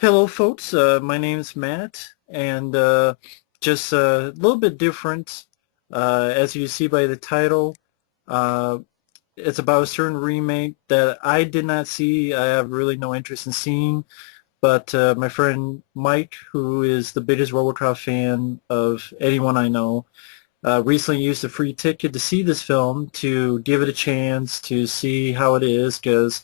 Hello, folks. My name's Matt, and just a little bit different. As you see by the title, uh, it's about a certain remake that I did not see. I have really no interest in seeing, but my friend Mike, who is the biggest Robocop fan of anyone I know, recently used a free ticket to see this film to give it a chance to see how it is, because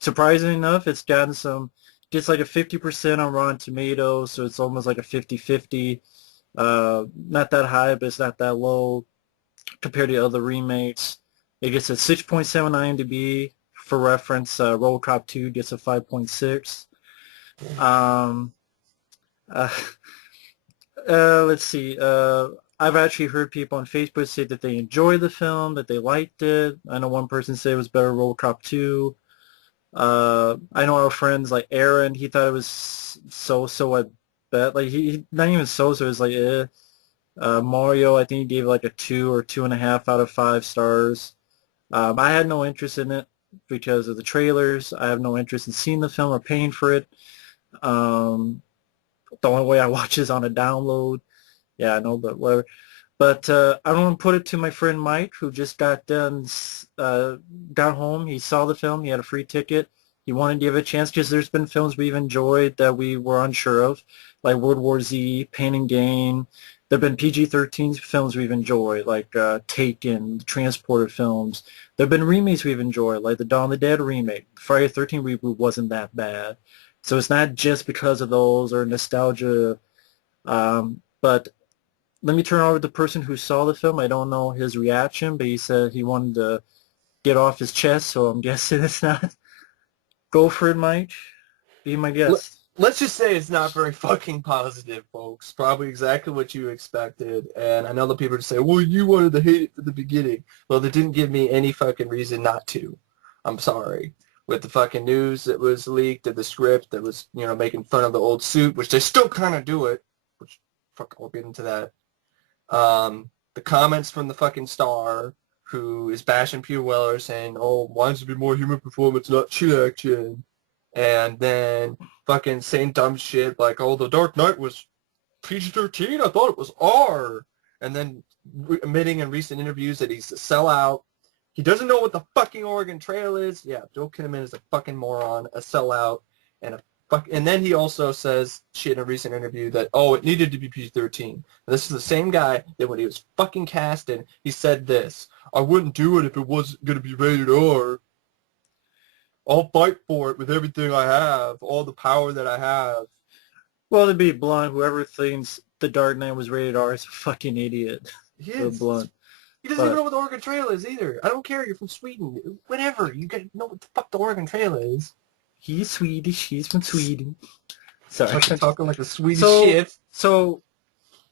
surprisingly enough, it's gotten some, just like a 50% on Rotten Tomatoes, so it's almost like a 50-50. Not that high, but it's not that low compared to other remakes. It gets a 6.7 IMDb. For reference, Robocop 2 gets a 5.6. Um, uh, let's see. I've actually heard people on Facebook say that they enjoyed the film, that they liked it. I know one person said it was better than Robocop 2. I know our friends like Aaron, he thought it was so-so at best. Like not even so-so, it was like eh. Mario, I think he gave it like a 2 or 2.5 out of 5 stars. I had no interest in it because of the trailers. I have no interest in seeing the film or paying for it. Um, the only way I watch is on a download. Yeah, I know, but whatever. But I don't want to put it to my friend Mike, who just got done, got home. He saw the film. He had a free ticket. He wanted to give it a chance because there's been films we've enjoyed that we were unsure of, like World War Z, Pain and Gain. There have been PG-13 films we've enjoyed, like Taken, Transporter films. There have been remakes we've enjoyed, like the Dawn of the Dead remake. Friday the 13th reboot wasn't that bad. So it's not just because of those or nostalgia. But let me turn over to the person who saw the film. I don't know his reaction, but he said he wanted to get off his chest, so I'm guessing it's not. Go for it, Mike. Be my Let- guest. Let's just say it's not very fucking positive, folks. Probably exactly what you expected. And I know the people just say, well, you wanted to hate it from the beginning. Well, they didn't give me any fucking reason not to. I'm sorry. With the fucking news that was leaked and the script that was, making fun of the old suit, which they still kind of do it, which, fuck, I'll get into that. The comments from the fucking star who is bashing Peter Weller saying, oh, why does it be more human performance, not chill action? And then fucking saying dumb shit like, oh, The Dark Knight was PG-13? I thought it was R. And then admitting in recent interviews that he's a sellout. He doesn't know what the fucking Oregon Trail is. Yeah, Joel Kinnaman is a fucking moron, a sellout, and a fuck. And then he also says shit in a recent interview that, oh, it needed to be PG-13. This is the same guy that when he was fucking casted, he said this, I wouldn't do it if it wasn't going to be rated R. I'll fight for it with everything I have, all the power that I have. Well, to be blunt, whoever thinks The Dark Knight was rated R is a fucking idiot. He To be is. blunt. He doesn't even But know what the Oregon Trail is either. I don't care. You're from Sweden. Whatever. You gotta know what the fuck the Oregon Trail is. he's Swedish. He's from Sweden. Sorry. Fucking talking like a Swedish So, shit. so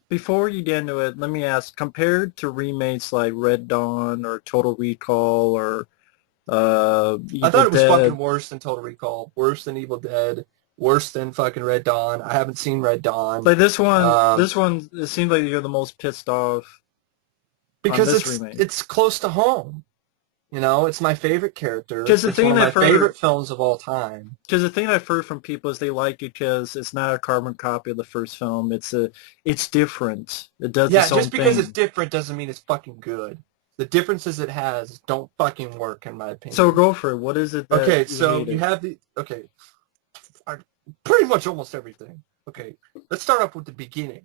before you get into it, let me ask, compared to remakes like Red Dawn or Total Recall or I Evil thought it was fucking Dead, worse than Total Recall. Worse than Evil Dead. Worse than fucking Red Dawn. I haven't seen Red Dawn. like this one, Um, it seems like you're the most pissed off on because this it's remake. it's close to home. It's my favorite character. Because the It's one thing of my I've heard, favorite films of all time. because the thing I've heard from people is they like it because it's not a carbon copy of the first film. It's different. It does Yeah, its just own because it's thing. different doesn't mean it's fucking good. The differences it has don't fucking work, in my So opinion. go for it. What is it that Okay, you so you hated? have pretty much almost everything. Okay, let's start off with the beginning.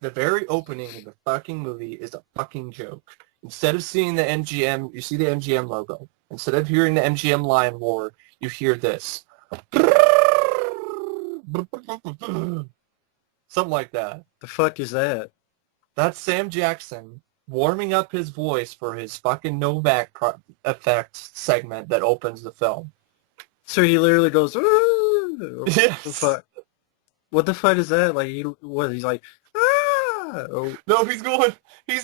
The very opening of the fucking movie is a fucking joke. Instead of seeing the MGM, you see the MGM logo. Instead of hearing the MGM lion roar, you hear this. Something like that. The fuck is that? That's Sam Jackson warming up his voice for his fucking Novak effect segment that opens the film. So he literally goes, "Ooh," what the Yes. fuck? What the fuck is that? Like he's like, ah, oh, No, he's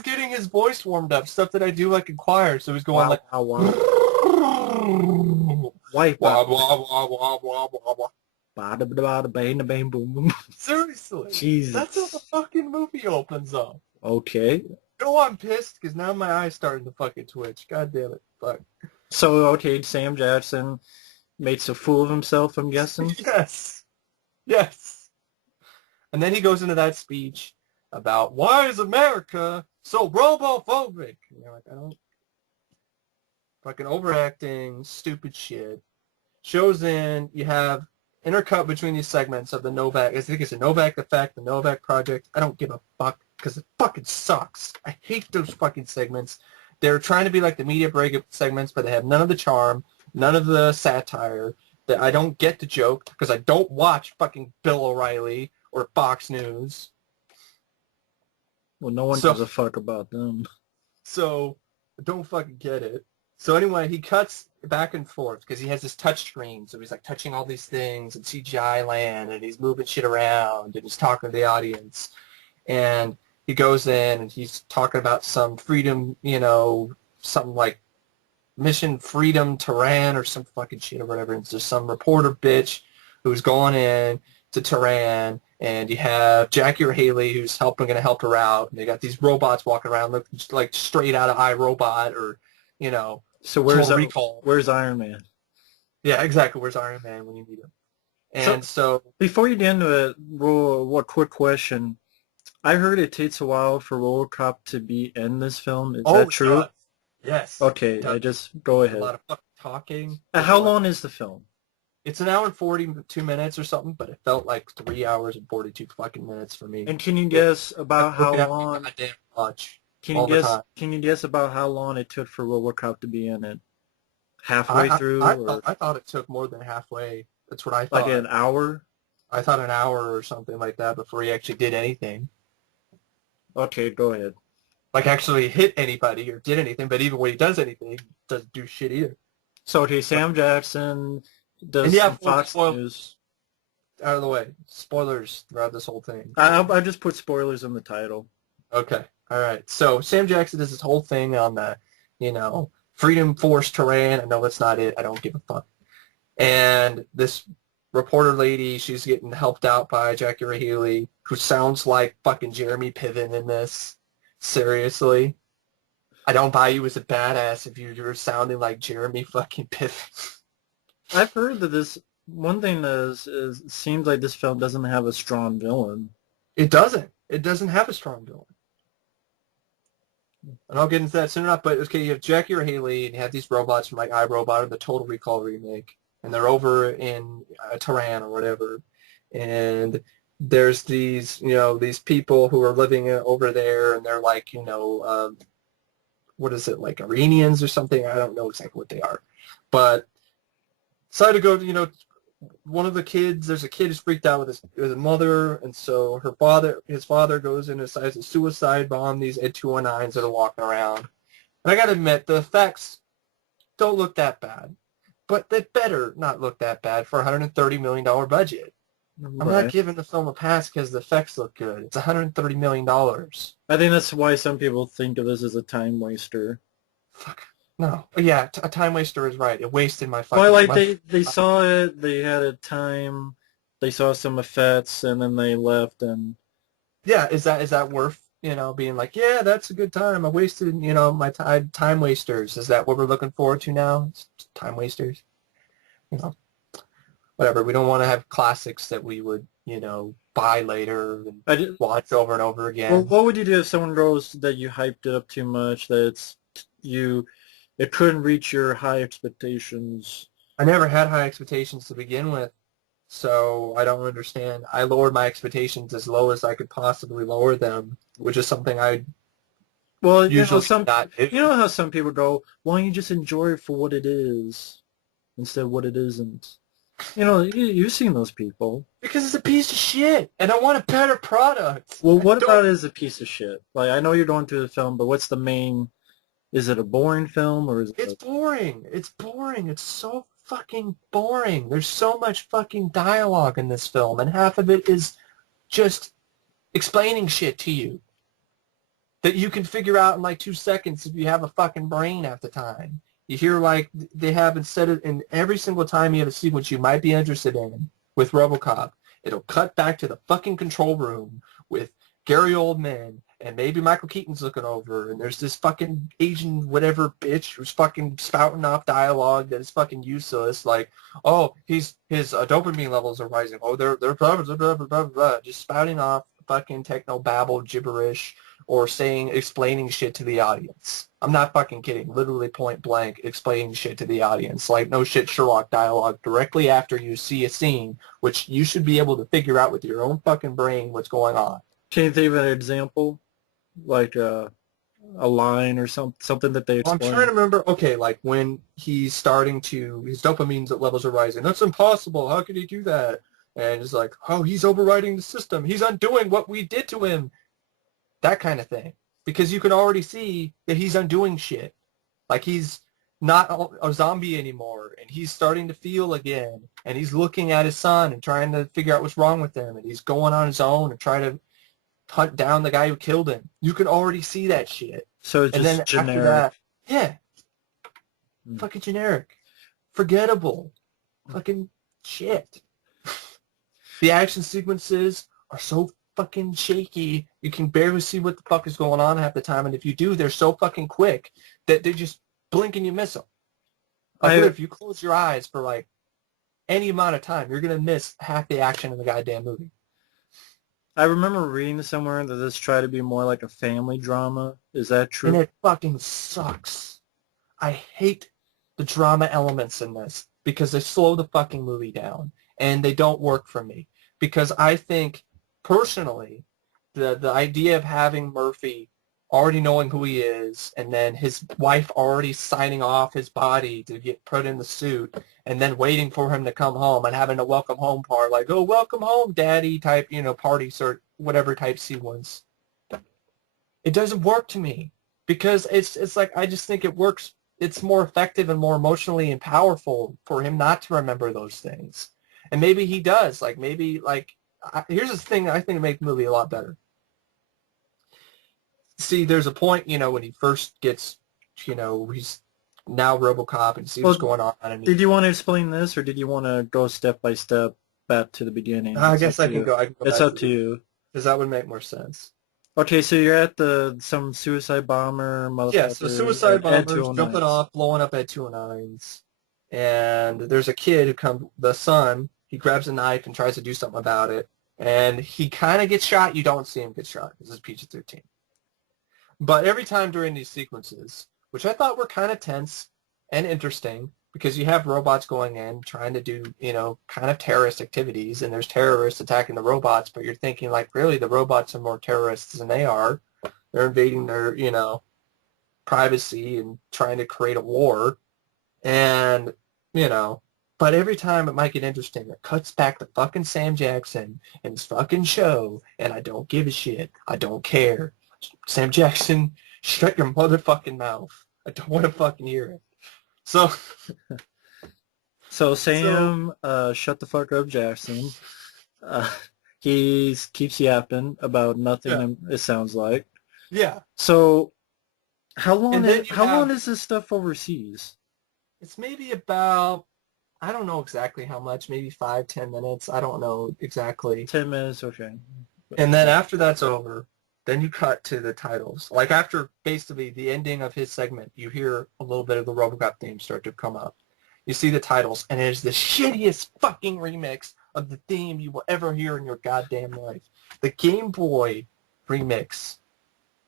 getting his voice warmed up, stuff that I do like in choir. So he's going wow, like, wow, wah, wow, wipe wah, out, wah, wah, wah, wah, wah. bada bada bada bang bang boom boom. Seriously, that's how the Jesus. fucking movie opens up. Okay. No, I'm pissed because now my eye's starting to fucking twitch. God damn it. Fuck. So okay, Sam Jackson. Makes a fool of himself, I'm guessing. Yes. Yes. And then he goes into that speech about why is America so robophobic? And you're like, I don't fucking overacting, stupid shit. Shows in, you have intercut between these segments of the Novak, I think it's the Novak Effect, the Novak Project. I don't give a fuck because it fucking sucks. I hate those fucking segments. They're trying to be like the media break segments, but they have none of the charm, none of the satire. That I don't get the joke because I don't watch fucking Bill O'Reilly or Fox News. Well, no one gives a fuck about them. So I don't fucking get it. So anyway, he cuts back and forth because he has this touch screen. So he's like touching all these things and CGI land, and he's moving shit around, and he's talking to the audience. And he goes in and he's talking about some freedom, something like Mission Freedom Tehran or some fucking shit or whatever. And it's just some reporter bitch who's going in to Tehran, and you have Jackie or Haley who's going to help her out. And they got these robots walking around looking like straight out of iRobot or, So where's Iron Man? Yeah, exactly. Where's Iron Man when you need him? And so before you get into it, what quick question. I heard it takes a while for Robocop to be in this film. Is that true? Yes. Okay, I just go ahead. A lot of fucking talking. How long is the film? It's an hour and 42 minutes or something, but it felt like 3 hours and 42 fucking minutes for me. And can you guess about how long? Goddamn much. Can you guess about how long it took for RoboCop to be in it? Halfway through? I thought it took more than halfway. That's what I thought. Like an hour? I thought an hour or something like that before he actually did anything. Okay, go ahead. Like actually hit anybody or did anything, but even when he does anything, he doesn't do shit either. So, okay, Sam Jackson does some Fox News. Out of the way. Spoilers throughout this whole thing. I just put spoilers in the title. Okay. All right. So Sam Jackson does this whole thing on the, Freedom Force Terrain. I know that's not it. I don't give a fuck. And this reporter lady, she's getting helped out by Jackie Ray Haley, who sounds like fucking Jeremy Piven in this. Seriously. I don't buy you as a badass if you're sounding like Jeremy fucking Piven. I've heard that this, one thing is it seems like this film doesn't have a strong villain. It doesn't. It doesn't have a strong villain. And I'll get into that soon enough, but okay, you have Jackie or Haley, and you have these robots from like iRobot or the Total Recall remake, and they're over in Tehran or whatever, and there's these, these people who are living over there, and they're like, what is it, like Iranians or something? I don't know exactly what they are, but decided to go, one of the kids, there's a kid who's freaked out with his mother, and so his father goes in and decides to suicide bomb these Ed 219s that are walking around. And I gotta admit, the effects don't look that bad, but they better not look that bad for a $130 million budget. Right. I'm not giving the film a pass because the effects look good. It's $130 million. I think that's why some people think of this as a time waster. Fuck. No. Yeah, a time waster is right. It wasted my fucking... Well, like, they saw it, they had a time, they saw some effects, and then they left, and... Yeah, is that worth, being like, yeah, that's a good time. I wasted, my time wasters. Is that what we're looking forward to now? It's time wasters? Whatever. We don't want to have classics that we would, buy later and watch over and over again. Well, what would you do if someone goes that you hyped it up too much, that it couldn't reach your high expectations? I never had high expectations to begin with, so I don't understand. I lowered my expectations as low as I could possibly lower them, which is something I usually not do. You know how some people go, why don't you just enjoy it for what it is instead of what it isn't? You've seen those people. Because it's a piece of shit, and I want a better product. Well, what about it as a piece of shit? Like, I know you're going through the film, but what's the main... Is it a boring film, or is it... It's boring. It's boring. It's so fucking boring. There's so much fucking dialogue in this film, and half of it is just explaining shit to you that you can figure out in like 2 seconds if you have a fucking brain half the time. You hear like they have instead of in every single time you have a sequence you might be interested in with RoboCop, it'll cut back to the fucking control room with Gary Oldman and maybe Michael Keaton's looking over, and there's this fucking Asian whatever bitch who's fucking spouting off dialogue that is fucking useless, like, oh, his dopamine levels are rising. Oh, they're blah, blah, blah, blah, blah, blah, just spouting off fucking techno babble gibberish or explaining shit to the audience. I'm not fucking kidding. Literally point blank explaining shit to the audience. Like no shit Sherlock dialogue directly after you see a scene, which you should be able to figure out with your own fucking brain what's going on. Can you think of an example? Like a line or something that they explain? I'm trying to remember. Okay, like when he's starting to, his dopamine levels are rising. That's impossible. How could he do that? And it's like, oh, he's overriding the system. He's undoing what we did to him. That kind of thing. Because you can already see that he's undoing shit. Like he's not a zombie anymore, and he's starting to feel again, and he's looking at his son and trying to figure out what's wrong with him, and he's going on his own and trying to hunt down the guy who killed him. You can already see that shit. So it's and just then generic. After that, yeah. Fucking generic. Forgettable. Fucking shit. The action sequences are so fucking shaky. You can barely see what the fuck is going on half the time, and if you do, they're so fucking quick that they just blink and you miss them. If you close your eyes for like any amount of time, you're gonna miss half the action in the goddamn movie. I remember reading somewhere that this tried to be more like a family drama. Is that true? And it fucking sucks. I hate the drama elements in this because they slow the fucking movie down, and they don't work for me. Because I think, personally, the idea of having Murphy already knowing who he is, and then his wife already signing off his body to get put in the suit, and then waiting for him to come home and having a welcome home part, like, oh, welcome home, daddy type, party sort, whatever type sequence. It doesn't work to me because it's like, I just think it works. It's more effective and more emotionally and powerful for him not to remember those things. And maybe he does. Like, maybe, like, here's the thing I think makes the movie a lot better. See, there's a point, when he first gets, he's now RoboCop and see what's going on. And did you want to explain this, or did you want to go step by step back to the beginning? I guess I can go. It's up to you. Because that would make more sense. Okay, so you're at some suicide bomber motherfucker. Yeah, so suicide bombers jumping off, blowing up at 209s. And there's a kid who comes, the son, he grabs a knife and tries to do something about it. And he kind of gets shot. You don't see him get shot because it's PG-13. But every time during these sequences, which I thought were kind of tense and interesting, because you have robots going in trying to do, kind of terrorist activities, and there's terrorists attacking the robots, but you're thinking, like, really, the robots are more terrorists than they are. They're invading their, privacy and trying to create a war. And, but every time it might get interesting, it cuts back to fucking Sam Jackson and his fucking show, and I don't give a shit. I don't care. Sam Jackson, shut your motherfucking mouth. I don't want to fucking hear it. So Sam, shut the fuck up, Jackson. He keeps yapping about nothing. Yeah. It sounds like. Yeah. So how long is this stuff overseas? It's maybe about, I don't know exactly how much, maybe 5-10 minutes. I don't know exactly. 10 minutes, okay. And then after that's over, then you cut to the titles. Like after basically the ending of his segment, you hear a little bit of the RoboCop theme start to come up. You see the titles, and it is the shittiest fucking remix of the theme you will ever hear in your goddamn life. The Game Boy remix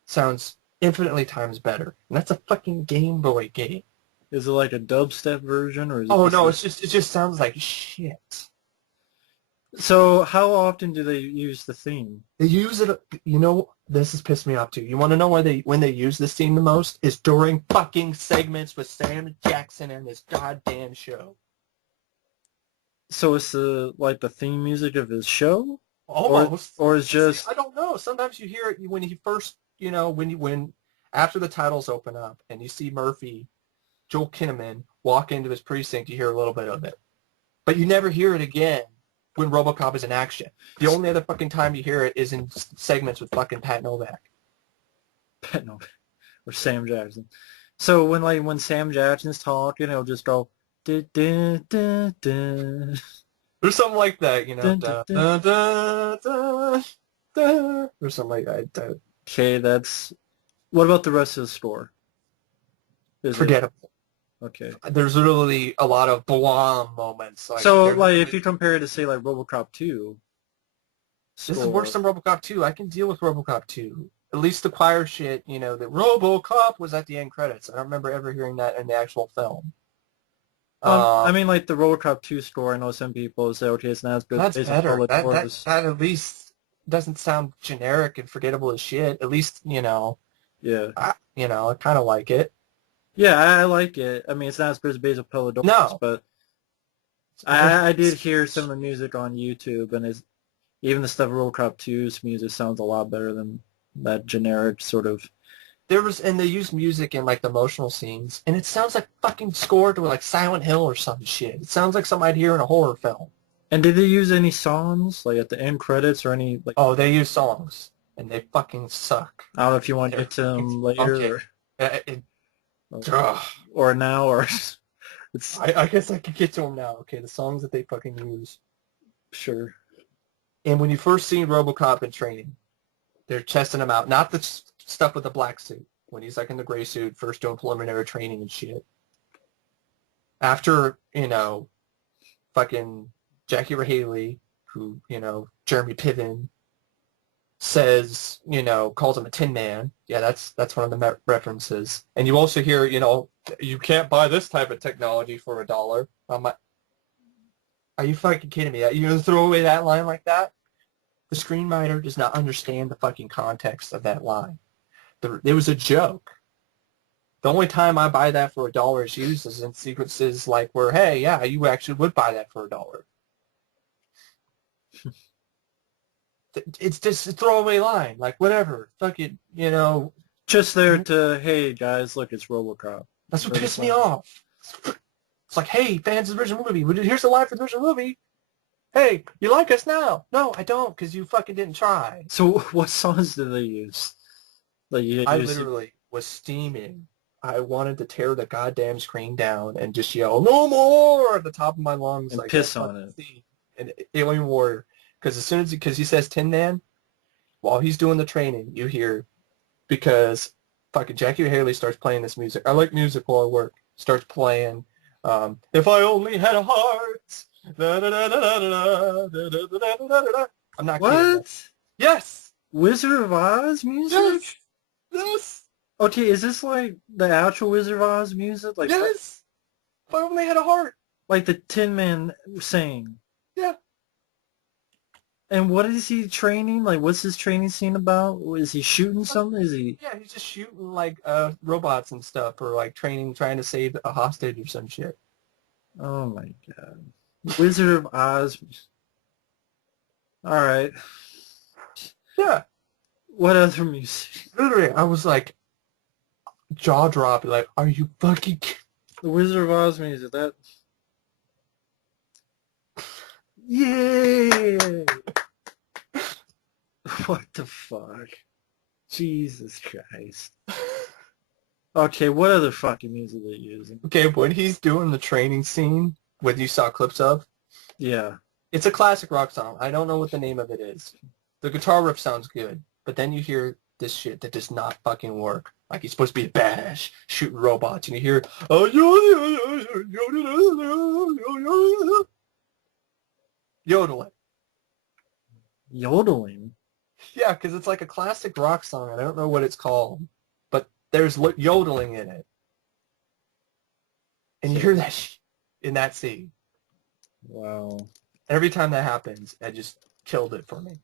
sounds infinitely times better. And that's a fucking Game Boy game. Is it like a dubstep version, or is it? Oh no, it just sounds like shit. So how often do they use the theme? They use it, this has pissed me off too. You want to know when they use this theme the most? Is during fucking segments with Sam Jackson and his goddamn show. So it's like the theme music of his show? Almost. Or it's just... I don't know. Sometimes you hear it when he first, when after the titles open up and you see Murphy, Joel Kinnaman, walk into his precinct, you hear a little bit of it. But you never hear it again when RoboCop is in action. The only other fucking time you hear it is in segments with fucking Pat Novak. Pat Novak. Or Sam Jackson. So when Sam Jackson's talking, it'll just go... Dun, dun, dun, dun. Or something like that, Dun, dun, dun, dun, dun, dun, or something like that. Okay, that's... What about the rest of the store? Is it... Forgettable. Okay. There's literally a lot of blah moments. Like, So, there's like, if literally, you compare it to, say, like, Robocop 2 this is worse score... than RoboCop 2. I can deal with RoboCop 2. At least the choir shit, the RoboCop was at the end credits. I don't remember ever hearing that in the actual film. I Um, mean, like, the Robocop 2 score, I know some people say, okay, it's not as good that's as better. Apollo That Torres. that at least doesn't sound generic and forgettable as shit. At least, Yeah. I kind of like it. Yeah, I like it. I mean, it's not as good as Pelodorus, No, but it's better. I did hear some of the music on YouTube, and even the stuff Robocop 2's music sounds a lot better than that generic sort of... And they use music in like the emotional scenes, and it sounds like fucking score to like Silent Hill or some shit. It sounds like something I'd hear in a horror film. And did they use any songs, like at the end credits or any, like, Oh, they use songs, and they fucking suck. I don't know if you want to They're get to fucking them okay. later Ugh. or now, or it's I guess I could get to them now. Okay, the songs that they fucking use. sure. And when you first see RoboCop in training, they're testing him out. Not the stuff with the black suit. When he's like in the gray suit, first doing preliminary training and shit. After, fucking Jackie Haley, who, Jeremy Piven, says, calls him a Tin Man. Yeah, that's one of the references. And you also hear, you can't buy this type of technology for $1. I'm like, are you fucking kidding me? You gonna throw away that line like that? The screenwriter does not understand the fucking context of that line. It was a joke. The only time I buy that for $1 is used is in sequences like where, hey, yeah, you actually would buy that for $1. It's just a throwaway line, like whatever, fuck it, Just there to, hey guys, look, it's RoboCop. That's what Very pissed me fun. off. It's like, hey, fans of the original movie, here's the line for the original movie. Hey, you like us now? No, I don't, because you fucking didn't try. So what songs did they use? Like I literally was steaming. I wanted to tear the goddamn screen down and just yell, no more, at the top of my lungs. and Like piss that on fucking it. scene. And Alien Warrior. Because because he says Tin Man, while he's doing the training, you hear, because fucking Jackie Haley starts playing this music. I like music while I work. Starts playing, If I Only Had a Heart. I'm not kidding. What? Yes! Wizard of Oz music? Yes! Yes! Okay, is this like the actual Wizard of Oz music? Like Yes! If I Only Had a Heart. like the Tin Man saying? Yeah. And what is he training? Like, what's his training scene about? Is he shooting something? Is he... Yeah, he's just shooting like robots and stuff, or like trying to save a hostage or some shit. Oh my god. Wizard of Oz. Alright. Yeah. What other music? Literally, I was like jaw dropping, like, are you fucking The Wizard of Oz music, that... Yeah! What the fuck? Jesus Christ. Okay, what other fucking music are they using? Okay, when he's doing the training scene, what you saw clips of, Yeah. it's a classic rock song. I don't know what the name of it is. The guitar riff sounds good, but then you hear this shit that does not fucking work. Like he's supposed to be a badass shooting robots, and you hear, yodeling. Yodeling? Yeah, because it's like a classic rock song. I don't know what it's called, but there's yodeling in it. And you hear that in that scene. Wow. Every time that happens, it just killed it for me.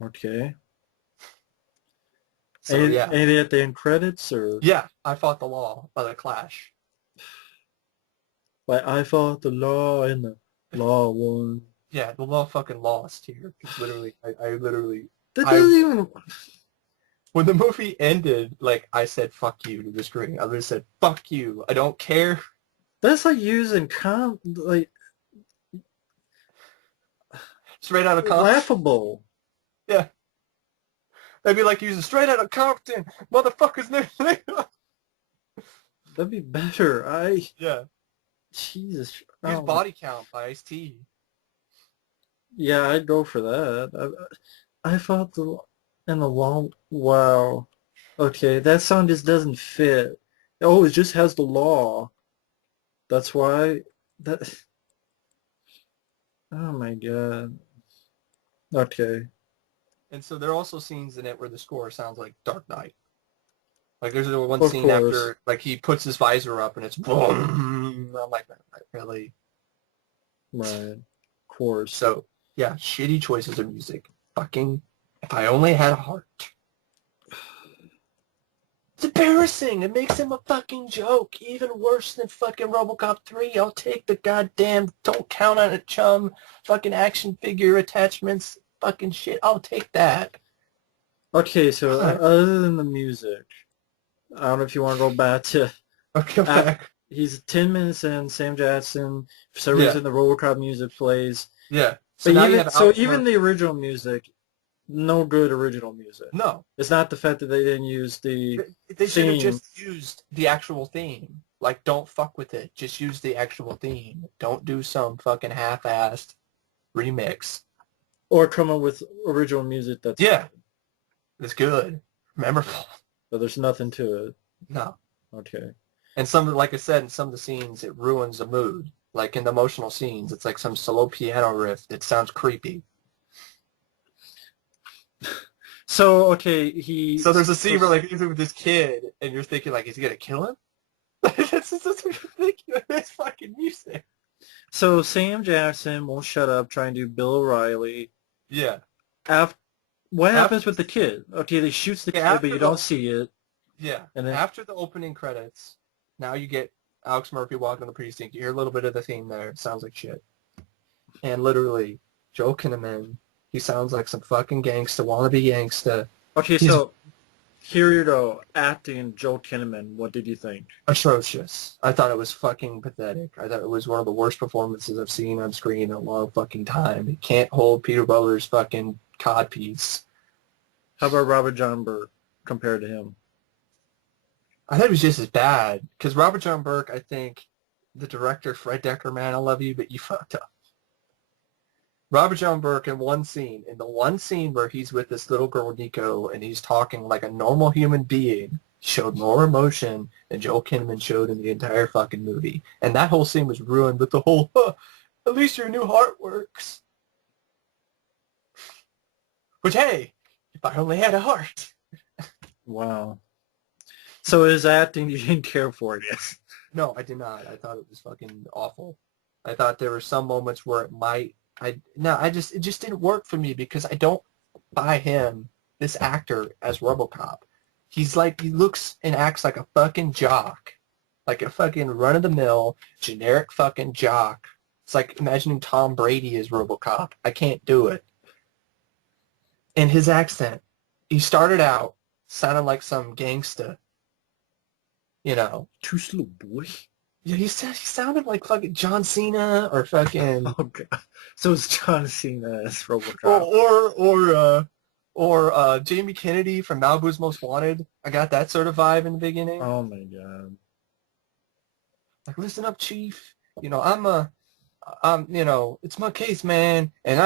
Okay. So yeah. Any at the end credits, or... Yeah, I fought the law by the Clash. Like, I fought the law and the law won. Yeah, the law fucking lost here. Literally, I literally... That doesn't even... When the movie ended, like, I said, fuck you to the screen. I just said, fuck you. I don't care. That's like using like... Straight out of Compton. Laughable. Yeah. That'd be like using straight out of Compton. Motherfuckers name. That'd be better. Yeah. Jesus. Use Body Count by Ice-T. Yeah, I'd go for that. I thought in the long, wow. Okay, that sound just doesn't fit. Oh, it just has the law. That's why that. Oh my God. Okay. And so there are also scenes in it where the score sounds like Dark Knight. Like there's one Of scene course. after like he puts his visor up and it's boom. I'm like, really? Right. Of course. So yeah, shitty choices of music. Fucking, if I only had a heart. It's embarrassing. It makes him a fucking joke. Even worse than fucking Robocop 3. I'll take the goddamn don't count on it, chum. Fucking action figure attachments. Fucking shit. I'll take that. Okay, so God. other than the music, I don't know if you want to go back to Okay, after back. he's 10 minutes in, Sam Jackson, for some Yeah. reason the Robocop music plays. Yeah. So But now you even have so Alex even Murphy. the original music, no good original music. No. It's not the fact that they didn't use the They should have theme. just used the actual theme. Like, don't fuck with it. Just use the actual theme. Don't do some fucking half-assed remix. Or come up with original music that's Yeah. good. It's good. Memorable. But there's nothing to it. No. Okay. And some, like I said, in some of the scenes, it ruins the mood. Like in the emotional scenes, it's like some slow piano riff that sounds creepy. So okay, he So there's a scene where like he's with this kid, and you're thinking like, is he gonna kill him? That's just what you're thinking of this fucking music. so Sam Jackson won't shut up trying to do Bill O'Reilly. Yeah. After, what After happens with the kid? Okay, they shoots the kid, but after you the don't see it. yeah And then after the opening credits, now you get Alex Murphy walking the precinct. You hear a little bit of the theme there. It sounds like shit. And literally, Joel Kinnaman, he sounds like some fucking gangsta, wannabe gangsta. okay, He's so here you go, acting Joel Kinnaman. What did you think? atrocious. I thought it was fucking pathetic. I thought it was one of the worst performances I've seen on screen in a long fucking time. He can't hold Peter Butler's fucking codpiece. How about Robert John Burke compared to him? I thought it was just as bad. Because Robert John Burke, I think, the director, Fred Decker, man, I love you, but you fucked up. Robert John Burke in the one scene where he's with this little girl, Nico, and he's talking like a normal human being, showed more emotion than Joel Kinnaman showed in the entire fucking movie. And that whole scene was ruined with the whole, at least your new heart works. Which, hey, if I only had a heart. Wow. So his acting, you didn't care for it, yes? No, I did not. I thought it was fucking awful. I thought there were some moments where it just didn't work for me because I don't buy him, this actor, as RoboCop. He's like, he looks and acts like a fucking jock. Like a fucking run-of-the-mill, generic fucking jock. It's like imagining Tom Brady as RoboCop. I can't do it. And his accent, he started out sounding like some gangsta, you know. Too slow, boy. Yeah, he sounded like fucking John Cena or fucking Oh, God. So it's John Cena as RoboCop. or Jamie Kennedy from Malibu's Most Wanted. I got that sort of vibe in the beginning. Oh, my God. Like, listen up, Chief. You know, you know, it's my case, man. And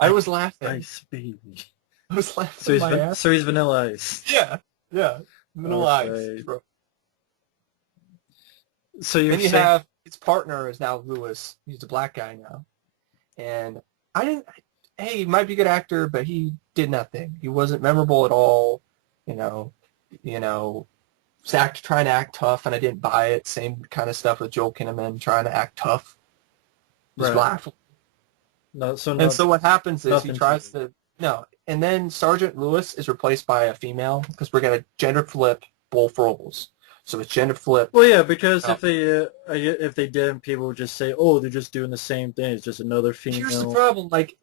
I was laughing. Ice baby. I was So laughing my ass. so he's Vanilla Ice. Yeah, yeah. Vanilla Okay. Ice, bro. So you're Then you saying, have his partner is now Lewis. He's a black guy now. And I didn't, hey, he might be a good actor, but he did nothing. He wasn't memorable at all. You know, trying to act tough, and I didn't buy it. Same kind of stuff with Joel Kinnaman trying to act tough. Just right? laughable. No, so And so what happens is he nothing tries to it. to, no, and then Sergeant Lewis is replaced by a female because we're going to gender flip both roles. So it's gender flip. Well, yeah, because Oh. if they didn't, people would just say, "Oh, they're just doing the same thing. It's just another Here's the female." problem. Like,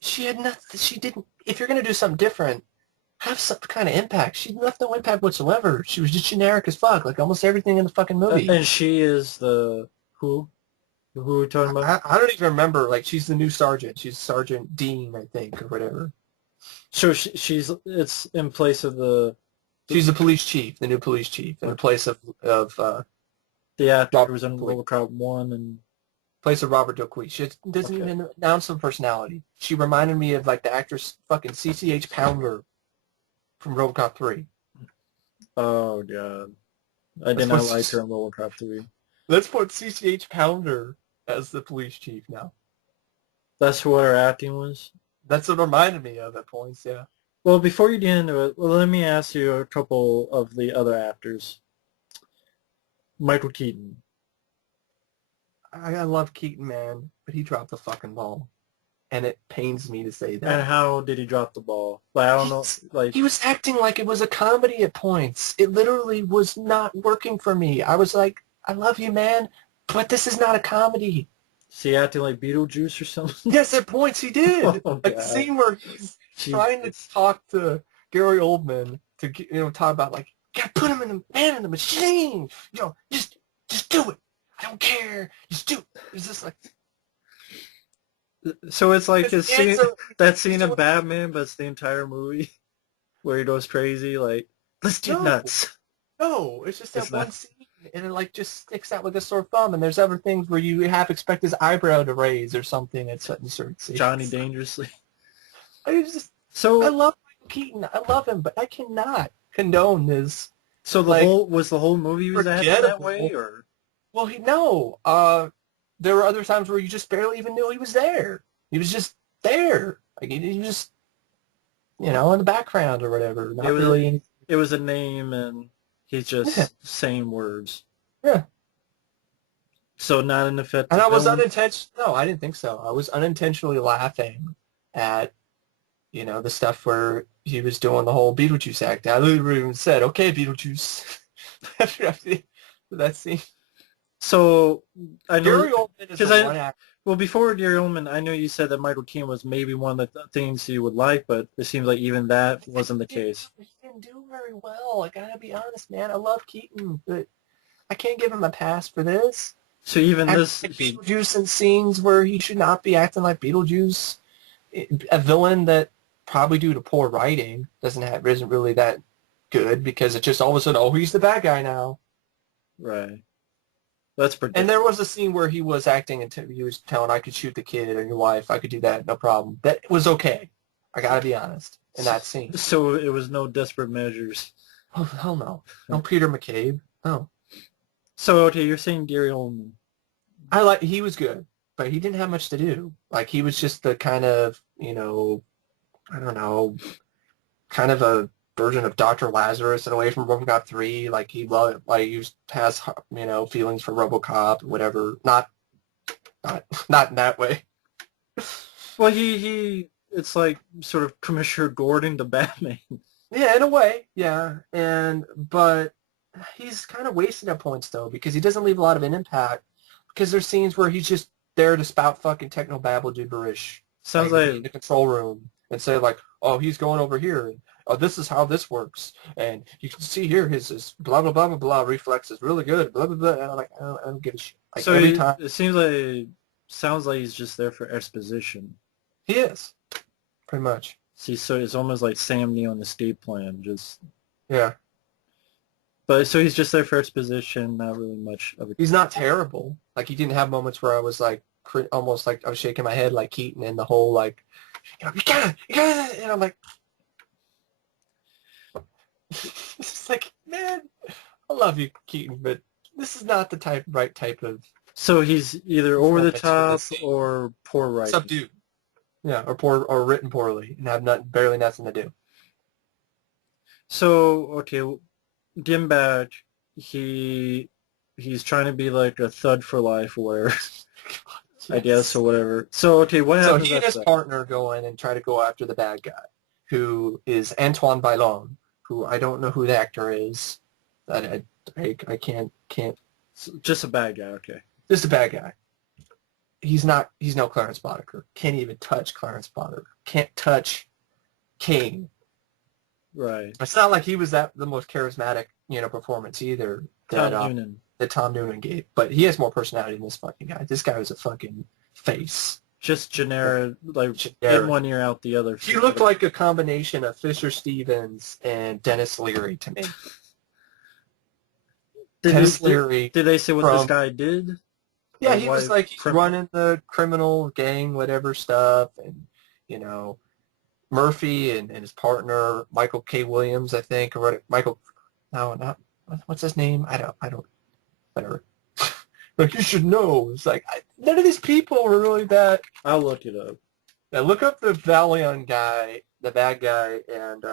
she had nothing. She didn't. If you're going to do something different, have some kind of impact. She left no impact whatsoever. She was just generic as fuck, like almost everything in the fucking movie. And she is the who? Who are we talking about? I don't even remember. Like, she's the new sergeant. She's Sergeant Dean, I think, or whatever. So it's in place of the. She's the police chief, the new police chief, in place of The actor Robert was in Dupuis. RoboCop 1 and... Plays of Robert Dupuis. She doesn't Okay. even announce her personality. She reminded me of like the actress fucking CCH Pounder from RoboCop 3. Oh, God. I Let's did not put, like her in RoboCop 3. let's put CCH Pounder as the police chief now. That's what her acting was? That's what reminded me of at points, yeah. Well, before you get into it, let me ask you a couple of the other actors. Michael Keaton. I love Keaton, man, but he dropped the fucking ball. And it pains me to say that. And how did he drop the ball? Like, I don't know. Like, He was acting like it was a comedy at points. It literally was not working for me. I was like, I love you, man, but this is not a comedy. is he acting like Beetlejuice or something? Yes, at points he did. Oh, Like the God. scene where he's trying to talk to Gary Oldman to talk about like, gotta put him in the man in the machine. Just do it. I don't care. Just do it. It's just like So it's like a scene, so, that scene of Batman, but it's the entire movie where he goes crazy. Like, let's get nuts. No, it's just that It's one not. scene, and it like just sticks out like a sore thumb. And there's other things where you half expect his eyebrow to raise or something at certain scenes. Johnny Dangerously. I So love Michael Keaton. I love him, but I cannot condone this. So the Like, whole movie was acting that way, forgettable. or Well, there were other times where you just barely even knew he was there. He was just there, like he was just, in the background or whatever. Not really. it was a name, and he's just saying words. Yeah. So not an effective And I was villain? No, I didn't think so. I was unintentionally laughing at, the stuff where he was doing the whole Beetlejuice act. I literally even said, "Okay, Beetlejuice." After that scene. So I know Gary Oldman is the one actor. well, before Gary Oldman, I know you said that Michael Keaton was maybe one of the things you would like, but it seems like even that wasn't the case. He didn't do very well. I gotta be honest, man. I love Keaton, but I can't give him a pass for this. So even this, Beetlejuice in scenes where he should not be acting like Beetlejuice. A villain that probably due to poor writing isn't really that good because it just all of a sudden, oh, he's the bad guy now. right? That's predictable. And there was a scene where he was acting and he was telling, I could shoot the kid or your wife. I could do that. No problem. That was okay. I got to be honest in that scene. So it was no desperate measures. Oh, hell no. No Peter McCabe. No. So, okay, you're saying Gary Oldman. He was good, but he didn't have much to do. Like, he was just the kind of, I don't know, kind of a version of Dr. Lazarus in a way from RoboCop 3. Like he has feelings for RoboCop, whatever. Not in that way. Well, it's like sort of Commissioner Gordon to Batman. Yeah, in a way, yeah. But he's kind of wasted at points though because he doesn't leave a lot of an impact. Because there's scenes where he's just there to spout fucking technobabble gibberish. Sounds like in the control room and say like, oh, he's going over here. And, oh, this is how this works. And you can see here his blah, blah, blah, blah, blah reflex is really good. Blah, blah, blah. And I'm like, I don't give a shit. Like, so every time. It sounds like he's just there for exposition. He is. Pretty much. See, so it's almost like Sam Neill in Escape Plan. Just yeah. But so he's just there for exposition, not really much of a... He's not terrible. Like, he didn't have moments where I was like, almost like I was shaking my head like Keaton and the whole like, you gotta, and I'm like, it's just like, man, I love you, Keaton, but this is not the right type of... So he's either over the top or poor writing. Subdued. Yeah, or written poorly and have barely nothing to do. So, okay, getting back, he's trying to be like a thug for life or whatever, yes. I guess, or whatever. So, okay, what happens? So he and his partner go in and try to go after the bad guy, who is Antoine Bailon, who I don't know who the actor is. I can't. Just a bad guy, okay. Just a bad guy. He's no Clarence Boddicker. Can't even touch Clarence Boddicker. Can't touch Kane. Right. It's not like he was the most charismatic, performance either that Tom Noonan gave. But he has more personality than this fucking guy. This guy was a fucking face. Just generic, in one ear, out the other. He looked like a combination of Fisher Stevens and Dennis Leary to me. Dennis Leary. Did they say what this guy did? Yeah, he was like running the criminal gang, whatever stuff, and you know, Murphy and his partner Michael K. Williams, I think, or Michael. No, not what's his name? I don't. Whatever. Like you should know. It's like none of these people were really that. I'll look it up. Yeah, look up the Valiant guy, the bad guy, and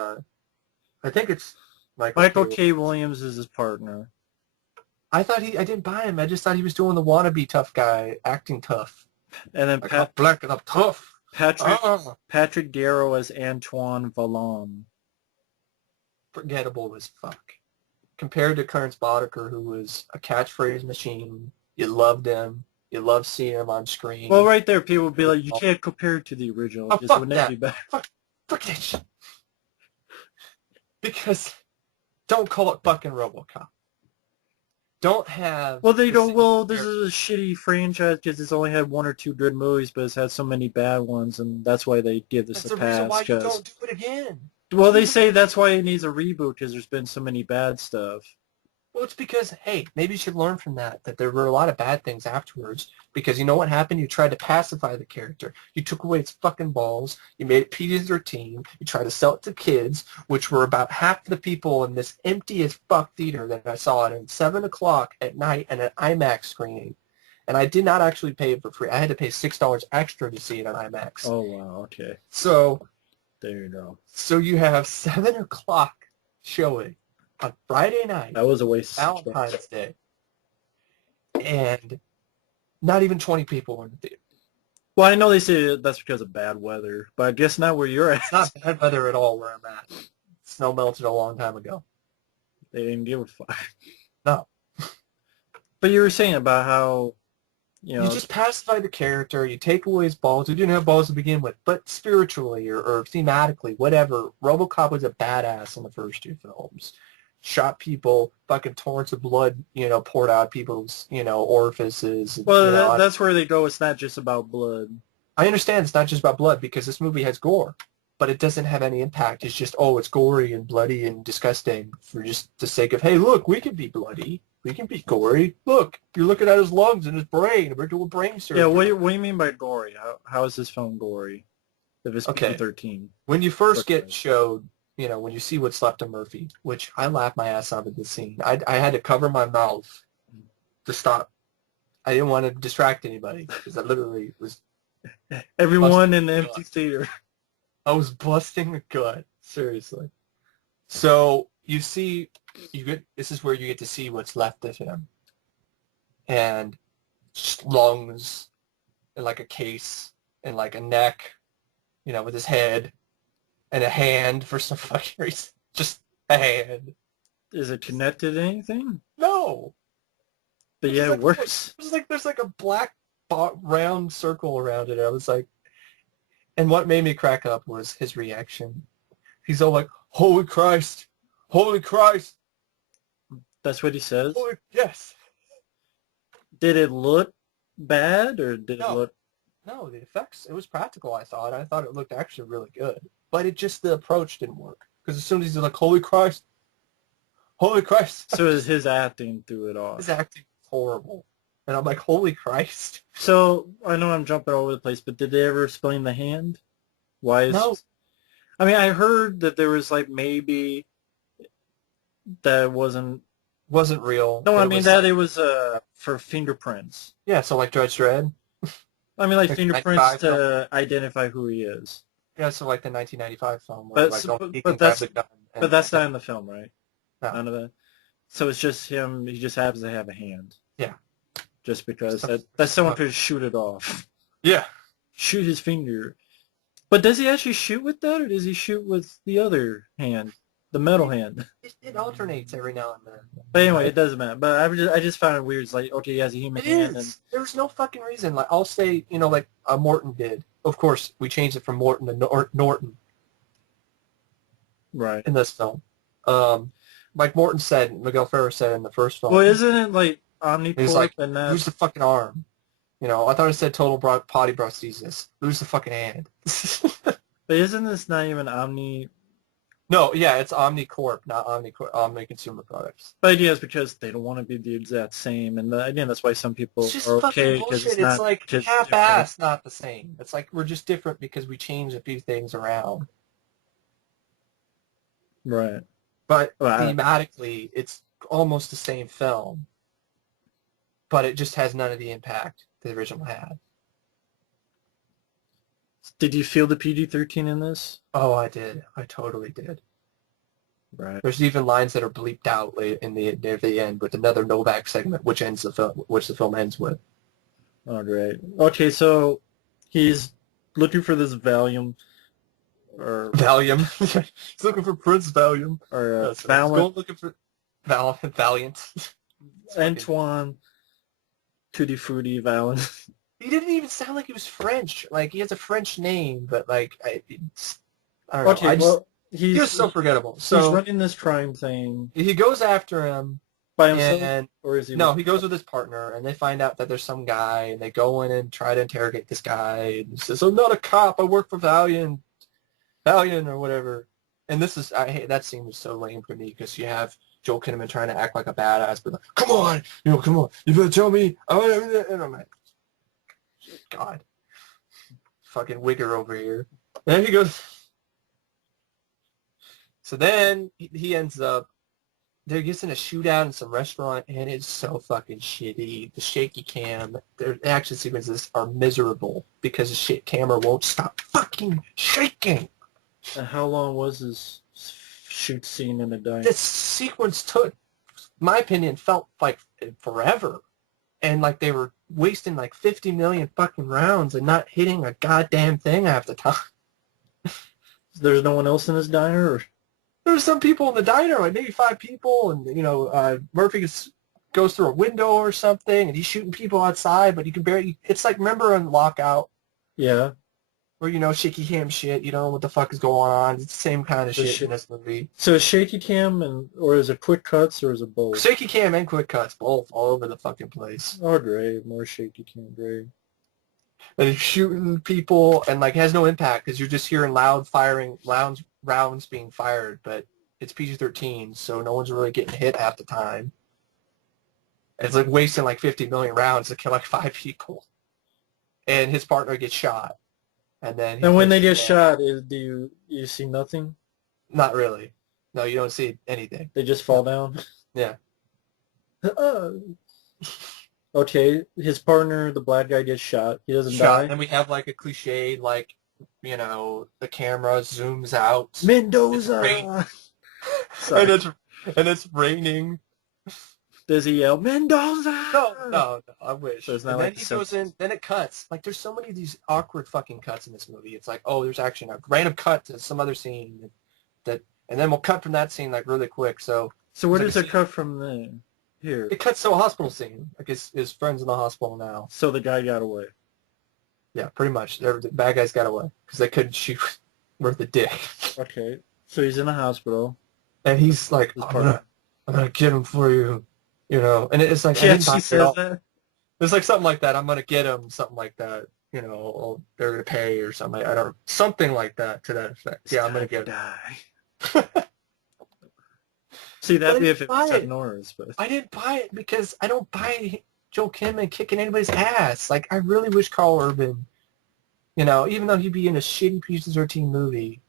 I think it's Michael K. Williams is his partner. I didn't buy him. I just thought he was doing the wannabe tough guy, acting tough. And then I'm black and I'm tough. Patrick Darrow as Antoine Vallon. Forgettable as fuck. Compared to Clarence Boddicker, who was a catchphrase machine. You loved him. You loved seeing him on screen. Well, right there, people would be like, you can't compare it to the original. Oh, fuck that. Be better. Fuck that shit. Because don't call it fucking Robocop. Don't have... Well, they don't... Well, this is a shitty franchise because it's only had 1 or 2 good movies, but it's had so many bad ones, and that's why they give this a pass. That's the reason why you don't do it again. Well, they say that's why it needs a reboot because there's been so many bad stuff. Well, it's because, hey, maybe you should learn from that there were a lot of bad things afterwards. Because you know what happened? You tried to pacify the character. You took away its fucking balls. You made it PG-13. You tried to sell it to kids, which were about half the people in this empty-as-fuck theater that I saw it at 7 o'clock at night at an Imax screening. And I did not actually pay it for free. I had to pay $6 extra to see it on IMAX. Oh, wow, okay. So... there you go. So you have 7 o'clock showing on Friday night. That was a waste of Valentine's Day. And not even 20 people were in the theater. Well, I know they say that's because of bad weather, but I guess not where you're at. It's not bad weather at all where I'm at. Snow melted a long time ago. They didn't give a fuck. No. But you were saying about how, you know... You just pacify the character, you take away his balls. He didn't have balls to begin with, but spiritually or thematically, whatever, RoboCop was a badass in the first 2 films. Shot people, fucking torrents of blood, poured out people's, orifices. Well, that's where they go. It's not just about blood. I understand it's not just about blood because this movie has gore, but it doesn't have any impact. It's just, it's gory and bloody and disgusting for just the sake of, hey, look, we can be bloody. We can be gory. Look, you're looking at his lungs and his brain. We're doing brain surgery. Yeah, what do you mean by gory? How is this film gory? If it's PG-13. When you first get showed, when you see what's left of Murphy, which I laughed my ass off at this scene. I had to cover my mouth to stop. I didn't want to distract anybody because I literally was... Everyone in the empty theater. I was busting a gut. Seriously. So you see, this is where you get to see what's left of him. And just lungs and like a case and like a neck, with his head and a hand for some fucking reason. Just a hand. Is it connected to anything? No. But yeah, it works. There's like a black round circle around it. I was like, and what made me crack up was his reaction. He's all like, "Holy Christ! Holy Christ!" That's what he says? Yes. Did it look bad, or did it look... No, the effects, it was practical, I thought. I thought it looked actually really good. But the approach didn't work. Because as soon as he's like, "Holy Christ! Holy Christ!" So his acting threw it off. His acting was horrible. And I'm like, holy Christ. So, I know I'm jumping all over the place, but did they ever explain the hand? Why is... No. I mean, I heard that there was, maybe that wasn't real. No, I mean that it was for fingerprints. Yeah, so like Judge Dredd? I mean, fingerprints to identify who he is. Yeah, so like the 1995 film. Where but that's not in the film, right? No. None of that. So it's just him. He just happens to have a hand. Yeah. Just because that someone could shoot it off. Yeah. Shoot his finger. But does he actually shoot with that, or does he shoot with the other hand, the metal hand? It alternates every now and then. But anyway, it doesn't matter. But I just found it weird. It's like, okay, he has a human hand. And... There's no fucking reason. Like, I'll say, like Morton did. Of course, we changed it from Morton to Norton. Right. In this film. Like Morton said, Miguel Ferrer said in the first film. Well, isn't it like Omnicorp? He's like, lose the fucking arm. I thought it said total potty prosthesis. Lose the fucking hand. But isn't this not even Omni? No, No, yeah, it's OmniCorp, not Omni Consumer Products. The idea is because they don't want to be the exact same, and again, that's why some It's people just are fucking okay because it's bullshit. It's not like just different. half-assed, not the same. It's like we're just different because we changed a few things around. Right. But Well, thematically, it's almost the same film, but it just has none of the impact the original had. did you feel the PG-13 in this? Oh, I did. I totally did. Right. There's even lines that are bleeped out near the end with another Novak segment, which the film ends with. Oh, great. Okay, so he's looking for this Valium or Valium. He's looking for Prince Valium. or He's Valiant going looking for Valiant. Antoine Tutti Frutti Valiant. He didn't even sound like he was French. Like he has a French name, but like I don't know. Okay, well He was he's so forgettable. he's So running this crime thing he goes after him, by himself, and or is he? no, he goes with his partner, and they find out that there's some guy, and they go in and try to interrogate this guy, and he says, "I'm not a cop. I work for Valiant or whatever." And I hate that scene was so lame for me because you have Joel Kinnaman trying to act like a badass, but like, come on, you better tell me. And I'm like, God, fucking Wigger over here. And then he goes. So then he ends up. There gets in a shootout in some restaurant, and it's so fucking shitty. The shaky cam, their action sequences are miserable because the shit camera won't stop fucking shaking. And how long was this shoot scene in the diner? This sequence took, my opinion, felt like forever. And like they were wasting like 50 million fucking rounds and not hitting a goddamn thing half the time. There's no one else in this diner? Or? There's some people in the diner, like maybe 5 people, and Murphy goes through a window or something, and he's shooting people outside, but you can barely. It's like, remember in Lockout? Yeah. Where shaky cam shit, you don't know what the fuck is going on. It's the same kind of shit in this movie. So is shaky cam or is it quick cuts or is it both? Shaky cam and quick cuts, both, all over the fucking place. Oh, great. More shaky cam, great. And he's shooting people and like has no impact because you're just hearing loud rounds being fired, but it's PG-13, so no one's really getting hit half the time. It's like wasting like 50 million rounds to kill like 5 people. And his partner gets shot. And when they get shot, do you see nothing? Not really. No, you don't see anything. They just fall down? Yeah. Okay, his partner, the black guy, gets shot. He doesn't die. And we have like a cliche, like, the camera zooms out. Mendoza! and it's raining. Does he yell, Mendoza? No, I wish. So it's not and like then he goes in, then it cuts. Like, there's so many of these awkward fucking cuts in this movie. It's like, oh, there's actually a random cut to some other scene and then we'll cut from that scene like really quick. So where does it cut from there? Here. It cuts to a hospital scene. Like his friend's in the hospital now. So the guy got away. Yeah, pretty much. The bad guys got away because they couldn't shoot worth a dick. Okay, so he's in the hospital. And he's like, I'm gonna get him for you. And it's like, yeah, she says that. It's like something like that. I'm gonna get him, something like that. They're gonna pay or something. I don't, something like that to that effect. Yeah, I'm gonna get him. See, that'd be if it was at Norris, but I didn't buy it because I don't buy Joel Kinnaman kicking anybody's ass. Like, I really wish Carl Urban, even though he'd be in a shitty PG-13 movie,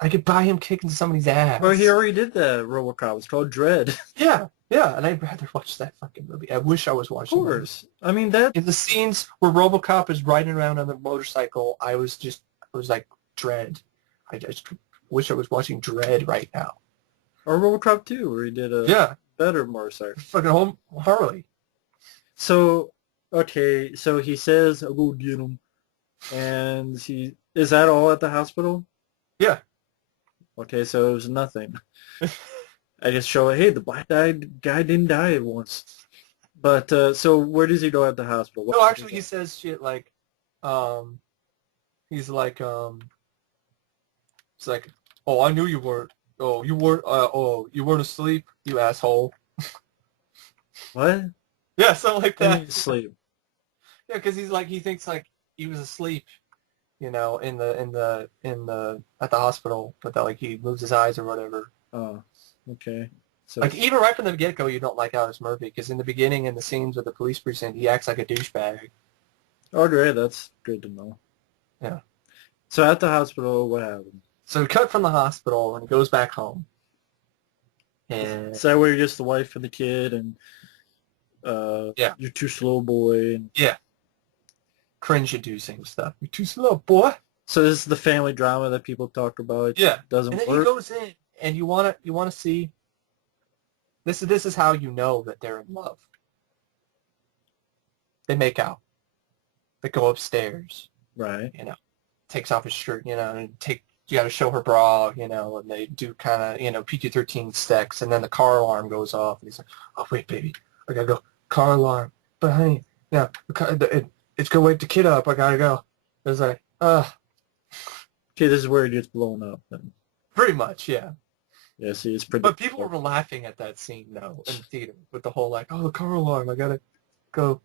I could buy him kicking somebody's ass. Well, he already did that Robocop. It's called Dread. Yeah, and I'd rather watch that fucking movie. I wish I was watching it. Of course. I mean, that... In the scenes where Robocop is riding around on the motorcycle, I was like, Dread. I just wish I was watching Dread right now. Or Robocop 2, where he did a better motorcycle. Fucking Harley. So, okay, so he says, I'll go get him. And is that all at the hospital? Yeah. Okay, so it was nothing. I just show, hey, the black guy didn't die at once. But, so where does he go at the hospital? No, actually, he says shit like, he's like, it's like, oh, I knew you weren't. Oh, you weren't asleep, you asshole. What? Yeah, something like that. Sleep. Yeah, because he thinks like he was asleep, you know, at the hospital, but that like he moves his eyes or whatever. Oh, okay. So Like even right from the get-go, you don't like Alex Murphy because in the beginning, in the scenes with the police precinct, he acts like a douchebag. oh, great. That's good to know. Yeah. So at the hospital, what happened? So he cut from the hospital and goes back home. And Is that where you're just the wife and the kid and yeah, you're too slow, boy? And yeah, cringe-inducing stuff. You're too slow, boy. so this is the family drama that people talk about. It Yeah. doesn't And then he work. goes in, and you wanna see. This is how you know that they're in love. They make out. They go upstairs. Right. You know, takes off his shirt. You know, and you got to show her bra. You know, and they do kind of PG-13 sex, and then the car alarm goes off, and he's like, "Oh wait, baby, I gotta go. Car alarm, but honey, yeah, it's gonna wake the kid up. I gotta go." It's like, Okay, this is where it gets blown up then. pretty much, yeah. Yeah, see, it's pretty. But people were laughing at that scene though in the theater with the whole like, "Oh, the car alarm, I gotta go."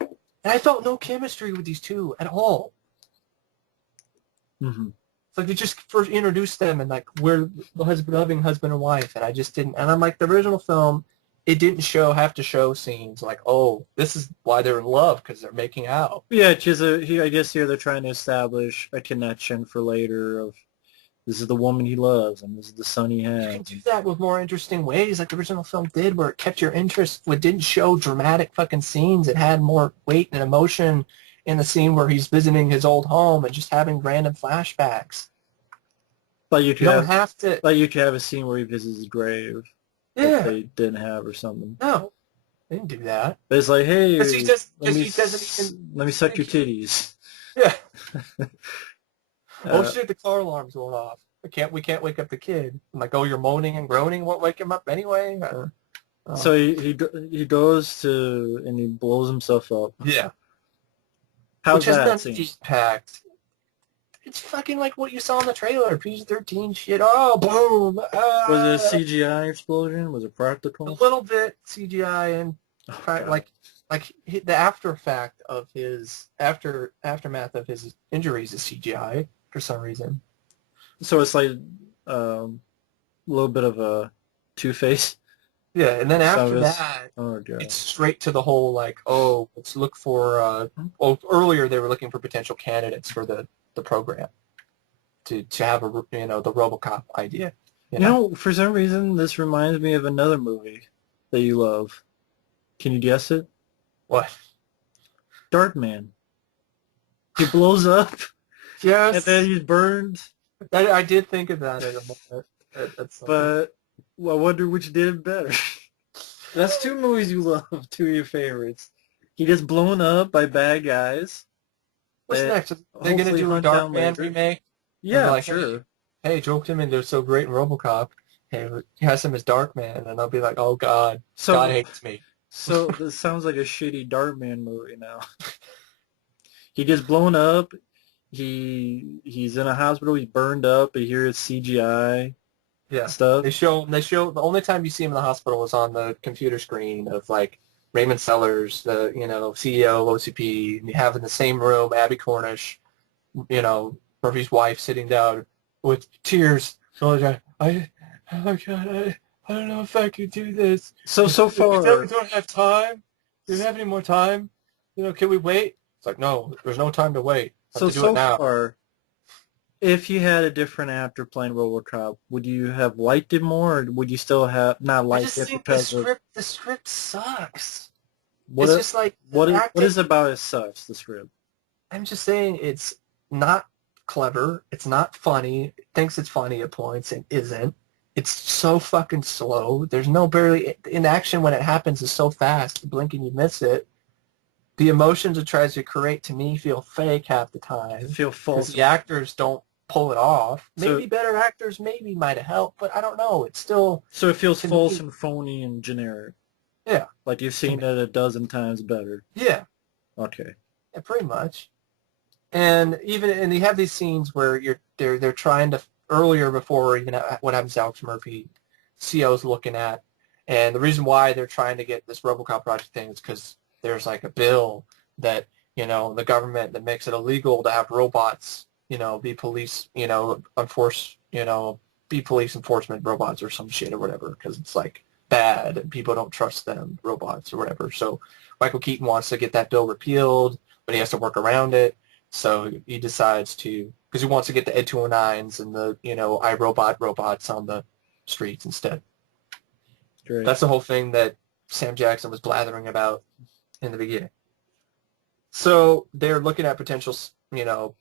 And I felt no chemistry with these two at all. Mm-hmm. It's like they just first introduced them and like we're loving husband and wife, and I just didn't. And I'm like, the original film, it didn't have to show scenes like, oh, this is why they're in love because they're making out. Yeah, I guess here they're trying to establish a connection for later of this is the woman he loves and this is the son he You has. can do that with more interesting ways, like the original film did, where it kept your interest. It didn't show dramatic fucking scenes. It had more weight and emotion in the scene where he's visiting his old home and just having random flashbacks. But you You could don't have, have to. like you could have a scene where he visits his grave that Yeah. they didn't have or something. No, they didn't do that. But it's like, hey, Because he let doesn't even. me suck your titties. Yeah. Oh Uh, shit! The car alarm's going off. We can't wake up the kid. I'm like, oh, you're moaning and groaning. Won't wake him up anyway. so he goes to and he blows himself up. Yeah. How's Which has that been scene? packed. It's fucking like what you saw in the trailer. PG-13 shit. Oh, boom. Was it a CGI explosion? Was it A practical? little bit CGI and God. like the after effect of his aftermath of his injuries is CGI for some reason. So it's like a little bit of a Two-Face. Yeah, and then after Service. that, Oh god. it's straight to the whole like, oh, let's look for. Well, earlier they were looking for potential candidates for the program to have the RoboCop idea. You know, for some reason, this reminds me of another movie that you love. Can you guess it? What? Darkman. He blows up, Yes. and then he's burned. I did think of that at a moment. But well, I wonder which did it better. That's two movies you love, two of your favorites. He gets blown up by bad guys. What's that next? They're going to hopefully do a hunt down Darkman later. remake? Yeah, like, sure. Hey, Joel Kinnaman, they're so great in RoboCop. Hey, cast him as Darkman, and I'll be like, oh God, So, God hates me. so this sounds like a shitty Darkman movie now. He gets blown up. He's in a hospital. He's burned up. But here it's CGI Yeah. stuff. They show the only time you see him in the hospital is on the computer screen of like Raymond Sellers, the CEO of OCP, and you have in the same room Abby Cornish, Murphy's wife sitting down with tears. Oh God, I don't know if I could do this. So We far, don't have time. Do you have any more time? Can we wait? It's like, no, there's no time to wait. I have to do it now. far, if you had a different actor playing RoboCop, would you have liked it more, or would you still have not I liked just it think because of the script sucks. what? It's just like What acting. is about it sucks? The script. I'm just saying it's not clever. It's not funny. It thinks it's funny at points and isn't. It's so fucking slow. There's no barely in action when it happens is so fast. You blink and you miss it. The emotions it tries to create to me feel fake half the time. I feel Because false. the actors don't pull it off. So- Maybe better actors maybe might have helped, but I don't know. It's still So it feels to false me- and phony and generic. Yeah. Like you've seen it a dozen times better. yeah. Okay. Yeah, pretty much. And you have these scenes where they're trying to earlier before even what happens to Alex Murphy, CO's looking at, and the reason why they're trying to get this RoboCop project thing is because there's like a bill that the government that makes it illegal to have robots, be police, be police enforcement robots or some shit or whatever, because it's like bad and people don't trust them, robots or whatever. So Michael Keaton wants to get that bill repealed, but he has to work around it. So he decides to, because he wants to get the Ed 209s and the, iRobot robots on the streets instead. Great. That's the whole thing that Sam Jackson was blathering about in the beginning. So they're looking at potential,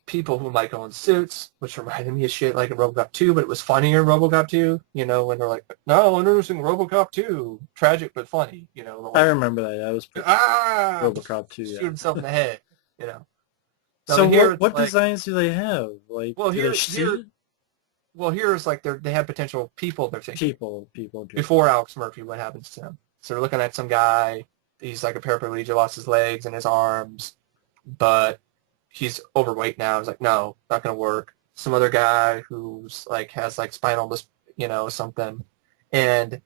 people who might go in suits, which reminded me of shit like in RoboCop 2, but it was funnier in RoboCop 2, when they're like, no, introducing RoboCop 2, tragic but funny, I remember that. That was RoboCop 2, shoot himself in the head, Now, So here what designs do they have? Like, well, do they shoot? Here's like they have potential people they're thinking. People. Before Alex Murphy, what happens to him? So they're looking at some guy, he's like a paraplegic, lost his legs and his arms, but he's overweight now. He's like, no, not going to work. Some other guy who's like has like spinal, something. And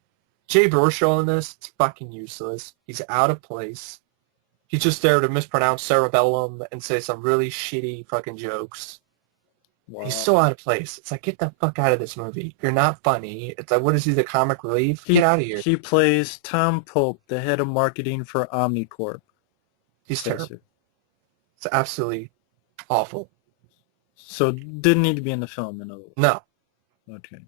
Jay Baruchel in this, it's fucking useless. He's out of place. He's just there to mispronounce cerebellum and say some really shitty fucking jokes. Wow. He's so out of place. It's like, get the fuck out of this movie. You're not funny. It's like, what is he, the comic relief? Get out of here. He plays Tom Pope, the head of marketing for Omnicorp. He's terrible. It's absolutely awful. So didn't need to be in the film, in other words. No. Okay.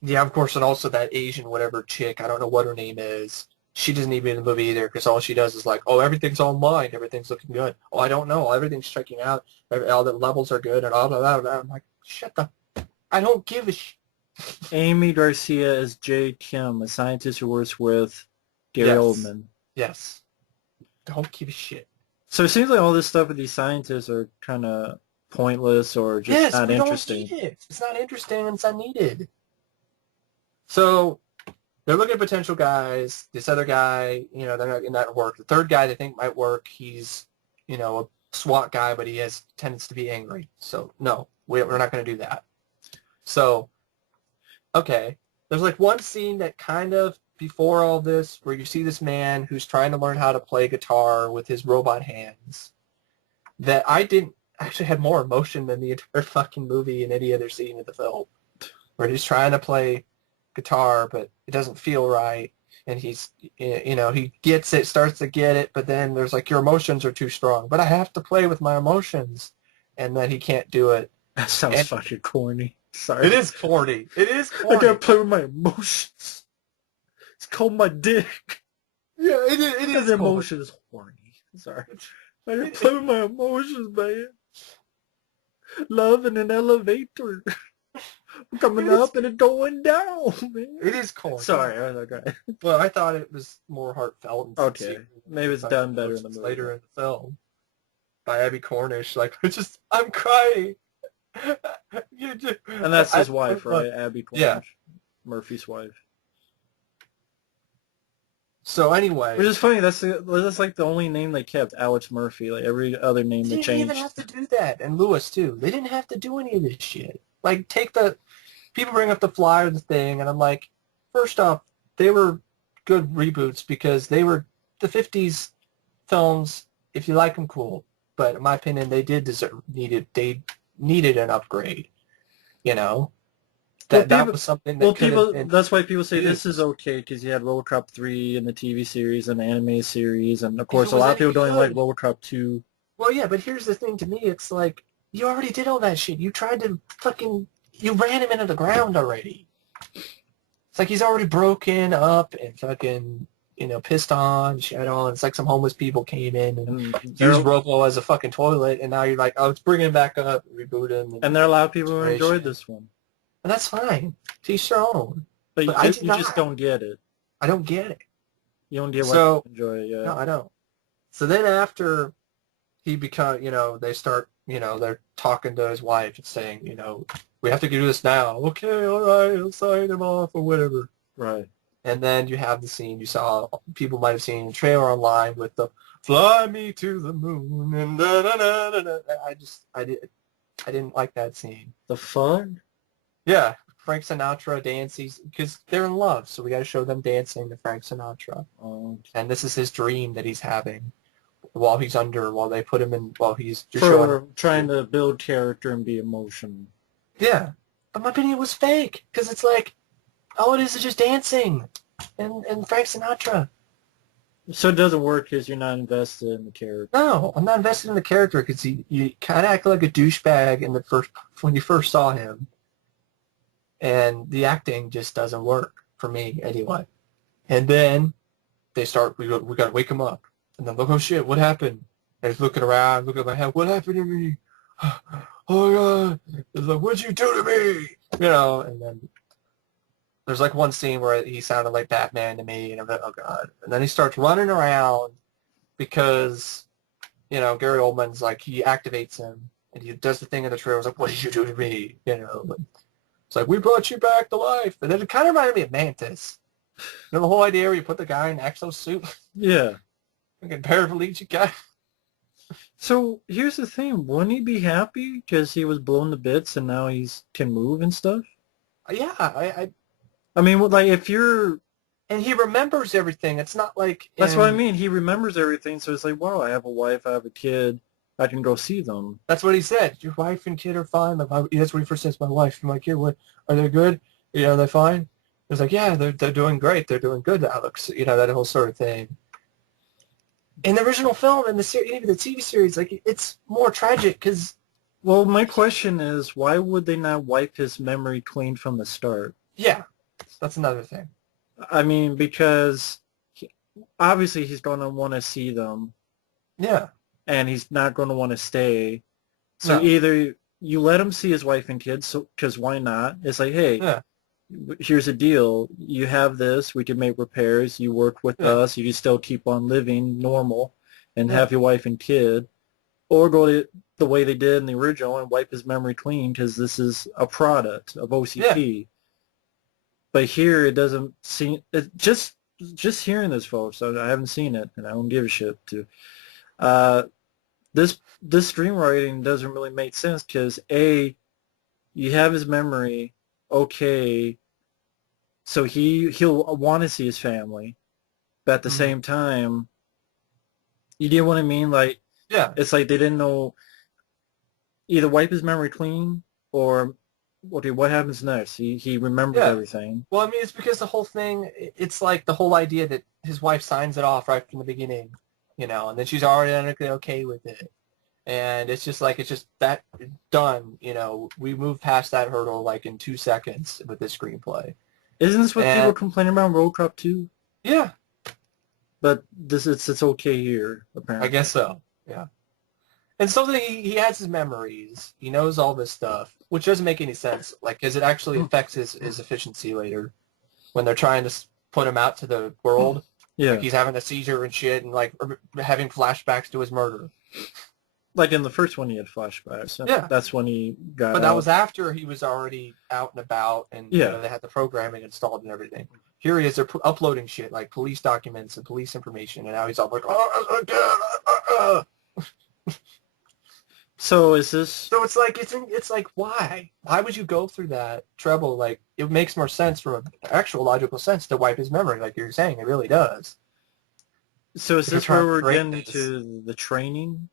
Yeah, of course, and also that Asian whatever chick, I don't know what her name is. She doesn't need to be in the movie either because all she does is like, oh, everything's online, everything's looking good. Oh, I don't know, everything's checking out, all the levels are good, and all blah, blah, blah. I'm like, shut the, I don't give a shit. Amy Garcia is Jay Kim, a scientist who works with Gary Oldman. Yes. Don't give a shit. So it seems like all this stuff with these scientists are kind of pointless or just not interesting. Don't need it. It's not interesting and it's not needed. So they're looking at potential guys. This other guy, they're not going to work. The third guy they think might work. He's, a SWAT guy, but he has tendency to be angry. So no, we're not going to do that. So, okay. There's like one scene that kind of before all this where you see this man who's trying to learn how to play guitar with his robot hands that I didn't actually have more emotion than the entire fucking movie in any other scene of the film where he's trying to play guitar, but it doesn't feel right. And he's, he gets it, starts to get it, but then there's like, your emotions are too strong. But I have to play with my emotions. And then he can't do it. That sounds fucking corny. Sorry. It is corny. It is corny. I gotta play with my emotions. It's called my dick. Yeah, it is. The emotion is horny. Sorry. I gotta play with my emotions, man. Love in an elevator. Coming up and it going down, man. It is corny. Sorry, okay. Well, I thought it was more heartfelt. And okay, maybe it's done better in the movie. Later in the film, by Abby Cornish, like I'm crying. And that's his wife, right? Abby Cornish. Yeah. Murphy's wife. So anyway, which is funny. That's like the only name they kept, Alex Murphy. Like every other name they changed. They didn't even have to do that, and Lewis too. They didn't have to do any of this shit. Like people bring up the Fly thing, and I'm like, first off, they were good reboots because they were the '50s films. If you like them, cool. But in my opinion, they needed an upgrade. That was something that that's why people say this is okay because you had RoboCop 3 and the TV series and the anime series, and of course a lot of people don't even like RoboCop 2. Well, yeah, but here's the thing. To me, it's like you already did all that shit. You tried to you ran him into the ground already. It's like he's already broken up and fucking pissed on, shit on. It's like some homeless people came in and used Robo as a fucking toilet, and now you're like, oh, let's bring him back up, reboot him. And there are a lot of people who enjoyed this one. And that's fine. To each their own. But you just don't get it. I don't get it. You don't get why you enjoy it, yeah. No, I don't. So then after he they start, they're talking to his wife and saying, we have to do this now. Okay, all right, I'll sign him off or whatever. Right. And then you have the scene you saw, people might have seen a trailer online with the fly me to the moon and da-da-da-da-da. I didn't like that scene. The fun? Yeah, Frank Sinatra dancing, because they're in love, so we got to show them dancing to Frank Sinatra. And this is his dream that he's having. while he's under, while they put him in, while he's just showing For him. trying to build character and be emotional. Yeah. But my opinion was fake, because it's like, all it is just dancing and Frank Sinatra. So it doesn't work because you're not invested in the character. No, I'm not invested in the character because you kind of act like a douchebag in the first when you first saw him, and the acting just doesn't work for me anyway. And then they start, we got to wake him up, and then look, oh shit, what happened? And he's looking around, looking at my head, what happened to me? Oh god, it's like, what'd you do to me? You know, and then there's like one scene where he sounded like Batman to me, and I'm like, oh god. And then he starts running around because, you know, Gary Oldman's like, he activates him, and he does the thing in the trailer. It's like, what did you do to me? You know, and it's like, we brought you back to life. And then it kind of reminded me of Mantis. You know, the whole idea where you put the guy in an exosuit, Yeah. like a paraplegic guy. So here's the thing. Wouldn't he be happy because he was blown to bits and now can move and stuff? Yeah, I mean, like if you're... and he remembers everything. It's not like That's what I mean. He remembers everything, so it's like, wow, I have a wife, I have a kid, I can go see them. That's what he said. Your wife and kid are fine. That's what he first says. My wife and my kid, what, are they good? You know, are they fine? It's like, yeah, they're doing great. They're doing good, Alex. You know, that whole sort of thing. In the original film, in the even the TV series, like, it's more tragic because... Well, my question is, why would they not wipe his memory clean from the start? Yeah, that's another thing. I mean, because obviously he's going to want to see them. Yeah. And he's not going to want to stay. So No. either you let him see his wife and kids, because why not? It's like, hey, here's a deal. You have this. We can make repairs. You work with us. You can still keep on living normal and have your wife and kid. Or go to the way they did in the original and wipe his memory clean because this is a product of OCP. Yeah. But here it doesn't seem... Just hearing this, folks, I haven't seen it, and I don't give a shit to... This screenwriting doesn't really make sense because A, you have his memory, okay, so he'll want to see his family, but at the same time, you get what I mean? Like, yeah, it's like they didn't know either wipe his memory clean or okay, what happens next? He remembers everything. Well, I mean, it's because the whole thing, it's like the whole idea that his wife signs it off right from the beginning. You know, and then she's already okay with it. And it's just like, it's just that done, you know. We moved past that hurdle like in 2 seconds with this screenplay. Isn't this what people complain about in Robocop 2? Yeah. But it's okay here, apparently. I guess so, yeah. And so he has his memories. He knows all this stuff, which doesn't make any sense. Like, because it actually affects his efficiency later when they're trying to put him out to the world. Yeah. Like he's having a seizure and shit and like having flashbacks to his murder. Like in the first one he had flashbacks. Yeah. That's when he got But that was after he was already out and about and you know, they had the programming installed and everything. Here he is, they're uploading shit like police documents and police information, and now he's all like, oh, So is this... So it's like why? Why would you go through that trouble? Like, it makes more sense from an actual logical sense to wipe his memory, like you're saying. It really does. So is this where we're getting into the training?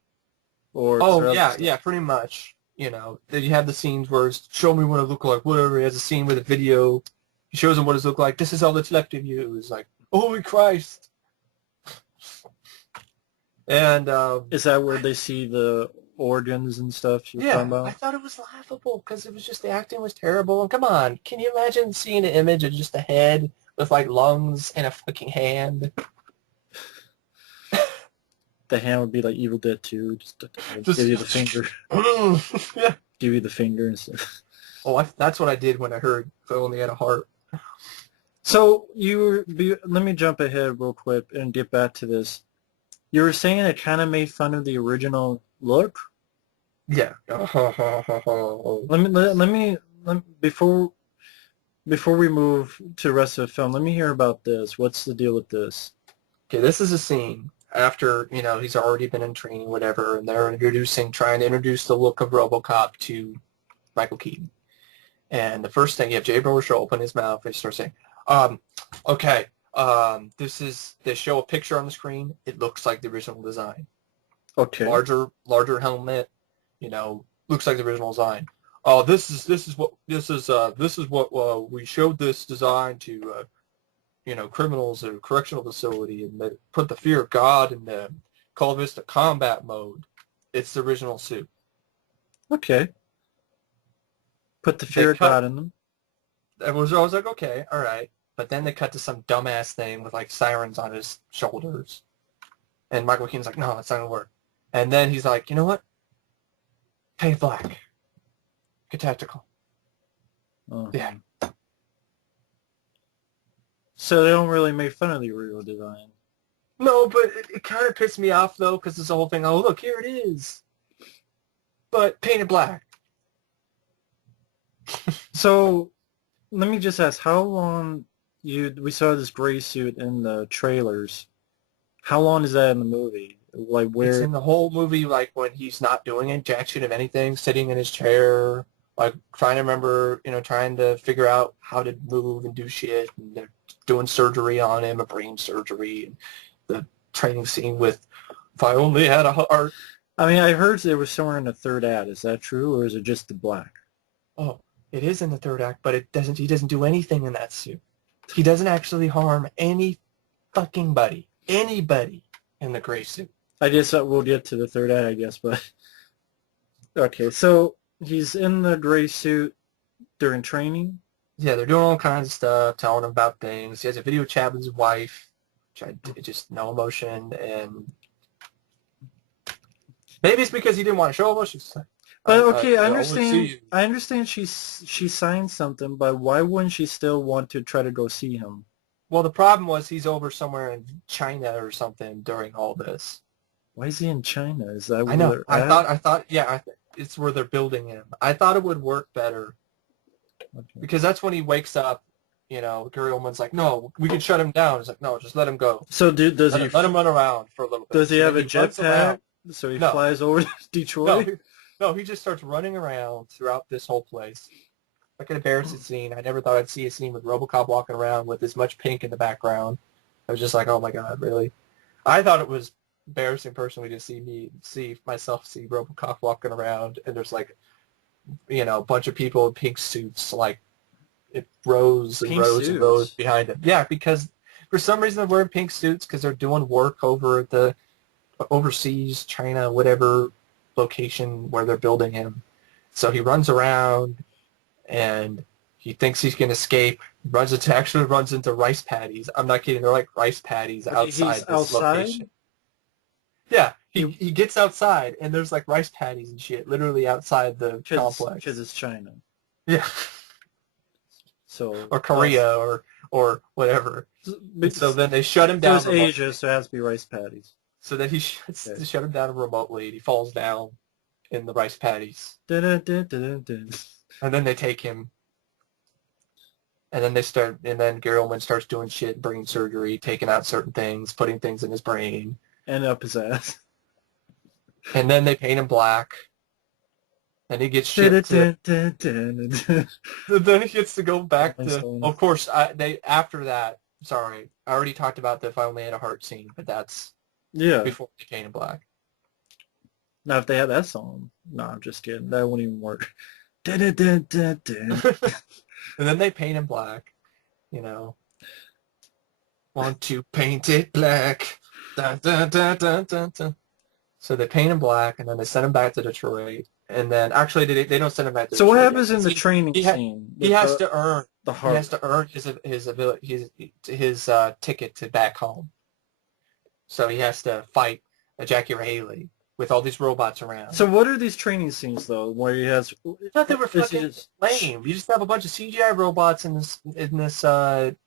Or yeah, pretty much. You know, then you have the scenes where it's, show me what I look like, whatever. He has a scene with a video. He shows him what it looks like. This is all that's left of you. It's like, holy Christ. And is that where they see the organs and stuff you're talking about? I thought it was laughable because it was just, the acting was terrible. And come on, can you imagine seeing an image of just a head with like lungs and a fucking hand? The hand would be like Evil Dead 2, just give you the finger. Yeah. Give you the finger and stuff. Oh, that's what I did when I heard I only had a heart. So let me jump ahead real quick and get back to this. You were saying it kind of made fun of the original look? Yeah. Let me before we move to the rest of the film, let me hear about this. What's the deal with this? Okay, this is a scene after, you know, he's already been in training, whatever, and they're trying to introduce the look of RoboCop to Michael Keaton. And the first thing, you have Jay Baruchel open his mouth and start saying, okay, they show a picture on the screen. It looks like the original design. Okay. larger helmet, you know, looks like the original design. Oh, this is what we showed this design to you know, criminals at a correctional facility, and they put the fear of God in them. Call this the combat mode. It's the original suit. Okay. Put the They fear of cut. God in them. I was like, okay, all right. But then they cut to some dumbass thing with like sirens on his shoulders, and Michael Keaton's like, no, it's not gonna work. And then he's like, you know what? Paint black. Get tactical. Uh-huh. Yeah. So they don't really make fun of the real design. No, but it kind of pissed me off though, because this whole thing. Oh, look, here it is. But painted black. So let me just ask, how long we saw this gray suit in the trailers? How long is that in the movie? Like It's where? in the whole movie, like when he's not doing any jack shit of anything, sitting in his chair, like trying to remember, you know, trying to figure out how to move and do shit. And they're doing surgery on him, a brain surgery, and the training scene with, if I only had a heart. I mean, I heard there was somewhere in the third act. Is that true, or is it just the black? Oh, it is in the third act, but it doesn't. He doesn't do anything in that suit. He doesn't actually harm any fucking anybody in the gray suit. I guess we'll get to the third act, I guess, but okay. So he's in the gray suit during training. Yeah, they're doing all kinds of stuff, telling him about things. He has a video chat with his wife, which just no emotion, and maybe it's because he didn't want to show emotion. But okay, I only see understand. you. I understand she signed something, but why wouldn't she still want to try to go see him? Well, the problem was he's over somewhere in China or something during all this. Why is he in China? Is that where I know. they're at? I thought, yeah, it's where they're building him. I thought it would work better Okay. because that's when he wakes up. You know, Gary Oldman's like, no, we can shut him down. He's like, no, just let him go. So does he Let him run around for a little bit. does he So have then a runs around. jetpack? So he No. flies over to No, Detroit? no, he just starts running around throughout this whole place. Like an embarrassing scene. I never thought I'd see a scene with Robocop walking around with as much pink in the background. I was just like, oh my god, really? I thought it was embarrassing personally to see myself see Robocop walking around, and there's like, you know, a bunch of people in pink suits, like it rows and Pink rows and rows suits? behind him. Yeah, because for some reason they're wearing pink suits because they're doing work over at the overseas, China, whatever location where they're building him. So he runs around and he thinks he's going to escape. Actually runs into rice paddies. I'm not kidding. They're like rice paddies outside He's this outside? location. Yeah, he gets outside and there's like rice paddies and shit literally outside the complex. Because it's China. Yeah. So Or Korea or whatever. So then they shut him So down. it's Asia, so it has to be rice patties. So then he shut him down remotely, and he falls down in the rice paddies. Dun-dun-dun-dun-dun. And then they take him, and then Gary Oldman starts doing shit, bringing surgery, taking out certain things, putting things in his brain. And up his ass. And then they paint him black. And he gets shipped to, then he gets to go back to, of course, after that, sorry, I already talked about the If I Only Had a Heart scene, but that's before they paint him black. Now, if they had that song, no, I'm just kidding. That wouldn't even work. And then they paint him black, you know. Want to paint it black. Dun, dun, dun, dun, dun, dun. So they paint him black, and then they send him back to Detroit. And then, actually, they don't send him back to So Detroit. what happens in the training scene? He has to earn the heart. He has to earn his ability, his ticket to back home. So he has to fight Jackie Haley with all these robots around. So what are these training scenes though, where he has? I thought they were fucking lame. You just have a bunch of CGI robots in this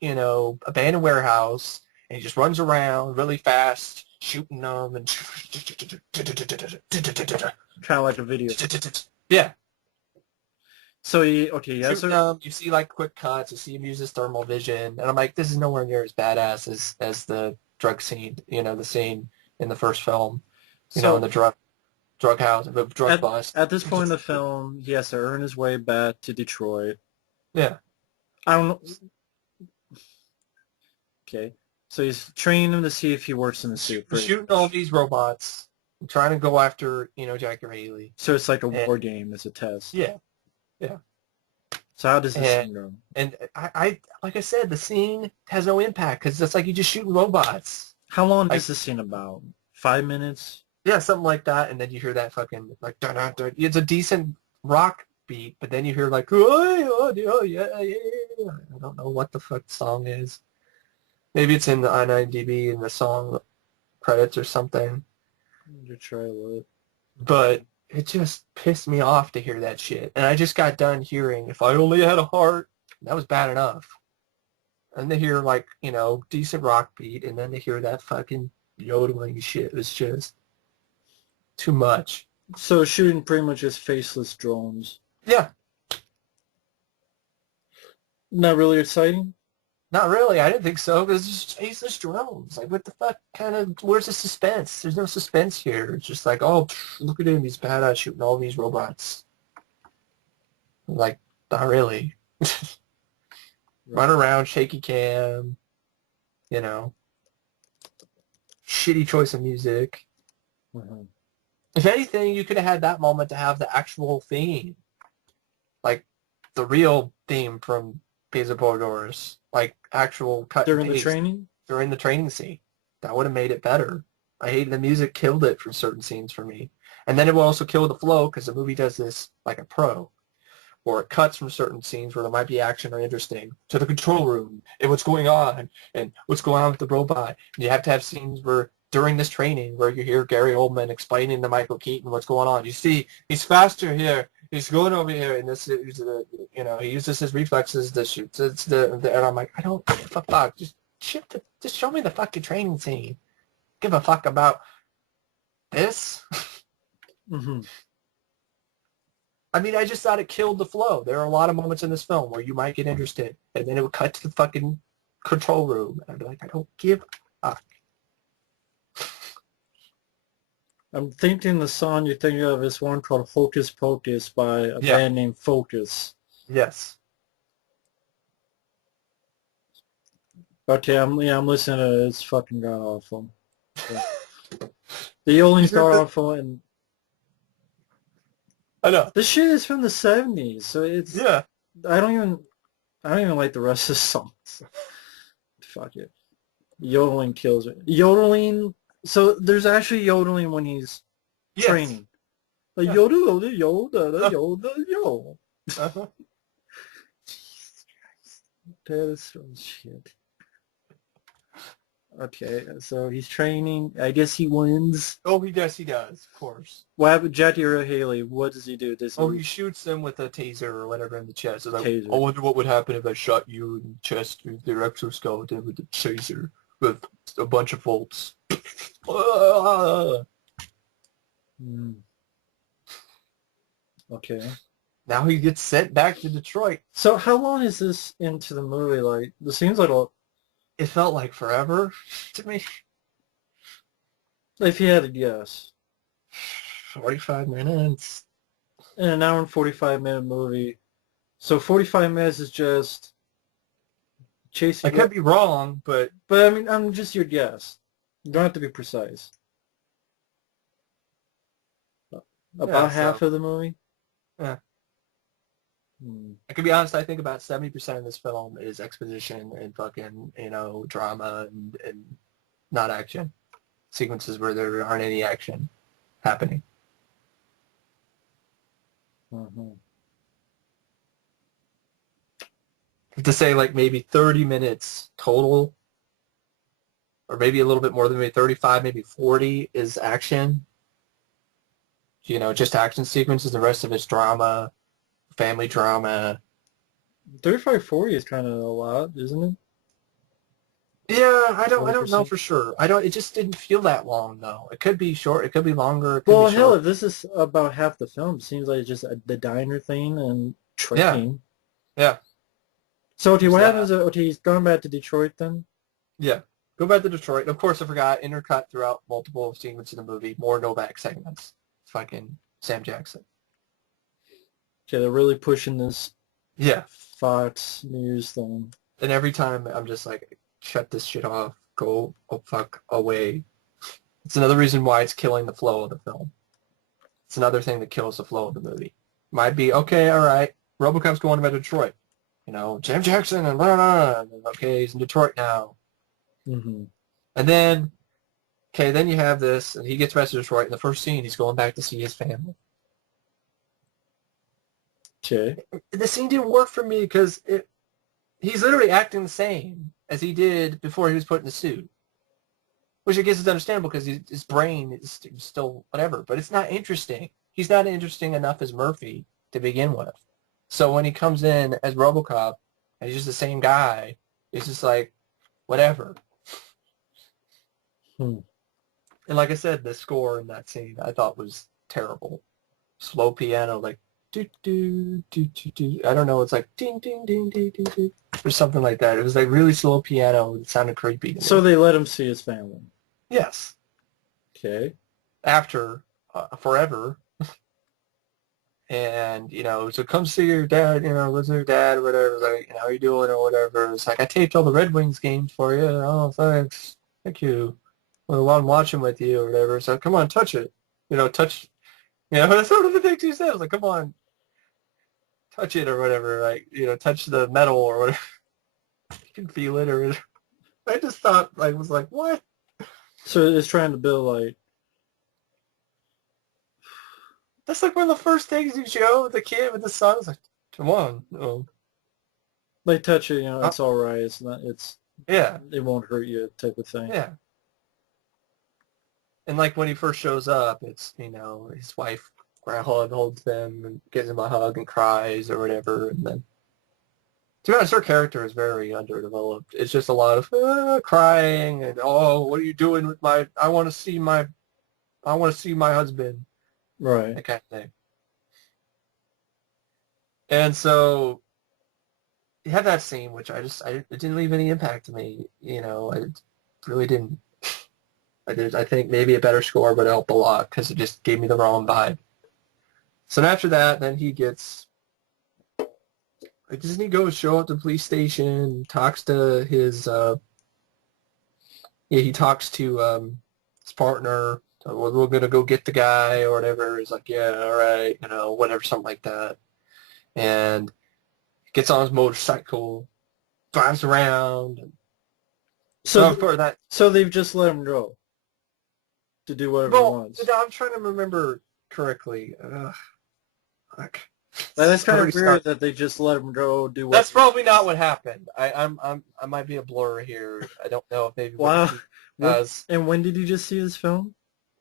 you know, abandoned warehouse, and he just runs around really fast, shooting them and Kind of like a video. Yeah. So yeah. Shooting them, you see like quick cuts, you see him use his thermal vision, and I'm like, this is nowhere near as badass as the drug scene, you know, the scene in the first film, you know, in the drug house, the drug bust. At this point in the film, he has to earn his way back to Detroit. Yeah. I don't know. Okay. So he's training him to see if he works in the suit. Shooting all these robots, I'm trying to go after, Jackie or Haley. So it's like a And war game. It's a test. yeah, yeah. So how does this And scene go? and I like I said, the scene has no impact because it's like you just shooting robots. How long Like is this scene about? 5 minutes? yeah, something like that, and then you hear that fucking like dun, dun, dun. It's a decent rock beat, but then you hear like oh yeah, yeah. I don't know what the fuck the song is. Maybe it's in the IMDb in the song credits or something. You try what? But it just pissed me off to hear that shit. And I just got done hearing If I Only Had a Heart. That was bad enough. And they hear like, decent rock beat, and then they hear that fucking yodeling shit. It was just too much. So shooting pretty much just faceless drones. Yeah, Not really exciting? not really. I didn't think so, because it's just faceless drones. Like, what the fuck where's the suspense? There's no suspense here. It's just like, oh, look at him. He's badass shooting all these robots. Like, not really. Run around, shaky cam, you know, shitty choice of music. Mhm. If anything, you could have had that moment to have the actual theme, like the real theme from Pizza Doors, like actual cut and During the paste training? during the training scene. That would have made it better. I hate the music killed it for certain scenes for me. And then it will also kill the flow because the movie does this like a pro. Or it cuts from certain scenes where there might be action or interesting to the control room and what's going on with the robot. And you have to have scenes where during this training where you hear Gary Oldman explaining to Michael Keaton what's going on. You see, he's faster here. He's going over here, and this is he uses his reflexes to shoot. And I'm like, I don't give a fuck. Just show me the fucking training scene. Give a fuck about this. Mm-hmm. I mean, I just thought it killed the flow. There are a lot of moments in this film where you might get interested, and then it would cut to the fucking control room, and I'd be like, I don't give a fuck. I'm thinking the song you're thinking of is one called Hocus Pocus by a band named Focus. Yes. Okay, I'm listening to it. It's fucking god awful. Yeah. The only god awful, and I know. this shit is from the 70s, so it's Yeah. I don't even like the rest of the songs. Fuck it. Yodeling kills it. Yodeling. So there's actually yodeling when he's training. Like Yeah. yodel, yodel, yodel, yodel. Uh-huh. That is some shit. Okay, so he's training. I guess he wins. Oh, he does, of course. What happened, Jackie or Haley? What does he do? He shoots them with a taser or whatever in the chest. It's like, Taser. I wonder what would happen if I shot you in the chest with their exoskeleton with a taser with a bunch of bolts. Hmm. Okay. Now he gets sent back to Detroit. So how long is this into the movie? Like, it seems like It felt like forever to me. if you had to guess, 45 minutes. in an hour and 45-minute movie. So 45 minutes is just chasing. I could be wrong, but I mean, I'm just your guess. You don't have to be precise. About half of the movie? Yeah. Hmm. I could be honest, I think about 70% of this film is exposition and fucking, drama and not action. Sequences where there aren't any action happening. Mm-hmm. To say like maybe 30 minutes total, or maybe a little bit more than maybe 35, maybe 40 is action. Just action sequences. The rest of it's drama, family drama. 35-40 is kind of a lot, isn't it? Yeah, I don't know 40%. for sure. It just didn't feel that long though. It could be short, it could be longer, it could Well, be hell, short. if this is about half the film, it seems like just the diner thing and training. Yeah. So, okay, what happens? Okay, he's gone back to Detroit then? Yeah. Go back to Detroit. Of course, I forgot, intercut throughout multiple sequences in the movie, more Novak segments. Fucking Sam Jackson. Okay, they're really pushing this Yeah. Fox News thing. And every time I'm just like, shut this shit off. Go fuck away. It's another reason why it's killing the flow of the film. It's another thing that kills the flow of the movie. Might be, okay, all right, RoboCop's going to Detroit. You know, Jam Jackson and blah, blah, blah. Okay, he's in Detroit now. Mm-hmm. And then, okay, then you have this, and he gets back to Detroit, and the first scene, he's going back to see his family. Okay. The scene didn't work for me because he's literally acting the same as he did before he was put in the suit. Which I guess is understandable because his brain is still whatever, but it's not interesting. He's not interesting enough as Murphy to begin with. So when he comes in as RoboCop and he's just the same guy, it's just like, whatever. Hmm. And like I said, the score in that scene I thought was terrible. Slow piano, like, do, do, do, do, do. I don't know, it's like, ding, ding, ding, ding, ding, ding, or something like that. It was like really slow piano. It sounded creepy to me. So they let him see his family. Yes. Okay. After forever. And, you know, so come see your dad, you know, listen to your dad or whatever, like, you know, how you doing or whatever. It's like, I taped all the Red Wings games for you. Oh, thanks. Thank you. Well, while I'm watching with you or whatever. So come on, touch it. You know, touch, you know, that's sort of the things he says. Like, come on, touch it or whatever. Like, you know, touch the metal or whatever. You can feel it or whatever. I just thought, like, was like, what? So it's trying to build like, That's like one of the first things you show the kid with the son. It's like, come on. Oh. like touch it, you know, it's all right. It's not, Yeah. it won't hurt you type of thing. Yeah. And like when he first shows up, it's, you know, his wife holds him and gives him a hug and cries or whatever. And then, to be honest, her character is very underdeveloped. It's just a lot of crying and, oh, what are you doing with I want to see my husband, Right. that kind of thing. And so you have that scene, which it didn't leave any impact to me. You know, it really didn't. I think maybe a better score would help a lot because it just gave me the wrong vibe. So after that, then he gets, doesn't he go show up to the police station, talks to his, he talks to his partner, we're going to go get the guy or whatever. He's like, yeah, all right, you know, whatever, something like that. And gets on his motorcycle, drives around. And So for that, so they've just let him go to do whatever he wants. I'm trying to remember correctly. Fuck. That's kind of weird that they just let him go do what. That's probably not what happened. I might be a blur here. I don't know if maybe Wow. Does. And when did you just see this film?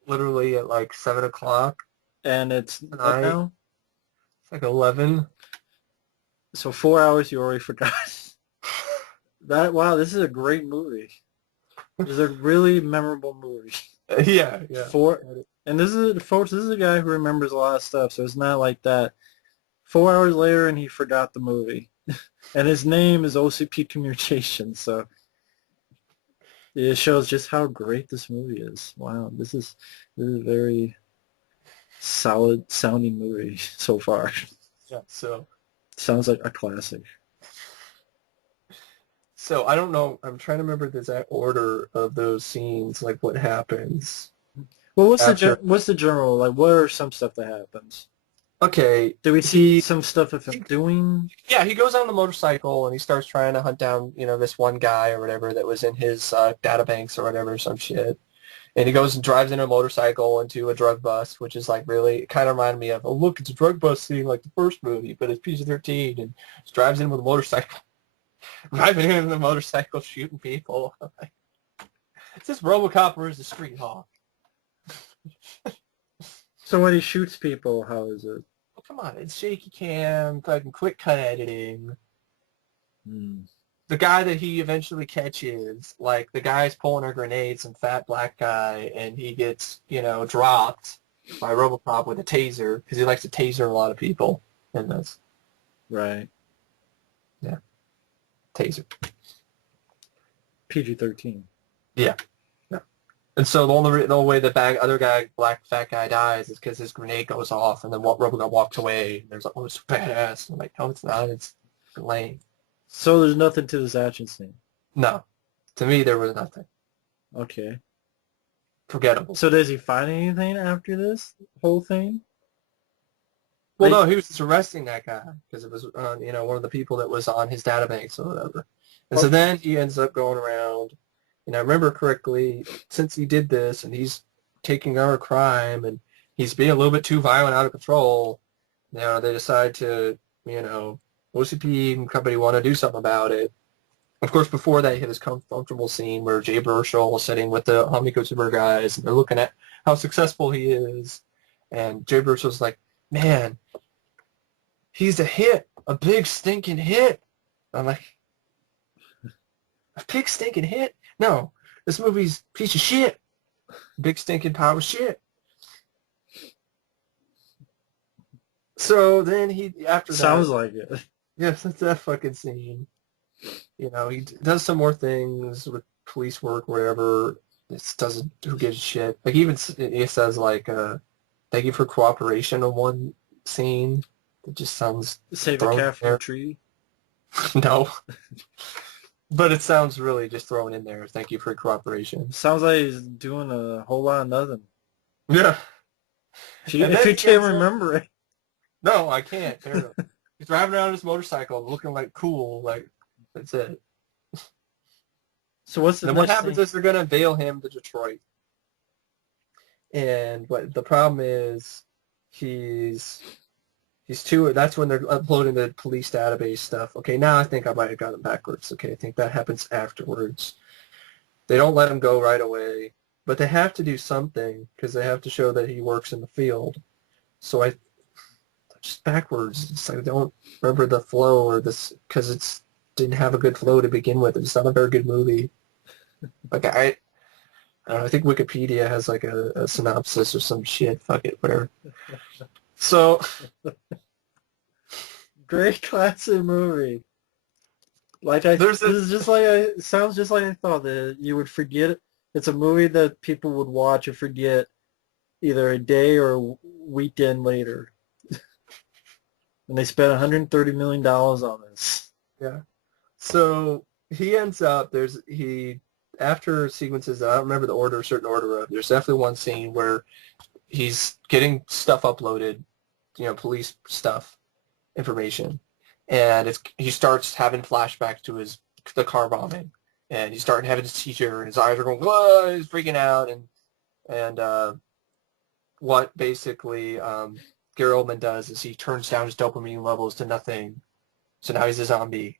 Literally at like 7 o'clock. And it's what now? It's like 11. So 4 hours you already forgot. Wow, this is a great movie. It's a really memorable movie. Yeah. And this is a guy who remembers a lot of stuff, so it's not like that. 4 hours later and he forgot the movie. And his name is OCPcommunications, so it shows just how great this movie is. Wow, this is a very solid sounding movie so far. Yeah, so Sounds like a classic. So I don't know. I'm trying to remember the exact order of those scenes, like what happens. Well, what's the general, like, what are some stuff that happens? Okay. Do we see some stuff of him doing? Yeah, he goes on the motorcycle and he starts trying to hunt down, you know, this one guy or whatever that was in his databanks or whatever, some shit. And he goes and drives in a motorcycle into a drug bust, which is like really, it kind of reminded me of, oh, look, it's a drug bust scene like the first movie, but it's PG-13, and just drives in with a motorcycle. Driving in the motorcycle, shooting people. Is this RoboCop or is it Street Hawk? So when he shoots people, how is it? Oh, come on, it's shaky cam, fucking quick cut editing. The guy that he eventually catches, like the guy's pulling a grenade, some fat black guy, and he gets, you know, dropped by RoboCop with a taser because he likes to taser a lot of people in this. Right. Yeah. Taser. PG-13. Yeah. And so the only way the other guy, black fat guy, dies is because his grenade goes off, and then RoboCop walks away. And there's like, oh, it's badass. And I'm like, no, it's not. It's lame. So there's nothing to this action scene. No, to me there was nothing. Okay. forgettable. So does he find anything after this whole thing? Well, Like, no, he was just arresting that guy because it was, one of the people that was on his database or whatever. And so then he ends up going around, and I remember correctly, since he did this and he's taking over crime and he's being a little bit too violent, out of control, they decide to, OCP and company want to do something about it. Of course, before that, he had this comfortable scene where Jay Burchell is sitting with the Omniconsumer guys, and they're looking at how successful he is. And Jay Burchell's like, man, he's a hit, a big stinking hit. I'm like, a big stinking hit? No, this movie's a piece of shit. Big stinking pile of shit. So then after that... Sounds like it. Yes, that's that fucking scene. He does some more things with police work, whatever. It doesn't, who gives a shit. Like, he says, like, thank you for cooperation on one scene. It just sounds... Save a cat from a tree? No. But it sounds really just thrown in there. Thank you for cooperation. Sounds like he's doing a whole lot of nothing. Yeah. If you can't remember it. No, I can't. He's driving around his motorcycle looking like cool. Like, that's it. So what's the next what happens thing? Is they're going to bail him to Detroit. And what the problem is, that's when they're uploading the police database stuff. Okay, now I think I might have gotten it backwards. Okay, I think that happens afterwards. They don't let him go right away, but they have to do something because they have to show that he works in the field. So just backwards. It's like I don't remember the flow or this because it didn't have a good flow to begin with. It's not a very good movie. Like I think Wikipedia has like a synopsis or some shit. Fuck it, whatever. So, great classic movie. It sounds just like I thought that you would forget it. It's a movie that people would watch and forget either a day or a weekend later. And they spent $130 million on this. Yeah. So he ends up, after sequences, I don't remember the certain order of, there's definitely one scene where he's getting stuff uploaded, police stuff, information. And he starts having flashbacks to the car bombing. And he's starting having a seizure, and his eyes are going, whoa, he's freaking out. And what basically Gary Oldman does is he turns down his dopamine levels to nothing. So now he's a zombie.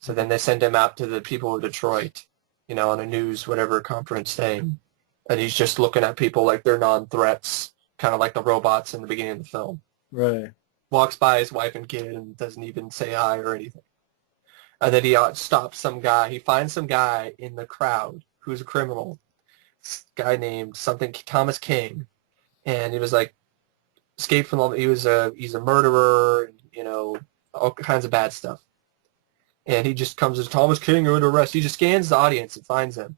So then they send him out to the people of Detroit, on a news, whatever conference thing. And he's just looking at people like they're non-threats, kind of like the robots in the beginning of the film. Right. Walks by his wife and kid and doesn't even say hi or anything. And then he stops some guy. He finds some guy in the crowd who's a criminal. This guy named something Thomas King. And he was like, escaped from he's a murderer, and, all kinds of bad stuff. And he just comes as Thomas King, you're under arrest. He just scans the audience and finds him.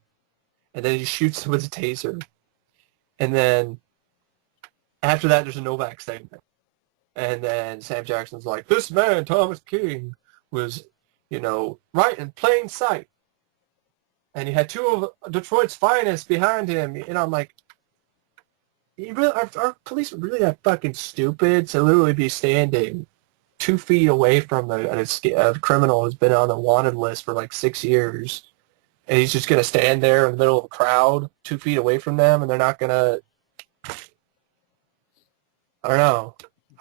And then he shoots him with a taser. And then after that, there's a Novak segment. And then Sam Jackson's like, this man, Thomas King, was, right in plain sight. And he had two of Detroit's finest behind him. And I'm like, our police are really that fucking stupid to literally be standing 2 feet away from a criminal who's been on the wanted list for like 6 years. And he's just going to stand there in the middle of a crowd 2 feet away from them, and they're not going to... I don't know.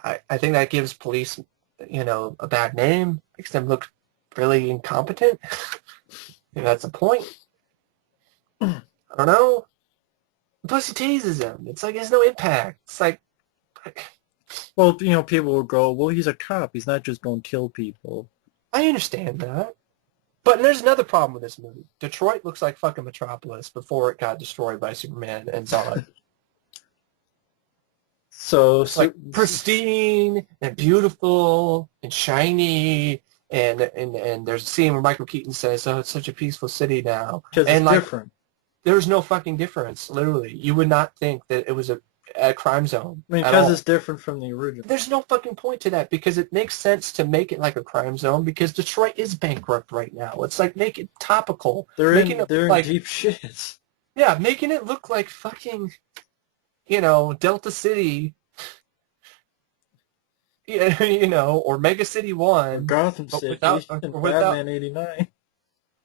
I think that gives police, a bad name, makes them look really incompetent. Maybe that's the point. I don't know. Plus he tases him. It's like, there's no impact. It's like... Well, people will go, well, he's a cop. He's not just going to kill people. I understand that. But there's another problem with this movie. Detroit looks like fucking Metropolis before it got destroyed by Superman and Zod. So it's like pristine and beautiful and shiny, and there's a scene where Michael Keaton says, "Oh, it's such a peaceful city now." Because it's different. There's no fucking difference. Literally, you would not think that it was a crime zone. I mean, because it's different from the original. There's no fucking point to that because it makes sense to make it like a crime zone because Detroit is bankrupt right now. It's like make it topical. They're in deep shit. Yeah, making it look like fucking, Delta City, or Mega City Or 1, Gotham but City or and without, Batman '89.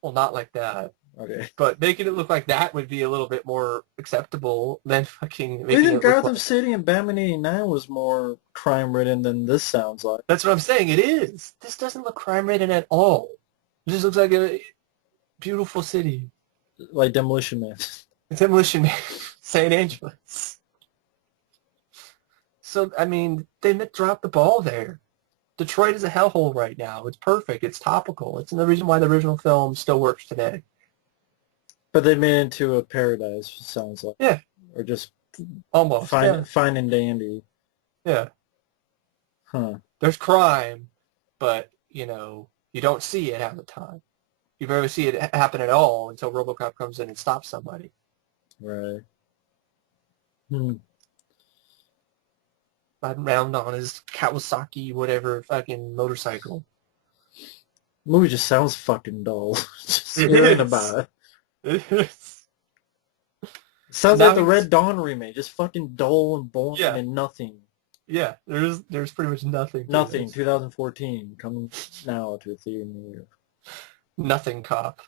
well, not like that. Okay. But making it look like that would be a little bit more acceptable than fucking making Even it look like. Gotham City and Batman '89 was more crime-ridden than this sounds like. That's what I'm saying. It is. This doesn't look crime-ridden at all. It just looks like a beautiful city. Like Demolition Man. Demolition Man, St. Angeles. So, I mean, they dropped the ball there. Detroit is a hellhole right now. It's perfect. It's topical. It's the reason why the original film still works today. But they made it into a paradise, sounds like. Yeah, Or just almost. fine, Yeah, fine and dandy. yeah. Huh. There's crime, but, you don't see it half the time. You barely see it happen at all until RoboCop comes in and stops somebody. Right. Riding around on his Kawasaki, whatever, fucking motorcycle. The movie just sounds fucking dull. Just It hearing is. about it. It is. Sounds Now like the he's- Red Dawn remake. Just fucking dull and boring Yeah. and nothing. Yeah, there's pretty much nothing. Nothing. This. 2014. Coming now to a theater near you. Nothing, cop.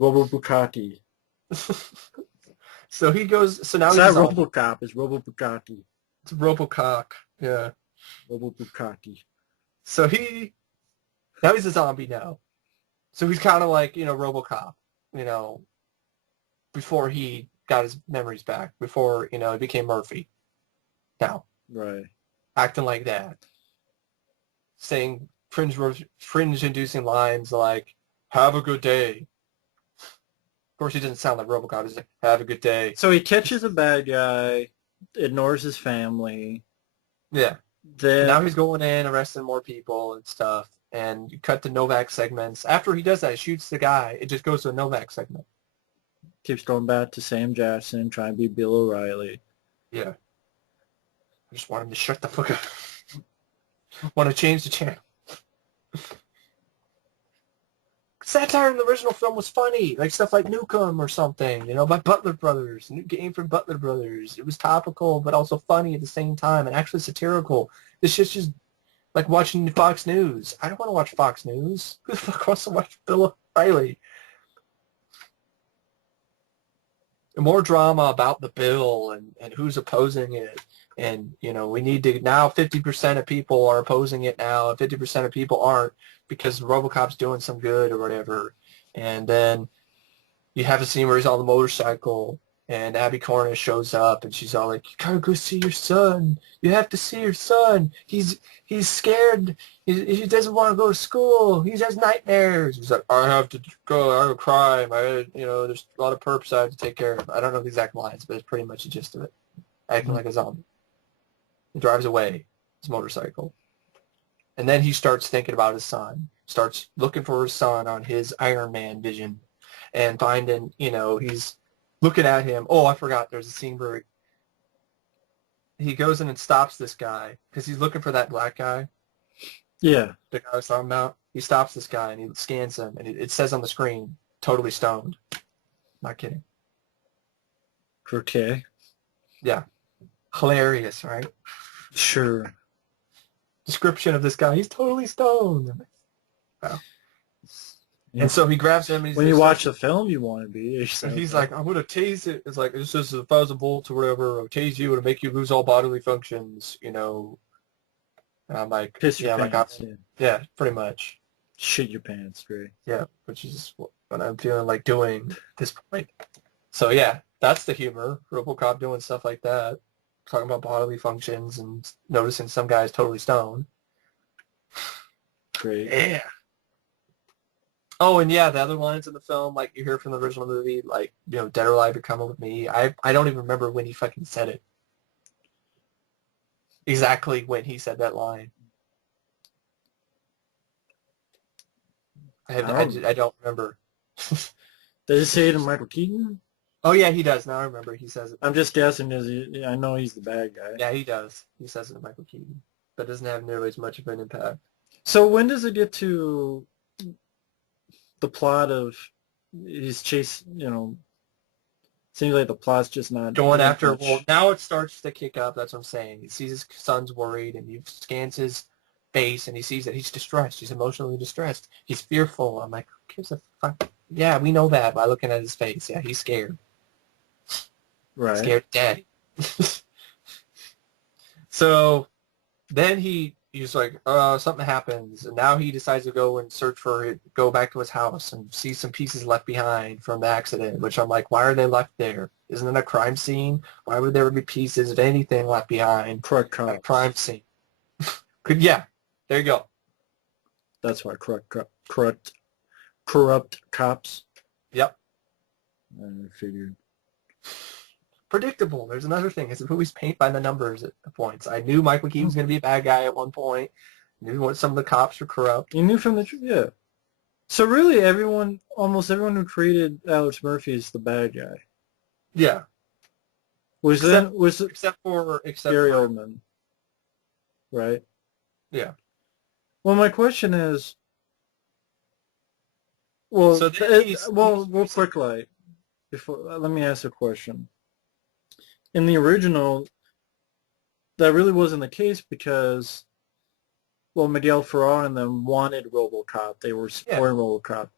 RoboBukkake. So he goes. So now It's he's not RoboCop. It's RoboBukkake. It's Robocock. Yeah. RoboBukkake. So now he's a zombie now. So he's kind of like RoboCop. Before he got his memories back. Before he became Murphy. Now Right. acting like that, saying fringe-inducing lines like "Have a good day." Of course, he doesn't sound like RoboCop. He's like, "Have a good day." So he catches a bad guy, ignores his family. Yeah. Then Now he's going in, arresting more people and stuff. And you cut to Novak segments. After he does that, he shoots the guy. It just goes to a Novak segment. keeps going back to Sam Jackson, trying to be Bill O'Reilly. Yeah. I just want him to shut the fuck up. Want to change the channel. Satire in the original film was funny, like stuff like Nukem or something, by Butler Brothers, new game from Butler Brothers. It was topical, but also funny at the same time, and actually satirical. This shit's just like watching Fox News. I don't want to watch Fox News. Who the fuck wants to watch Bill O'Reilly? And more drama about the bill and who's opposing it. And, we need to, now 50% of people are opposing it now, and 50% of people aren't because RoboCop's doing some good or whatever. And then you have a scene where he's on the motorcycle, and Abby Cornish shows up, and she's all like, "You gotta go see your son. You have to see your son. He's scared. He doesn't want to go to school. He has nightmares." He's like, "I have to go. I have a crime. There's a lot of perps I have to take care of." I don't know the exact lines, but it's pretty much the gist of it. Acting like a zombie. He drives away his motorcycle. And then he starts thinking about his son, starts looking for his son on his Iron Man vision, and finding, he's looking at him. Oh, I forgot. There's a scene where he goes in and stops this guy because he's looking for that black guy. Yeah. The guy I was talking about. He stops this guy and he scans him, and it says on the screen, "Totally stoned." Not kidding. Okay. Yeah. Hilarious, right? Sure. Description of this guy. He's totally stoned. Wow. Yeah. And so he grabs him. And he's When you watch the film, you want to be. And he's like, "I'm going to tase it." It's like, "This is 1,000 volts or whatever. I'll tase you. It'll make you lose all bodily functions, And I'm like, Piss your pants. Yeah, pretty much. Shit your pants straight. Yeah, which is what I'm feeling like doing at this point. So yeah, that's the humor. RoboCop doing stuff like that. Talking about bodily functions and noticing some guy's totally stoned. Great. Yeah. Oh, and yeah, the other lines in the film, like you hear from the original movie, like, "Dead or alive, you're coming with me." I don't even remember when he fucking said it. Exactly when he said that line. I don't remember. Does he say it in Michael Keaton? Oh, yeah, he does. Now I remember. He says it. I'm just guessing. I know he's the bad guy. Yeah, he does. He says it to Michael Keaton. But doesn't have nearly as much of an impact. So when does it get to the plot of his chase, Seems like the plot's just not going doing after. much. Well, now it starts to kick up. That's what I'm saying. He sees his son's worried, and he scans his face, and he sees that he's distressed. He's emotionally distressed. He's fearful. I'm like, who gives a fuck? Yeah, we know that by looking at his face. Yeah, he's scared. Right. Scared daddy. So then he's like, something happens, and now he decides to go and search for it, go back to his house and see some pieces left behind from the accident, which I'm like, why are they left there? Isn't it a crime scene? Why would there be pieces of anything left behind Corrupt at a cops. crime scene? Yeah, there you go. That's why corrupt cops. Yep. I figured. Predictable. There's another thing. Is the movies paint by the numbers at the points. I knew Michael Keaton was going to be a bad guy at one point. I knew what some of the cops were corrupt. You knew from the yeah. So really, almost everyone who created Alex Murphy is the bad guy. Yeah. Except for Gary Oldman, right? Yeah. Well, my question is, well, So real quick, like, before, let me ask a question. In the original, that really wasn't the case because, well, Miguel Ferrer and them wanted RoboCop. They were supporting RoboCop.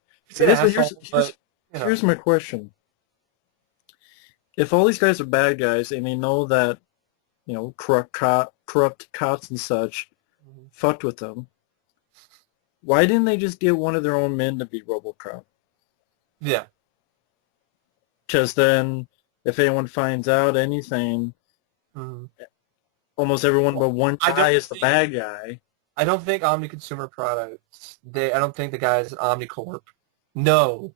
Here's my question. If all these guys are bad guys and they know that, corrupt cops and such fucked with them, why didn't they just get one of their own men to be RoboCop? Yeah. Because then, if anyone finds out anything, almost everyone but one guy is the bad guy. I don't think Omni Consumer Products, I don't think the guys at OmniCorp know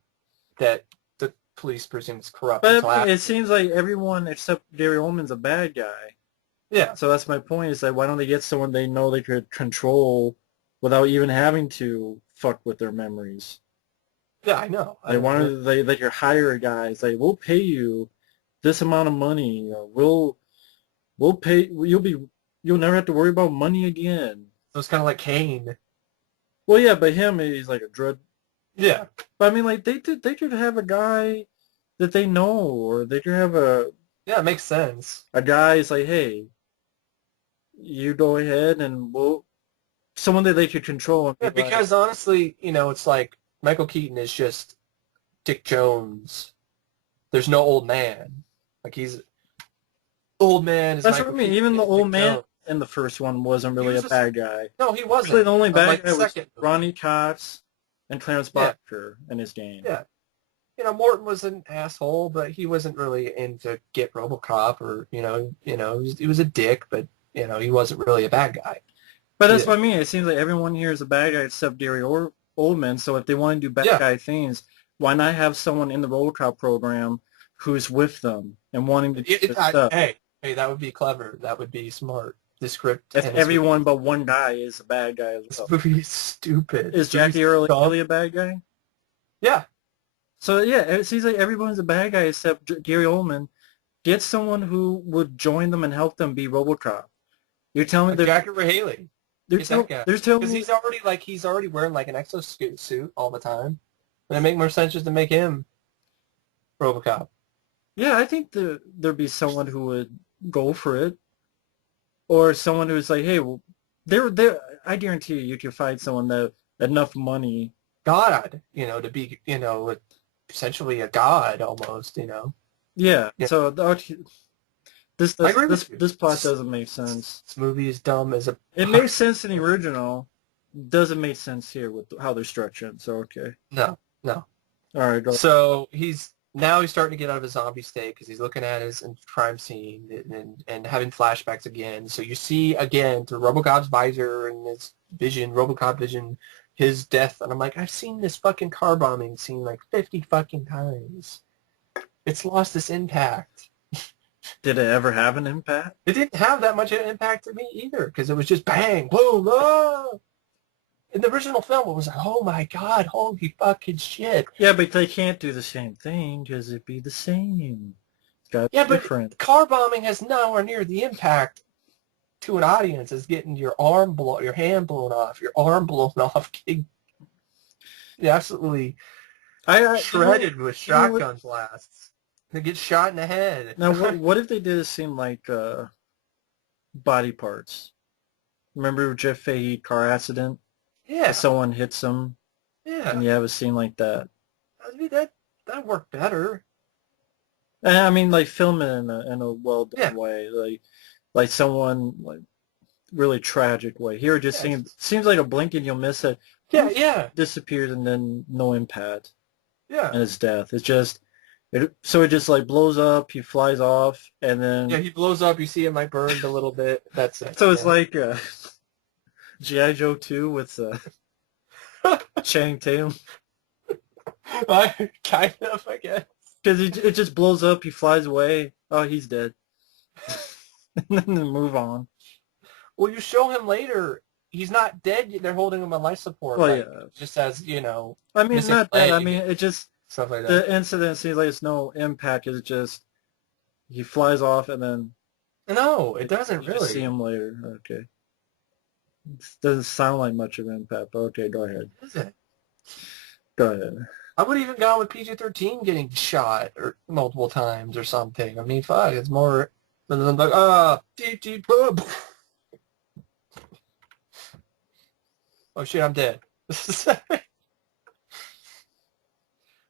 that the police presume is corrupt. But it seems like everyone except Gary Oldman's a bad guy. Yeah. So that's my point, is that why don't they get someone they know they could control without even having to fuck with their memories? Yeah, I know. They could hire a guy, say, we'll pay you this amount of money, or we'll pay, you'll never have to worry about money again. So it's kind of like Kane. Well, yeah, but he's like a drug. Yeah. But I mean, like, they could have a guy that they know, or they could have Yeah, it makes sense. a guy is like, hey, you go ahead and someone that they could control. Yeah, because honestly, it's like Michael Keaton is just Dick Jones. There's no old man. Like, he's old man. That's what I mean. Even the old man in the first one wasn't really a bad guy. No, he wasn't. Actually, the only bad guy was Ronnie Cox and Clarence Barker in his game. Yeah. Morton was an asshole, but he wasn't really into get RoboCop, or he was a dick, but he wasn't really a bad guy. But that's what I mean. It seems like everyone here is a bad guy except Gary Oldman. So if they want to do bad guy things, why not have someone in the RoboCop program who's with them and wanting to do this stuff? Hey, that would be clever. That would be smart. The script. If everyone but one guy is a bad guy as well. This movie is stupid. Is Jackie Earle really a bad guy? Yeah. So yeah, it seems like everyone's a bad guy except Gary Oldman. Get someone who would join them and help them be RoboCop. You're telling me that Jackie Haley. There's telling me because he's already wearing like an exosuit all the time. Would it make more sense just to make him RoboCop? Yeah, I think there'd be someone who would go for it, or someone who's like, hey, well, I guarantee you could find someone that enough money. God, to be, essentially a god almost, Yeah. So this plot doesn't make sense. This movie is dumb as a. It makes sense in the original. Doesn't make sense here with how they're structured. So okay. No. All right. Go. So he's starting to get out of his zombie state because he's looking at his crime scene and having flashbacks again. So you see again through RoboCop's visor and his vision, RoboCop vision, his death, and I'm like, I've seen this fucking car bombing scene like 50 fucking times. It's lost its impact. Did it ever have an impact? It didn't have that much impact to me either because it was just bang, boom, ah! In the original film, it was like, oh my god, holy fucking shit. Yeah, but they can't do the same thing because it'd be the same. It's got to be different. But car bombing has nowhere near the impact to an audience as getting your hand blown off, your arm blown off, getting absolutely shredded with shotgun blasts. He gets shot in the head. Now, what if they did a scene like body parts? Remember Jeff Fahey car accident? Yeah, Someone hits him, and yeah. you have a scene like that. I mean, that worked better. And I mean, like film it in a well Yeah, done way, like someone like really tragic way. Here, it just yeah, seems like a blink and you'll miss it. yeah, Poof, yeah, disappears and then no impact yeah. and it's death. It's just so it just like blows up. He flies off, and Yeah, then he blows up. You see him like burned a little bit. That's it. so it's Yeah. like G.I. Joe 2 with Channing Tatum. Kind of, I guess. Because it just blows up. He flies away. Oh, he's dead. And then move on. Well, you show him later. He's not dead. They're holding him on life support. Well, Like, yeah. just as, I mean, missing not that. I leg, mean, it just stuff like that. the incident seems like it's no impact. It's just he flies off and then No, it doesn't you just see really. him later. Okay. It doesn't sound like much of an impact, but okay, go ahead. Is it? Go ahead. I would have even gone with PG-13 getting shot or multiple times or something. I mean, fuck, it's more than like, deep, deep, oh shit, I'm dead.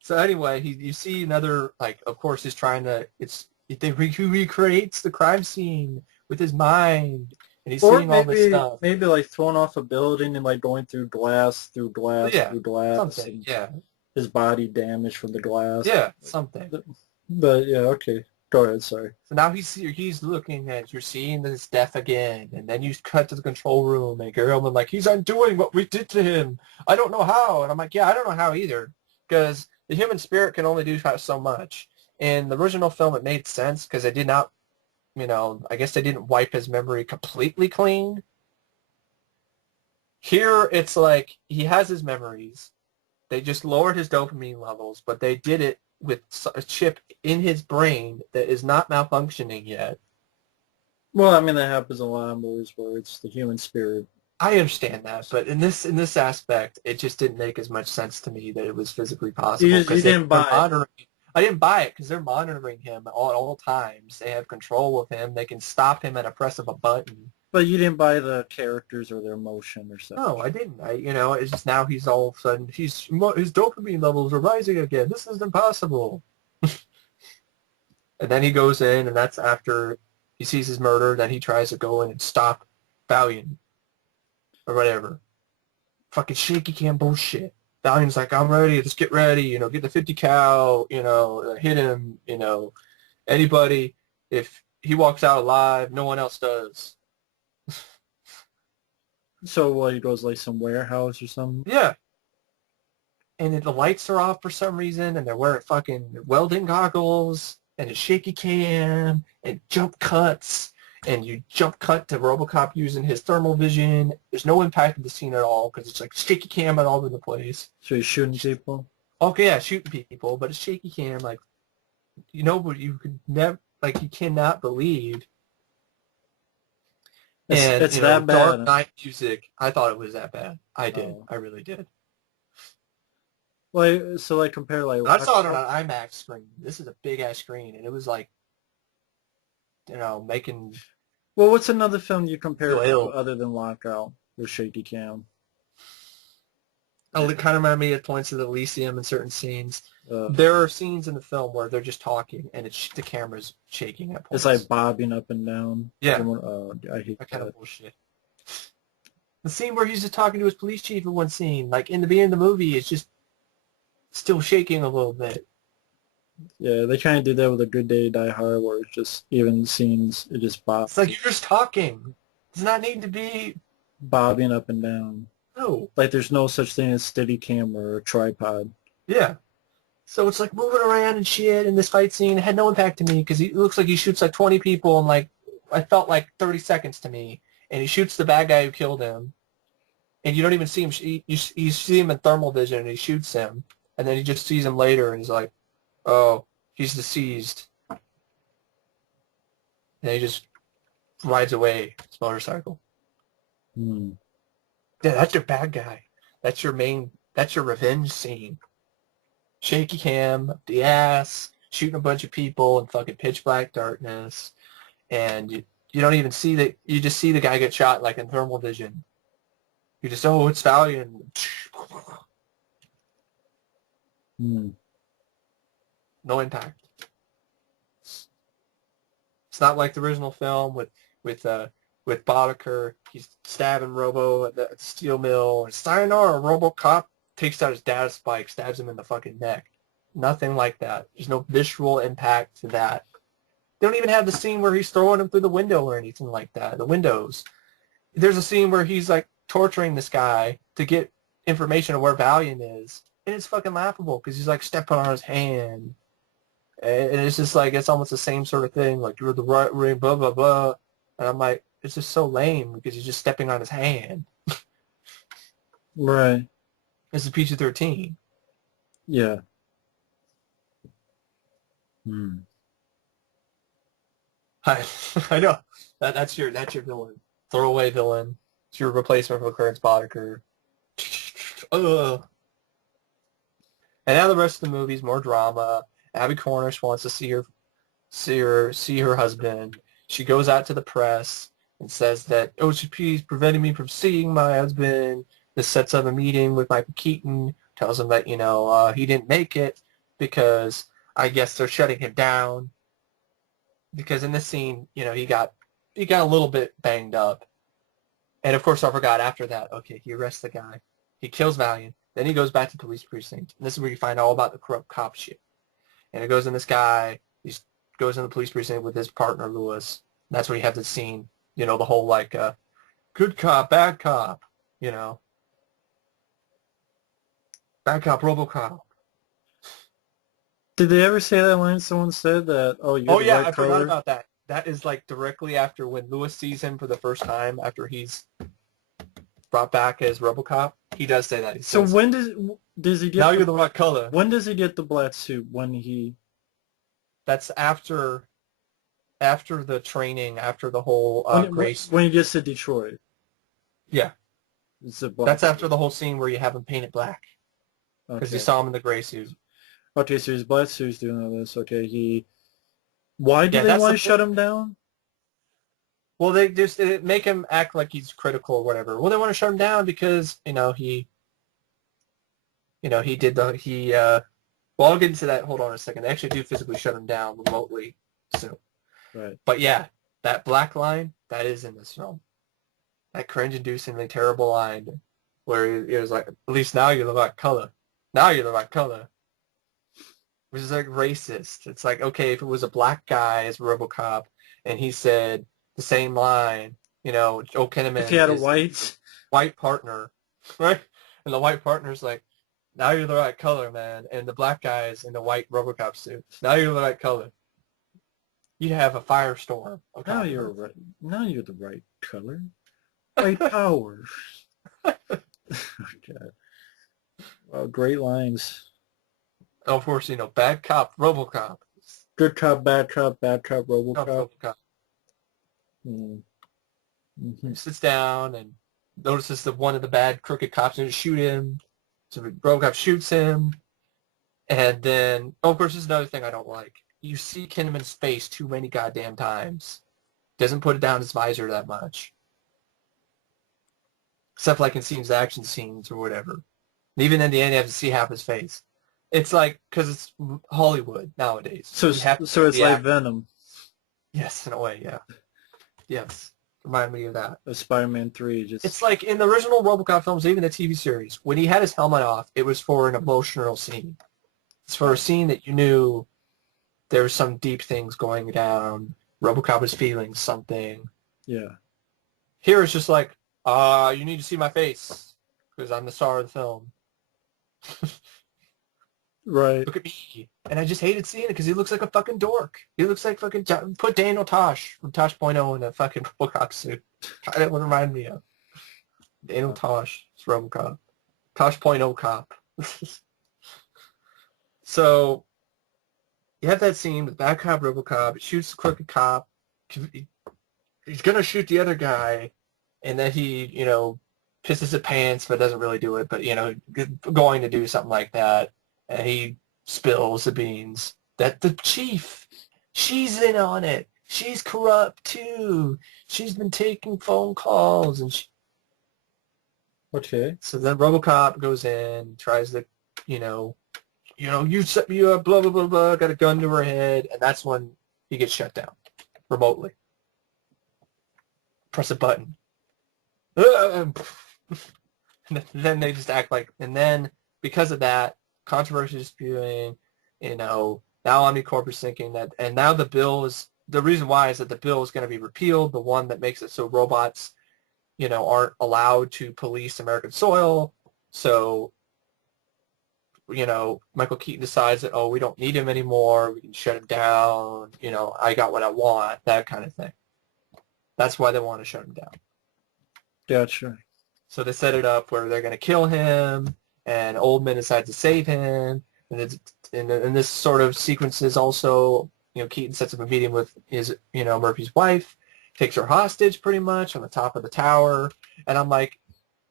So anyway, you see another, like, of course, he's trying to, he recreates the crime scene with his mind, and he's Or seeing all this stuff. maybe like thrown off a building and like going through glass, Yeah, through glass, something, and yeah. his body damaged from the glass. Yeah, something. But yeah, okay. Go ahead, sorry. So now he's looking at, you're seeing this death again, and then you cut to the control room, and Geralman like, he's undoing what we did to him. I don't know how. And I'm like, yeah, I don't know how either, because the human spirit can only do so much. In the original film, it made sense because they did not, I guess they didn't wipe his memory completely clean. Here, it's like he has his memories. They just lowered his dopamine levels, but they did it with a chip in his brain that is not malfunctioning yet. Well, I mean that happens a lot in movies where it's the human spirit. I understand that, but in this aspect, it just didn't make as much sense to me that it was physically possible. You didn't buy it. I didn't buy it because they're monitoring him at all times. They have control of him. They can stop him at a press of a button. But you didn't buy the characters or their emotion or something. No, I didn't. It's just now he's all of a sudden, his dopamine levels are rising again. This is impossible. And then he goes in, and that's after he sees his murder. Then he tries to go in and stop Valiant or whatever. Fucking shaky cam bullshit. Valiant's like, I'm ready. Let's get ready. Get the 50 cal. Hit him. Anybody. If he walks out alive, no one else does. So what? He goes like some warehouse or something. Yeah. And then the lights are off for some reason, and they're wearing fucking welding goggles, and a shaky cam, and jump cuts, and you jump cut to RoboCop using his thermal vision. There's no impact of the scene at all, because it's like shaky cam all over the place. So he's shooting people? Okay, yeah, shooting people, but it's shaky cam, like, but you could never, like, you cannot believe. It's that bad. Dark Knight music, I thought it was that bad. I did. Oh. I really did. Like, so like compare like... I saw it on an Imax screen. This is a big-ass screen, and it was like, making... Well, what's another film you compare to ill. other than Lockout with shaky cam? It kind of reminded me of points of the Elysium in certain scenes. Uh, There are scenes in the film where they're just talking, and the camera's shaking at points. It's like bobbing up and down. Yeah. I hate That kind that. of bullshit. The scene where he's just talking to his police chief in one scene, like in the beginning of the movie, it's just still shaking a little bit. Yeah, they kind of did that with A Good Day to Die Hard, where it's just even scenes, it just bobs. It's like you're just talking. It does not need to be... bobbing up and down. No. Like there's no such thing as steady camera or a tripod. Yeah. So it's like moving around and shit, and this fight scene had no impact to me because it looks like he shoots like 20 people in like, I felt like 30 seconds to me. And he shoots the bad guy who killed him. And you don't even see him. You see him in thermal vision, and he shoots him. And then he just sees him later, and he's like, oh, he's deceased. And he just rides away his motorcycle. Hmm. Yeah, that's your bad guy. That's your revenge scene. Shaky cam, the ass, shooting a bunch of people in fucking pitch black darkness, and you don't even see that. You just see the guy get shot like in thermal vision. You just, oh, it's Valiant. Hmm. No impact. It's not like the original film with Boddicker. He's stabbing Robo at the steel mill. And Sayonara, Robocop takes out his dad's spike, stabs him in the fucking neck. Nothing like that. There's no visceral impact to that. They don't even have the scene where he's throwing him through the window or anything like that. The windows. There's a scene where he's like torturing this guy to get information of where Valiant is. And it's fucking laughable because he's like stepping on his hand. And it's just like, it's almost the same sort of thing. Like, you're the right way, blah, blah, blah. And I'm like, it's just so lame because he's just stepping on his hand. Right. This is PG-13. Yeah. Hmm. I know. That's your villain. Throwaway villain. It's your replacement for Clarence Boddicker. Ugh. And now the rest of the movie's more drama. Abby Cornish wants to see her husband. She goes out to the press and says that OCP is preventing me from seeing my husband. This sets up a meeting with Michael Keaton. Tells him that he didn't make it because I guess they're shutting him down. Because in this scene, he got a little bit banged up. And of course, I forgot after that. Okay, he arrests the guy. He kills Valiant. Then he goes back to the police precinct. And this is where you find all about the corrupt cop shit. And it goes in this guy. He goes in the police precinct with his partner, Lewis. And that's where you have the scene, the whole, like, good cop, bad cop, Bad cop, Robocop. Did they ever say that line? Someone said that, oh, you're Oh, the yeah, right I color? forgot about that. That is, like, directly after when Lewis sees him for the first time, after he's brought back as Robocop. He does say that. He So says, when does he get now you're the right color. When does he get the black suit? When he... That's after the training, after the whole grace. When he gets to Detroit. Yeah. It's a black That's suit. after the whole scene where you have him painted black. Because you saw him in the gray suit. Okay, so his black suit's doing all this. Okay, why do they want to shut him down? Well, they just make him act like he's critical or whatever. Well, they want to shut him down because he did well, I'll get into that. Hold on a second. They actually do physically shut him down remotely soon. Right. But yeah, that black line, that is in this film. That cringe-inducingly terrible line where it was like, at least now you're the right color. Now you're the right color. Which is like racist. It's like, okay, if it was a black guy as RoboCop and he said the same line, Joe Kinnaman, if he had a white partner, right? And the white partner's like, now you're the right color, man. And the black guy's in the white RoboCop suit. Now you're the right color. You have a firestorm. Now you're the right color. Right power. Okay. Well, great lines. Of course, bad cop, RoboCop. Good cop, bad cop, RoboCop. RoboCop. Mm-hmm. He sits down and notices that one of the bad crooked cops is going to shoot him. So RoboCop shoots him. And then, of course, there's another thing I don't like. You see Kinnaman's face too many goddamn times. Doesn't put it down his visor that much. Except like in action scenes or whatever. And even in the end, you have to see half his face. It's like, because it's Hollywood nowadays. So it's like Venom. Yes, in a way, yeah. Yes. Remind me of that. Of Spider-Man 3. It's like in the original RoboCop films, even the TV series, when he had his helmet off, it was for an emotional scene. It's for a scene that you knew there were some deep things going down. RoboCop was feeling something. Yeah. Here it's just like, you need to see my face because I'm the star of the film. Right. Look at me. And I just hated seeing it because he looks like a fucking dork. He looks like fucking... Put Daniel Tosh from Tosh.0 in a fucking RoboCop suit. That would remind me of. Daniel Tosh. It's RoboCop. Tosh.0 cop. So, you have that scene with bad cop RoboCop. He shoots the crooked cop. He's going to shoot the other guy. And then he, pisses his pants, but doesn't really do it. But, going to do something like that. And he spills the beans. that the chief, she's in on it. She's corrupt too. She's been taking phone calls and Okay. so then RoboCop goes in, tries to, you know, you set me up, blah blah blah blah, got a gun to her head, and that's when he gets shut down remotely. Press a button. And then they just act like, and then because of that, controversy is spewing, now Omnicorp is thinking that, and now the bill is, the reason why is that the bill is going to be repealed, the one that makes it so robots, aren't allowed to police American soil. So, Michael Keaton decides that, oh, we don't need him anymore, we can shut him down, I got what I want, that kind of thing. That's why they want to shut him down. Gotcha. So they set it up where they're going to kill him, and Oldman decides to save him. And this sort of sequences also, Keaton sets up a meeting with his, Murphy's wife, takes her hostage pretty much on the top of the tower. And I'm like,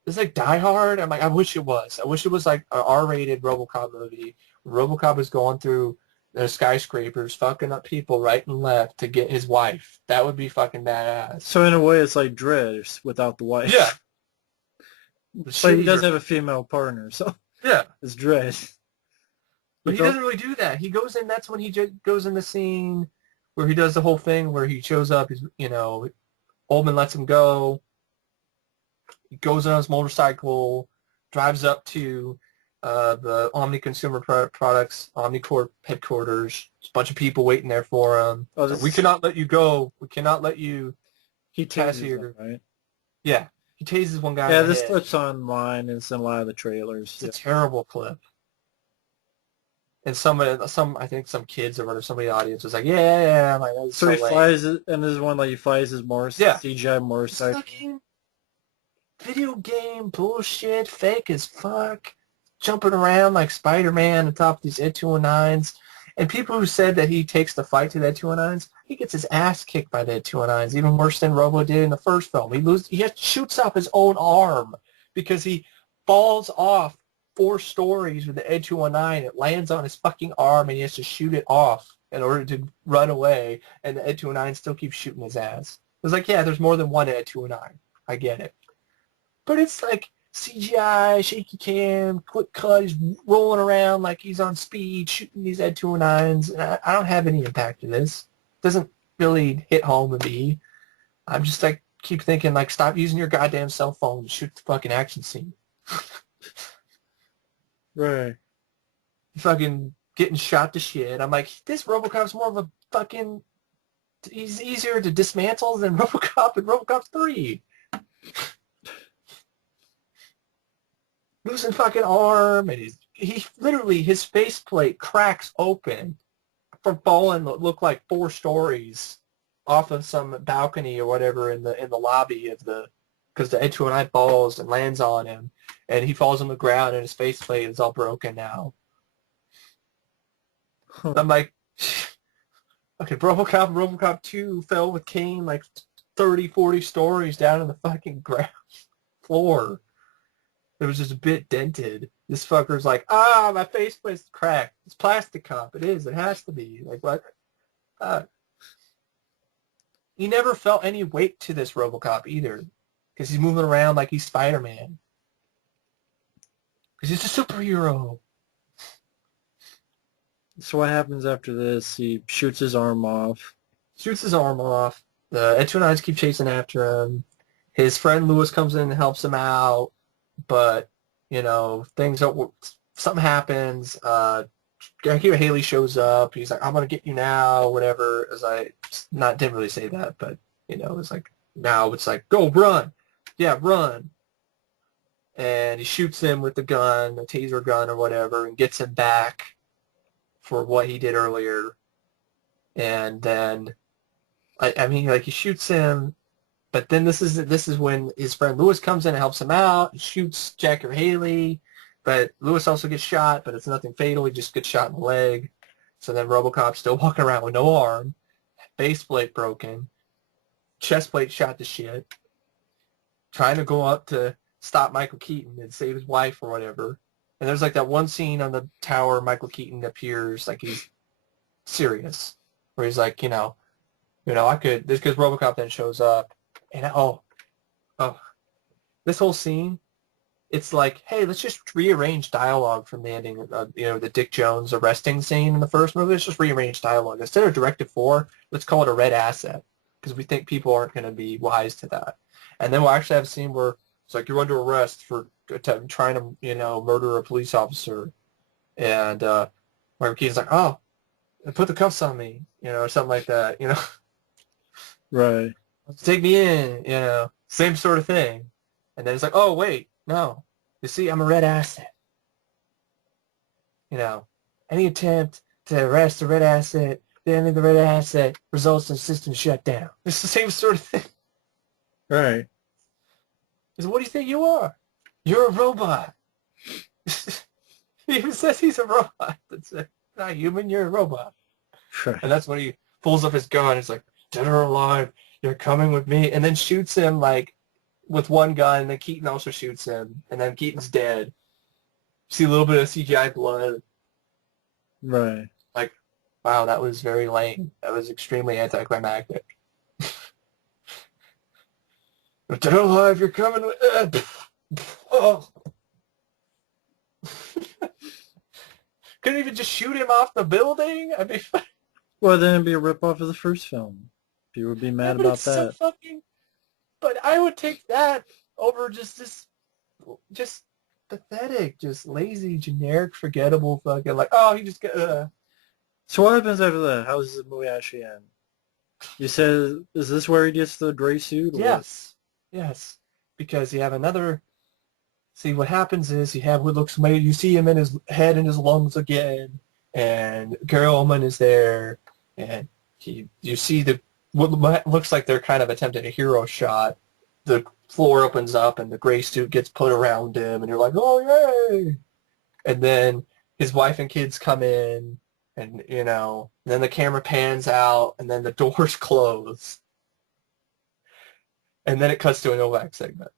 it's like Die Hard. I'm like, I wish it was. I wish it was like an R-rated RoboCop movie. RoboCop is going through the skyscrapers, fucking up people right and left to get his wife. That would be fucking badass. So in a way, it's like Dredd without the wife. Yeah. But he does have a female partner, so yeah, it's Dredd. But he doesn't really do that. He goes in. That's when he goes in the scene where he does the whole thing where he shows up. He's, Oldman lets him go. He goes on his motorcycle, drives up to the Omni Consumer Products, Omnicorp headquarters. There's a bunch of people waiting there for him. Oh, we cannot let you go. We cannot let you pass here. Them, right? Yeah. He tases one guy. Yeah, this clip's online and it's in a lot of the trailers. It's a terrible clip. And I think some kids or whatever, somebody in the audience was like, yeah. I'm like, that's so he lame. flies it, and this is one like he flies his CGI motorcycle. Fucking video game bullshit, fake as fuck, jumping around like Spider-Man on top of these Ed 209s. And people who said that he takes the fight to the Ed 209s, he gets his ass kicked by the Ed 209s, even worse than Robo did in the first film. He shoots off his own arm because he falls off 4 stories with the Ed 219. It lands on his fucking arm, and he has to shoot it off in order to run away, and the Ed 209 still keeps shooting his ass. It was like, yeah, there's more than one Ed 209. I get it. But it's like CGI, shaky cam, quick cut, he's rolling around like he's on speed, shooting these Ed 209s. And I don't have any impact to this. It doesn't really hit home with me. I'm just like, keep thinking, like, stop using your goddamn cell phone to shoot the fucking action scene. Right. Fucking getting shot to shit. I'm like, this RoboCop's more of a fucking... He's easier to dismantle than RoboCop and RoboCop 3. Losing fucking arm, and he literally, his faceplate cracks open from falling what looked like 4 stories off of some balcony or whatever in the lobby of the... Because the Ed 209 falls and lands on him, and he falls on the ground, and his faceplate is all broken now. Huh. I'm like, okay, RoboCop 2 fell with Kane like 30, 40 stories down on the fucking ground floor. It was just a bit dented. This fucker's like, my faceplate's cracked. It's plastic cop. It is. It has to be. Like, what? He never felt any weight to this RoboCop either. Because he's moving around like he's Spider-Man. Because he's a superhero. So what happens after this? He shoots his arm off. The Ed 209s keep chasing after him. His friend Lewis comes in and helps him out. But, things don't... Something happens. Haley shows up. He's like, I'm going to get you now, whatever. Didn't really say that, but, it's like, now it's like, go, run. Yeah, run. And he shoots him with the gun, the taser gun or whatever, and gets him back for what he did earlier. And then, he shoots him, but then this is when his friend Lewis comes in and helps him out. He shoots Jack or Haley, but Lewis also gets shot, but it's nothing fatal. He just gets shot in the leg. So then RoboCop's still walking around with no arm, base plate broken, chest plate shot to shit, trying to go up to stop Michael Keaton and save his wife or whatever. And there's like that one scene on the tower, Michael Keaton appears like he's serious. Where he's like, I could, this because RoboCop then shows up, and oh, this whole scene, it's like, hey, let's just rearrange dialogue from the ending of, the Dick Jones arresting scene in the first movie. Let's just rearrange dialogue. Instead of Directive 4, let's call it a red asset, because we think people aren't going to be wise to that. And then we'll actually have a scene where it's like, you're under arrest for trying to, murder a police officer. And Michael Keaton's like, oh, put the cuffs on me, or something like that, Right. Take me in, same sort of thing. And then it's like, oh, wait, no. You see, I'm a red asset. Any attempt to arrest a red asset, the end of the red asset results in system shutdown. It's the same sort of thing. Right. So what do you think you are? You're a robot. He even says he's a robot. That's not human, you're a robot. Right. And that's when he pulls up his gun. He's like, dead or alive, you're coming with me. And then shoots him, like, with one gun. And then Keaton also shoots him. And then Keaton's dead. See a little bit of CGI blood. Right. Like, wow, that was very lame. That was extremely anticlimactic. Dead or alive, you're coming with... oh. Couldn't even just shoot him off the building? I mean... Well, then it'd be a ripoff of the first film. People would be mad about that. So fucking... But I would take that over just pathetic, just lazy, generic, forgettable fucking, like, oh, he just got... So what happens after that? How does the movie actually end? You said, is this where he gets the gray suit? Or Yes. Yes. Because you have another... See, what happens is you see him in his head and his lungs again, and Gary Oldman is there, and you see what looks like they're kind of attempting a hero shot. The floor opens up and the gray suit gets put around him, and you're like, oh, yay! And then his wife and kids come in, and, then the camera pans out, and then the doors close. And then it cuts to a Novak segment.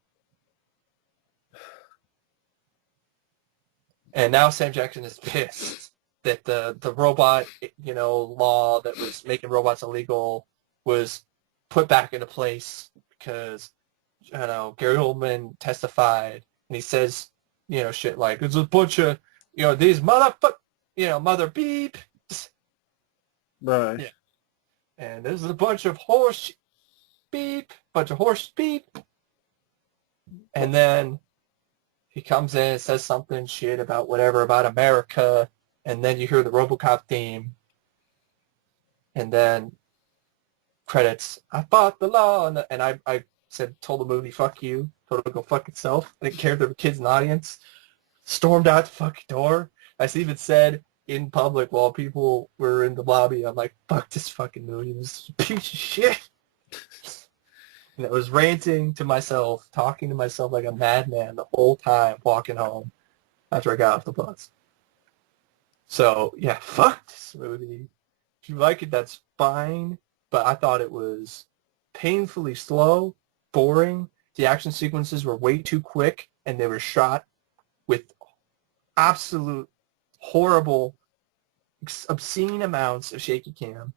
And now Sam Jackson is pissed that the robot, law that was making robots illegal was put back into place because, Gary Oldman testified, and he says, shit like, it's a bunch of, these mother beep. Right. Yeah. And there's a bunch of horse beep. And then he comes in and says something shit about whatever, about America, and then you hear the Robocop theme, and then credits, I fought the law, and I told the movie, fuck you, told it to go fuck itself. I didn't care if there were kids in the audience. Stormed out the fucking door. I even said in public while people were in the lobby, I'm like, fuck this fucking movie, this is a piece of shit. And I was ranting to myself, talking to myself like a madman the whole time walking home after I got off the bus. So, yeah, fuck this movie. If you like it, that's fine. But I thought it was painfully slow, boring. The action sequences were way too quick, and they were shot with absolute horrible, obscene amounts of shaky cam.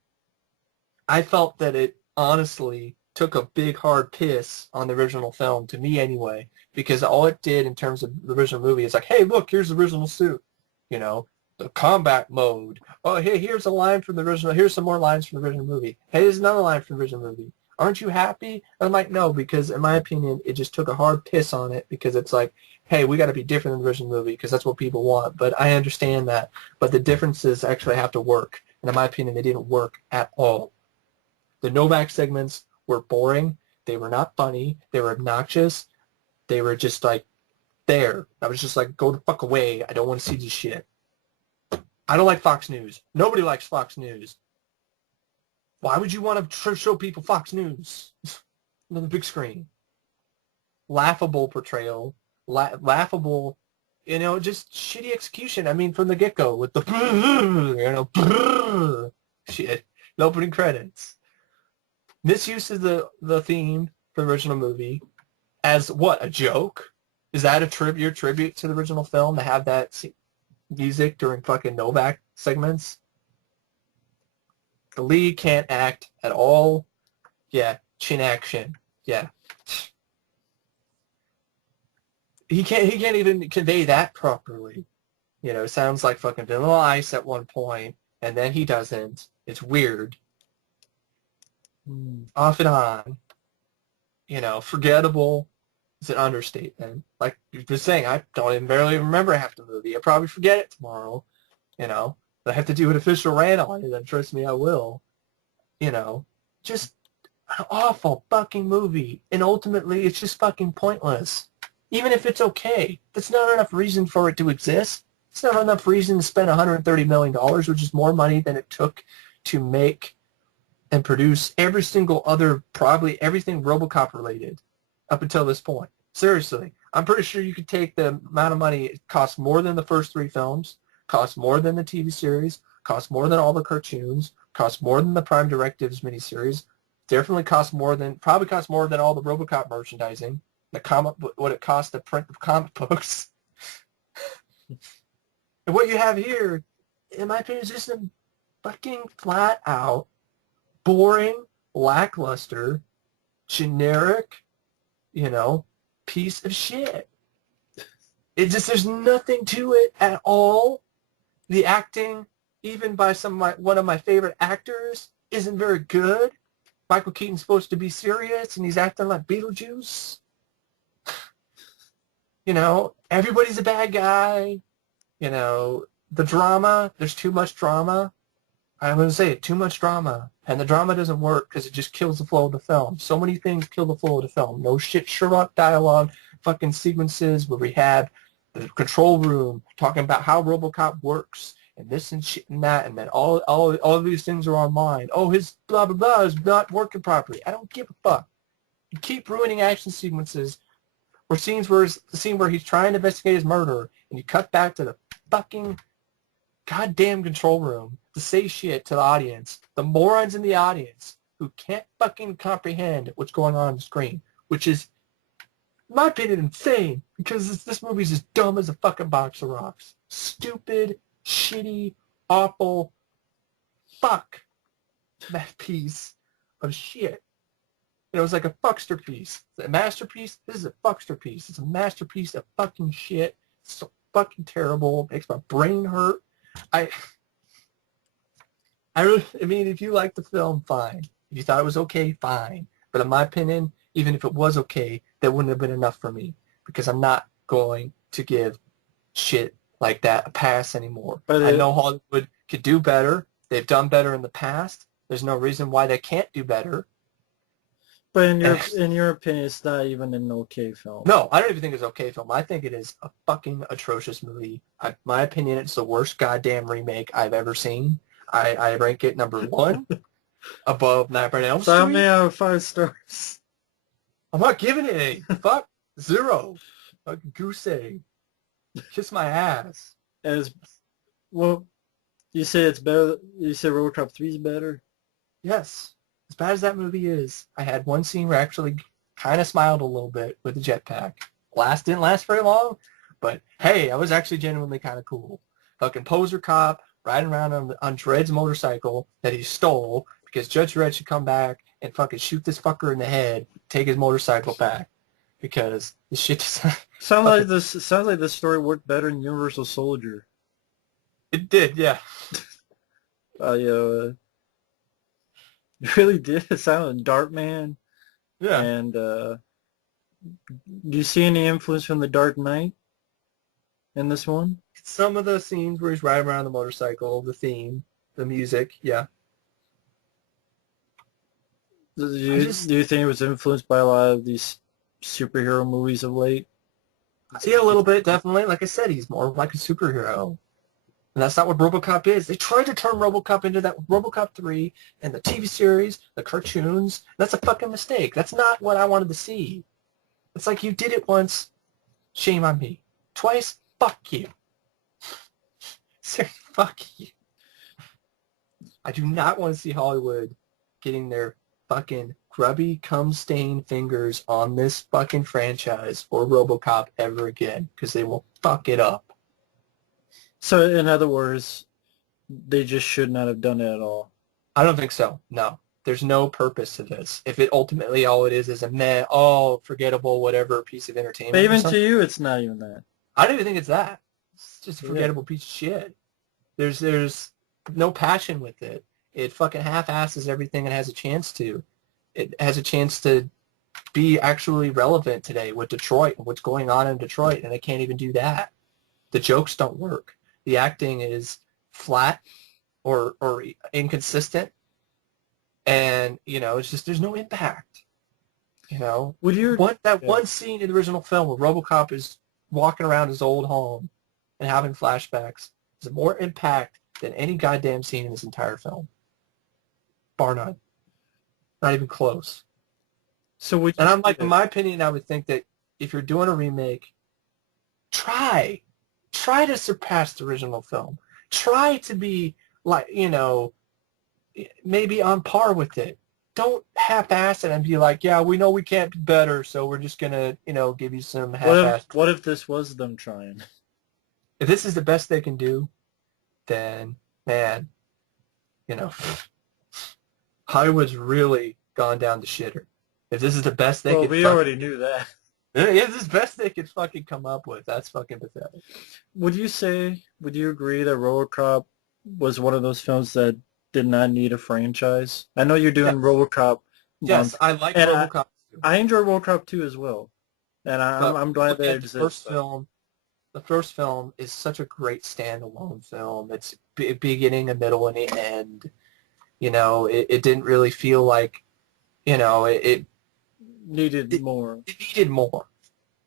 I felt that it honestly took a big hard piss on the original film, to me anyway, because all it did in terms of the original movie is like, hey, look, here's the original suit, the combat mode. Oh, hey, here's a line from the original, here's some more lines from the original movie. Hey, there's another line from the original movie. Aren't you happy? And I'm like, no, because in my opinion, it just took a hard piss on it, because it's like, hey, we got to be different than the original movie because that's what people want. But I understand that. But the differences actually have to work. And in my opinion, they didn't work at all. The Novak segments were boring. They were not funny. They were obnoxious. They were just like there. I was just like, go the fuck away. I don't want to see this shit. I don't like Fox News. Nobody likes Fox News. Why would you want to show people Fox News on the big screen? Laughable portrayal. Laughable, just shitty execution. I mean, from the get-go with the, shit. The opening credits. Misuse of the theme for the original movie as what, a joke? Is that your tribute to the original film to have that music during fucking Novak segments? The lead can't act at all. Yeah, chin action. Yeah. He can't even convey that properly. You know, it sounds like fucking Vanilla Ice at one point, and then he doesn't. It's weird. Off and on. You know, forgettable is an understatement. Like you've been saying, I don't even barely remember half the movie. I'll probably forget it tomorrow. You know, but I have to do an official rant on it, and trust me, I will. You know, just an awful fucking movie, and ultimately, it's just fucking pointless. Even if it's okay, that's not enough reason for it to exist. It's not enough reason to spend $130 million, which is more money than it took to make and produce every single other, probably everything RoboCop related up until this point. Seriously, I'm pretty sure you could take the amount of money. It costs more than the first 3 films, costs more than the TV series, costs more than all the cartoons, costs more than the Prime Directives miniseries, definitely probably costs more than all the RoboCop merchandising, what it costs to print the comic books. And what you have here, in my opinion, is just a fucking flat out boring, lackluster, generic, you know, piece of shit. There's nothing to it at all. The acting, even by one of my favorite actors, isn't very good. Michael Keaton's supposed to be serious, and he's acting like Beetlejuice. You know, everybody's a bad guy. You know, the drama, there's too much drama. I'm going to say it, too much drama. And the drama doesn't work because it just kills the flow of the film. So many things kill the flow of the film. No shit Sherlock dialogue, fucking sequences where we have the control room talking about how RoboCop works and this and shit and that, and then all of these things are online. Oh, his blah, blah, blah is not working properly. I don't give a fuck. You keep ruining action sequences or scenes where the scene where he's trying to investigate his murder, and you cut back to the fucking goddamn control room to say shit to the audience, the morons in the audience who can't fucking comprehend what's going on the screen, which is, in my opinion, insane, because this movie's as dumb as a fucking box of rocks. Stupid, shitty, awful, fuck that piece of shit. It was like a fuckster piece. A masterpiece? This is a fuckster piece. It's a masterpiece of fucking shit. It's so fucking terrible. It makes my brain hurt. I mean, if you liked the film, fine. If you thought it was okay, fine. But in my opinion, even if it was okay, that wouldn't have been enough for me, because I'm not going to give shit like that a pass anymore. But I know Hollywood could do better. They've done better in the past. There's no reason why they can't do better. But in your opinion, it's not even an okay film. No, I don't even think it's an okay film. I think it is a fucking atrocious movie. My opinion, it's the worst goddamn remake I've ever seen. I rank it number 1 above Nightmare on Elm Street. So how many out of 5 stars? I'm not giving it a fuck 0. Fucking goose egg. Kiss my ass. Well, you say it's better. You say RoboCop 3 is better. Yes. As bad as that movie is, I had one scene where I actually kind of smiled a little bit with the jetpack. Didn't last very long, but hey, I was actually genuinely kind of cool. Fucking poser cop riding around on Dredd's motorcycle that he stole because Judge Dredd should come back and fucking shoot this fucker in the head, take his motorcycle back, because this shit just... Sounds like this story worked better in Universal Soldier. It did, yeah. It really did. It sounded like Darkman. Yeah. And do you see any influence from The Dark Knight in this one? Some of the scenes where he's riding around the motorcycle, the theme, the music, yeah. Do you think it was influenced by a lot of these superhero movies of late? See, a little bit, definitely. Like I said, he's more like a superhero. And that's not what RoboCop is. They tried to turn RoboCop into that RoboCop 3 and the TV series, the cartoons. That's a fucking mistake. That's not what I wanted to see. It's like, you did it once, shame on me. Twice, fuck you. Seriously, fuck you. I do not want to see Hollywood getting their fucking grubby, cum-stained fingers on this fucking franchise or RoboCop ever again, because they will fuck it up. So, in other words, they just should not have done it at all. I don't think so. No. There's no purpose to this. If it ultimately all it is a meh, forgettable, whatever piece of But entertainment or even to something, you, it's not even that. I don't even think it's that. It's just a Yeah. forgettable piece of shit. There's no passion with it. It fucking half-asses everything it has a chance to. It has a chance to be actually relevant today with Detroit and what's going on in Detroit, and it can't even do that. The jokes don't work. The acting is flat or inconsistent, and it's just there's no impact. Would you? That Yeah. one scene in the original film where RoboCop is walking around his old home and having flashbacks has more impact than any goddamn scene in this entire film, bar none. Not even close. So would you And I'm say like, in that? my opinion, I would think that if you're doing a remake, try to surpass the original film. Try to be like, maybe on par with it. Don't half-ass it and be like, yeah, we know we can't be better, so we're just gonna, give you some half-ass. What if this was them trying? If this is the best they can do, then man, you know, Hollywood's really gone down the shitter. If this is the best they Well, could we already knew that. if this is the best they could fucking come up with, that's fucking pathetic. Would you agree that RoboCop was one of those films that did not need a franchise? I know you're doing Yes, RoboCop yes, month, I like and RoboCop too, I enjoy RoboCop 2 as well, and but I'm when you glad look that it at the exists. first film, the first film is such a great standalone film. It's beginning, a middle, and an end. It didn't really feel like, it Needed it, more. it needed more.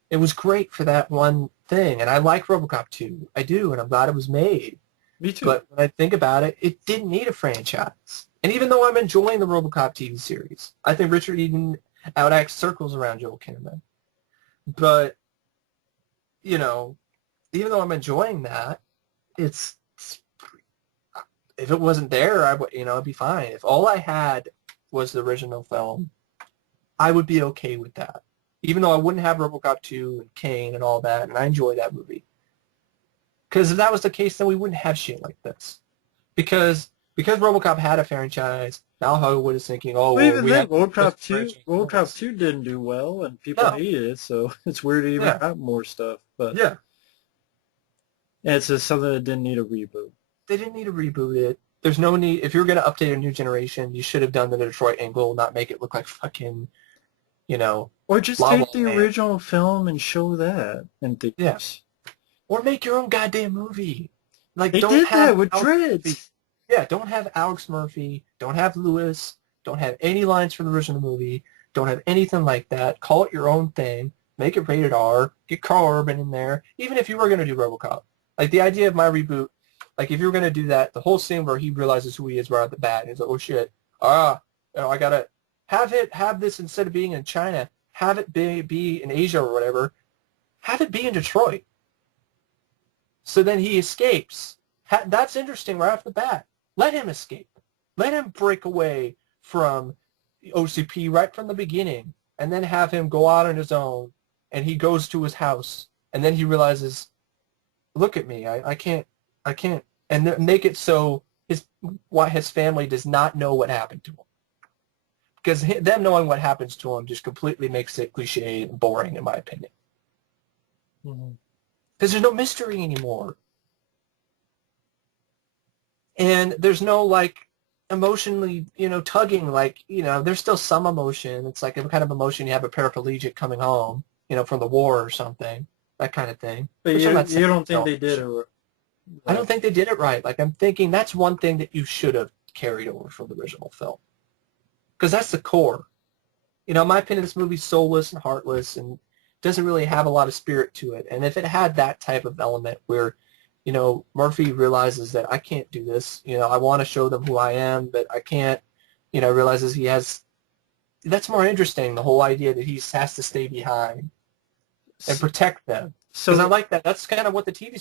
It was great for that one thing, and I like RoboCop 2. I do, and I'm glad it was made. Me too. But when I think about it, it didn't need a franchise. And even though I'm enjoying the RoboCop TV series, I think Richard Eden outacts circles around Joel Kinnaman. But, you know, even though I'm enjoying that, it's if it wasn't there, I would, it'd be fine. If all I had was the original film, I would be okay with that. Even though I wouldn't have RoboCop 2 and Kane and all that, and I enjoy that movie. Because if that was the case, then we wouldn't have shit like this. Because RoboCop had a franchise, now Hollywood is thinking, oh, But well, even we then, have to franchise RoboCop films. 2 didn't do well, and people No, hated it, so it's weird to even yeah, have more stuff. But yeah. it's just something that didn't need a reboot. They didn't need to reboot it. There's no need. If you're going to update a new generation, you should have done the Detroit angle, not make it look like fucking, you know, Or just La La take the Land. original film and show that in Yeah. theaters. Or make your own goddamn movie. Like, They don't did have that with Alex Murphy. Dreads. Yeah, don't have Alex Murphy. Don't have Lewis. Don't have any lines from the original movie. Don't have anything like that. Call it your own thing. Make it rated R. Get Carl Urban in there. Even if you were going to do RoboCop. Like, the idea of my reboot, like, if you were going to do that, the whole scene where he realizes who he is right off the bat, and he's like, oh, shit. I got to have this instead of being in China, have it be in Asia or whatever, have it be in Detroit. So then he escapes. That's interesting right off the bat. Let him escape. Let him break away from the OCP right from the beginning, and then have him go out on his own, and he goes to his house, and then he realizes, look at me, I can't, and make it so his family does not know what happened to him. Because them knowing what happens to him just completely makes it cliche and boring, in my opinion. Mm-hmm. Because there's no mystery anymore. And there's no, like, emotionally, tugging, like, there's still some emotion. It's like a kind of emotion you have a paraplegic coming home, from the war or something, that kind of thing. But Which I'm not saying you don't think no they did it emotion. I right? don't think they did it right. Like, I'm thinking that's one thing that you should have carried over from the original film. Because that's the core. In my opinion, this movie's soulless and heartless and doesn't really have a lot of spirit to it. And if it had that type of element where, Murphy realizes that I can't do this, I want to show them who I am, but I can't, realizes he has, that's more interesting, the whole idea that he has to stay behind and protect them. Because I like that. That's kind of what the TV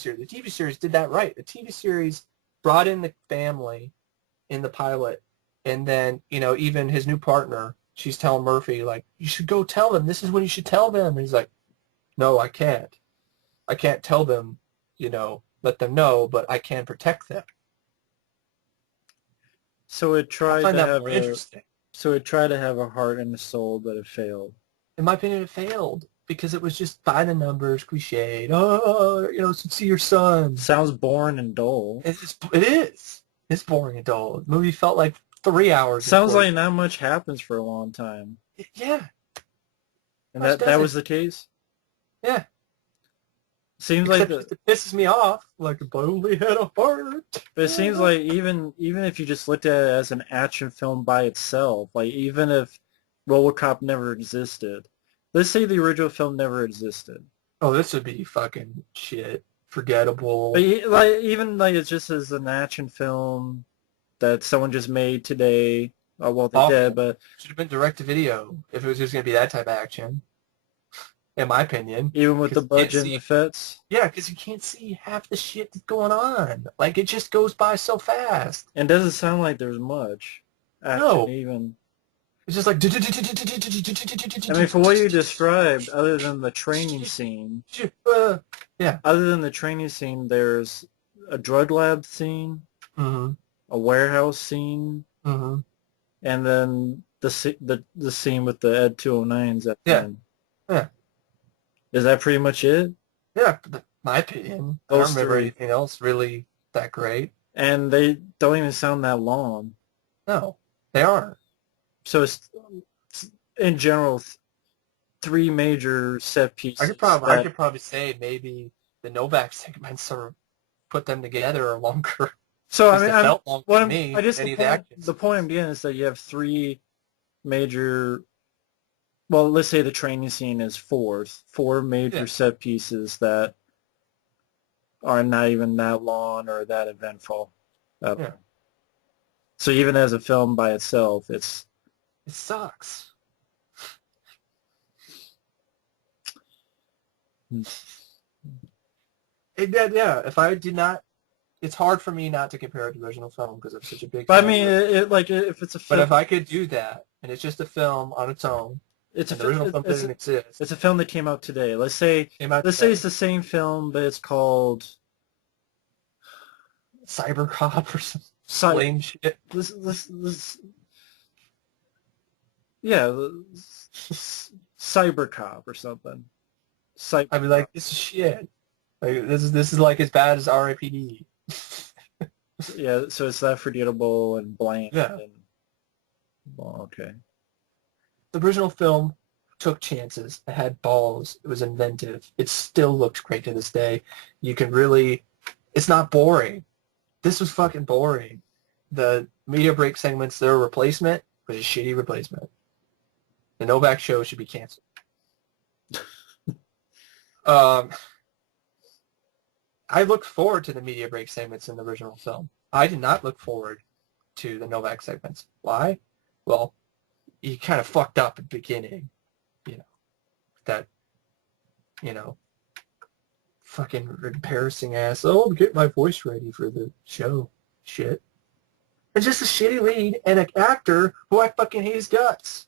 series did that right. The TV series brought in the family in the pilot, and then, even his new partner, she's telling Murphy, like, you should go tell them. This is when you should tell them. And he's like, no, I can't. I can't tell them, let them know, but I can protect them. So it I tried find to that have more a interesting. heart and a soul, but it failed. In my opinion, it failed because it was just by the numbers, cliched. Oh, see your son. Sounds boring and dull. It is. It's boring and dull. The movie felt like 3 hours and Sounds 40. like not much happens for a long time. Yeah, And much that was doesn't. the case? Yeah, Seems like except it pisses me off. Like if I only had a heart. but it seems like even if you just looked at it as an action film by itself, like even if RoboCop never existed, let's say the original film never existed, Oh, this would be fucking shit. Forgettable. but like even like it's just as an action film that someone just made today. Oh, well, they did, Awful. but Should have been direct to video if it was just gonna be that type of action. In my opinion, even with the because you can't budget and see. effects, Yeah, because you can't see half the shit that's going on. Like it just goes by so fast. and it doesn't sound like there's much action No, even. it's just like. I mean, for what you described, other than the training scene, Yeah. other than the training scene, there's a drug lab scene, Mm-hmm. a warehouse scene, Mm-hmm. and then the scene with the Ed 209s at the Yeah. end. Yeah. Is that pretty much it? Yeah. My opinion. I Those don't remember three. anything else really that great. And they don't even sound that long. No, they aren't. So it's in general three major set pieces. I could probably say maybe the Novak segments sort of put them together are longer. So I Because mean, they felt longer to me I guess than any of the action the point I'm getting is that you have three major. Well, let's say the training scene is four major set pieces that are not even that long or that eventful. Yeah. So even as a film by itself, It sucks. Yeah, if I did not, it's hard for me not to compare it to the original film because I'm such a big fan. But I mean, like if it's a film, but if I could do that and it's just a film on its own, the original film doesn't exist. It's a film that came out today. Let's say it's the same film, but it's called Cybercop or some lame shit. Yeah, Cybercop or something. I mean, like, this is shit. Like, this is like as bad as R.I.P.D. Yeah, so it's that forgettable and bland. Yeah. And, well, okay. The original film took chances. It had balls. It was inventive. It still looks great to this day. You can really... It's not boring. This was fucking boring. The media break segments, their replacement was a shitty replacement. The Novak show should be canceled. I looked forward to the media break segments in the original film. I did not look forward to the Novak segments. Why? Well, he kind of fucked up at the beginning. That, fucking embarrassing ass, oh, get my voice ready for the show shit. It's just a shitty lead and an actor who I fucking hate his guts.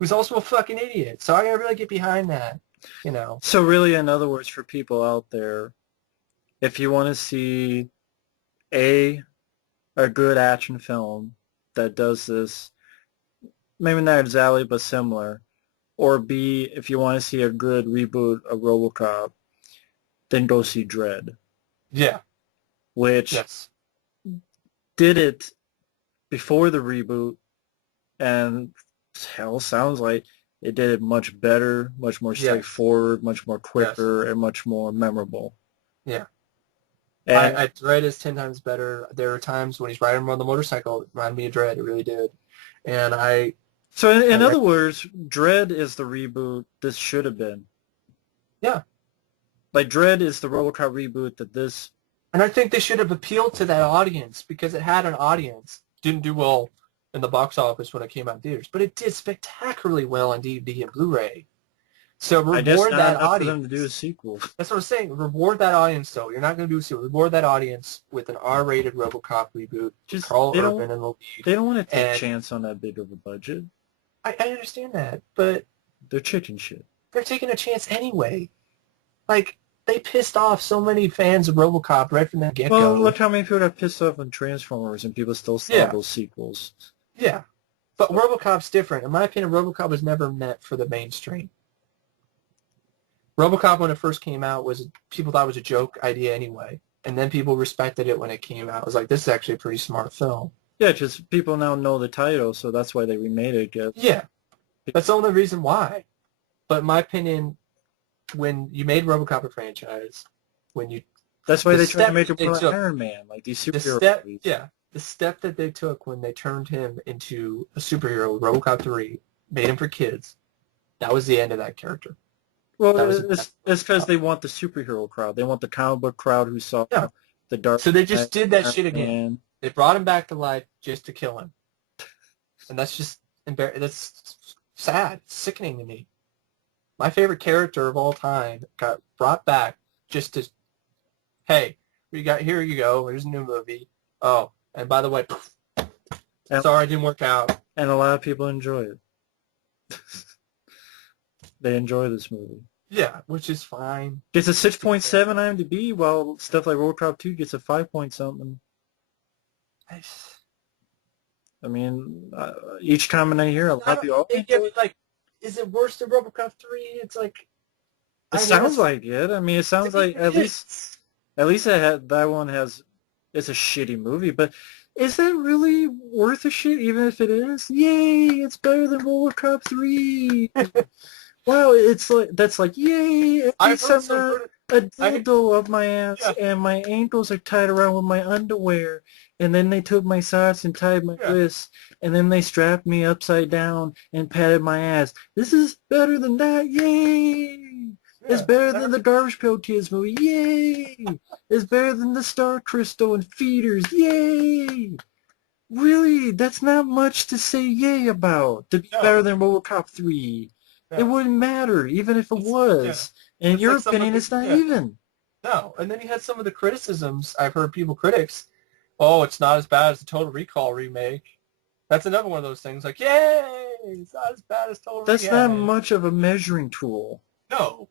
Who's also a fucking idiot. So I gotta really get behind that, So really, in other words, for people out there, if you want to see a good action film that does this, maybe not exactly, but similar, or B, if you want to see a good reboot of RoboCop, then go see Dread. Yeah. Which did it before the reboot, and hell, sounds like it did it much better, much more straightforward, much more quicker, and much more memorable. Yeah. And Dread is 10 times better. There are times when he's riding around the motorcycle, it reminded me of Dread. It really did. And So in other words, Dread is the reboot this should have been. Yeah. Like Dread is the RoboCop reboot that this... And I think they should have appealed to that audience because it had an audience. Didn't do well in the box office when it came out in theaters, but it did spectacularly well on DVD and Blu-ray. So reward that audience. For them to do a sequel. That's what I'm saying. Reward that audience, though. You're not going to do a sequel. Reward that audience with an R-rated RoboCop reboot. Just Carl Urban and the lead. They don't want to take a chance on that big of a budget. I understand that, but they're chicken shit. They're taking a chance anyway. Like, they pissed off so many fans of RoboCop right from the Well, get-go. look how many people got pissed off on Transformers, and people still saw Yeah. those sequels. Yeah. But RoboCop's different. In my opinion, RoboCop was never meant for the mainstream. RoboCop, when it first came out, people thought it was a joke idea anyway. And then people respected it when it came out. It was like, this is actually a pretty smart film. Yeah, just people now know the title, so that's why they remade it, I guess. Yeah. That's the only reason why. But in my opinion, when you made RoboCop a franchise, that's why they tried to make it it Iron Man, like these superhero movies. the step that they took when they turned him into a superhero, RoboCop 3, made him for kids, that was the end of that character. Well, it's because they want the superhero crowd. They want the comic book crowd who saw the Dark. So they just did that shit again. Man. They brought him back to life just to kill him, and that's just that's sad, sickening to me. My favorite character of all time got brought back just to, hey, here you go. Here's a new movie. Oh, and by the way, sorry it didn't work out. And a lot of people enjoy it. They enjoy this movie. Yeah, which is fine. Gets a 6.7 IMDb, while stuff like Robocop 2 gets a 5 point something. I mean, each comment I hear, a lot of people. Like, is it worse than RoboCop 3? It's like, it sounds like it. I mean, it sounds like at least that one has. It's a shitty movie, but is that really worth a shit? Even if it is, yay! It's better than RoboCop 3. Wow, it's like that's like yay! At least I'm not a dildo up my ass, and my ankles are tied around with my underwear. And then they took my socks and tied my wrists, and then they strapped me upside down and patted my ass. This is better than that, yay! Yeah, it's better than the Garbage Pail Kids movie, yay! It's better than the Star Crystal and Feeders, yay! Really, that's not much to say yay about, to be better than RoboCop 3. Yeah. It wouldn't matter, even if it was. Yeah. In your opinion, it's not even. No, and then you had some of the criticisms, I've heard critics, oh, it's not as bad as the Total Recall remake. That's another one of those things, like, yay, it's not as bad as Total Recall. That's not much of a measuring tool. No.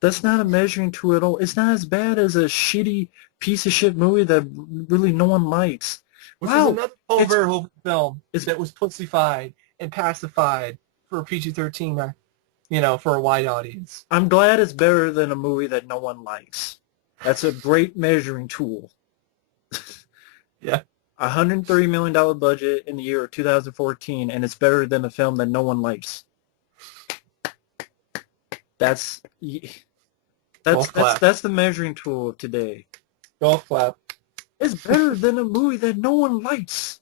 That's not a measuring tool at all. It's not as bad as a shitty piece of shit movie that really no one likes. Which is another covert film that was pussified and pacified for a PG-13, for a wide audience. I'm glad it's better than a movie that no one likes. That's a great measuring tool. Yeah. $130 million budget in the year of 2014, and it's better than a film that no one likes. That's the measuring tool of today. Golf clap. It's better than a movie that no one likes.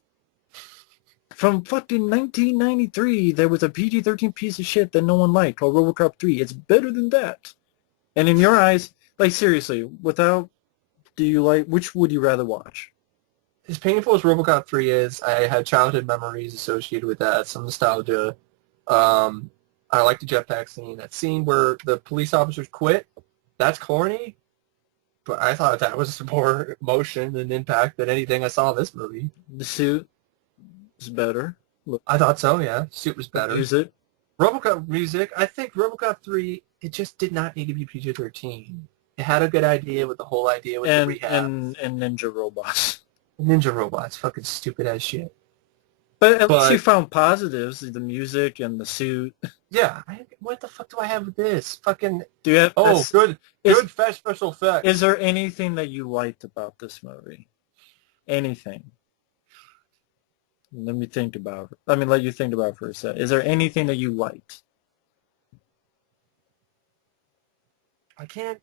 From fucking 1993, there was a PG-13 piece of shit that no one liked called RoboCop 3. It's better than that. And in your eyes, like seriously, which would you rather watch? As painful as RoboCop 3 is, I had childhood memories associated with that, some nostalgia. I like the jetpack scene. That scene where the police officers quit, that's corny, but I thought that was more emotion and impact than anything I saw in this movie. The suit is better. I thought so, yeah. The suit was better. Music. RoboCop music, I think RoboCop 3, it just did not need to be PG-13. It had a good idea with the whole idea with the rehab. And ninja robots. Ninja robots, fucking stupid ass shit. But at least you found positives, the music and the suit. Yeah. What the fuck do I have with this? Fucking... Do you have... good special effects. Is there anything that you liked about this movie? Anything? Let me think about it. Let you think about it for a sec. Is there anything that you liked? I can't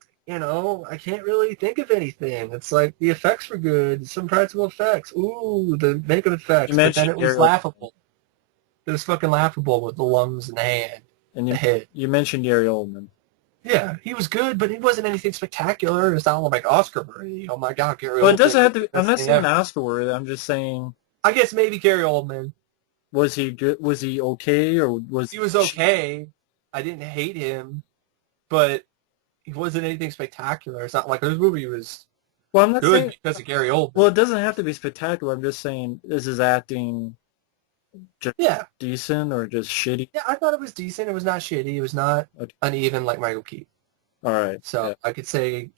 really think of anything. It's like the effects were good, some practical effects. Ooh, the makeup effects. But then it was laughable. It was fucking laughable with the lungs and the hand and the head. You mentioned Gary Oldman. Yeah, he was good, but he wasn't anything spectacular. It's not like Oscar worthy. Oh my God, Gary Oldman. Well, it doesn't have to. I'm not saying Oscar worthy. I'm just saying. I guess maybe Gary Oldman. Was he good? Was he okay, or was he was okay? I didn't hate him, but he wasn't anything spectacular. It's not like this movie was I'm not good saying, because of Gary Oldman. Well, it doesn't have to be spectacular. I'm just saying, is his acting just decent or just shitty? Yeah, I thought it was decent. It was not shitty. It was not uneven like Michael Keaton. All right. So Yeah. I could say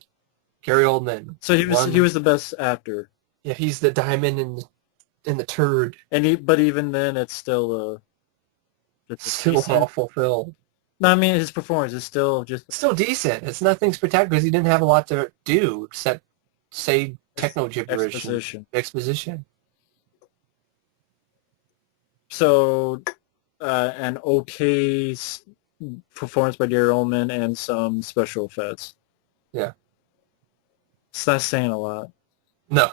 Gary Oldman. So he was the best actor. Yeah, he's the diamond in the turd. But even then, it's still it's Still decent. awful film. No, I mean his performance is still just It's still decent. It's nothing spectacular because he didn't have a lot to do except say techno gibberish exposition. and exposition. So, an okay performance by Gary Oldman and some special effects. Yeah. It's not saying a lot. No.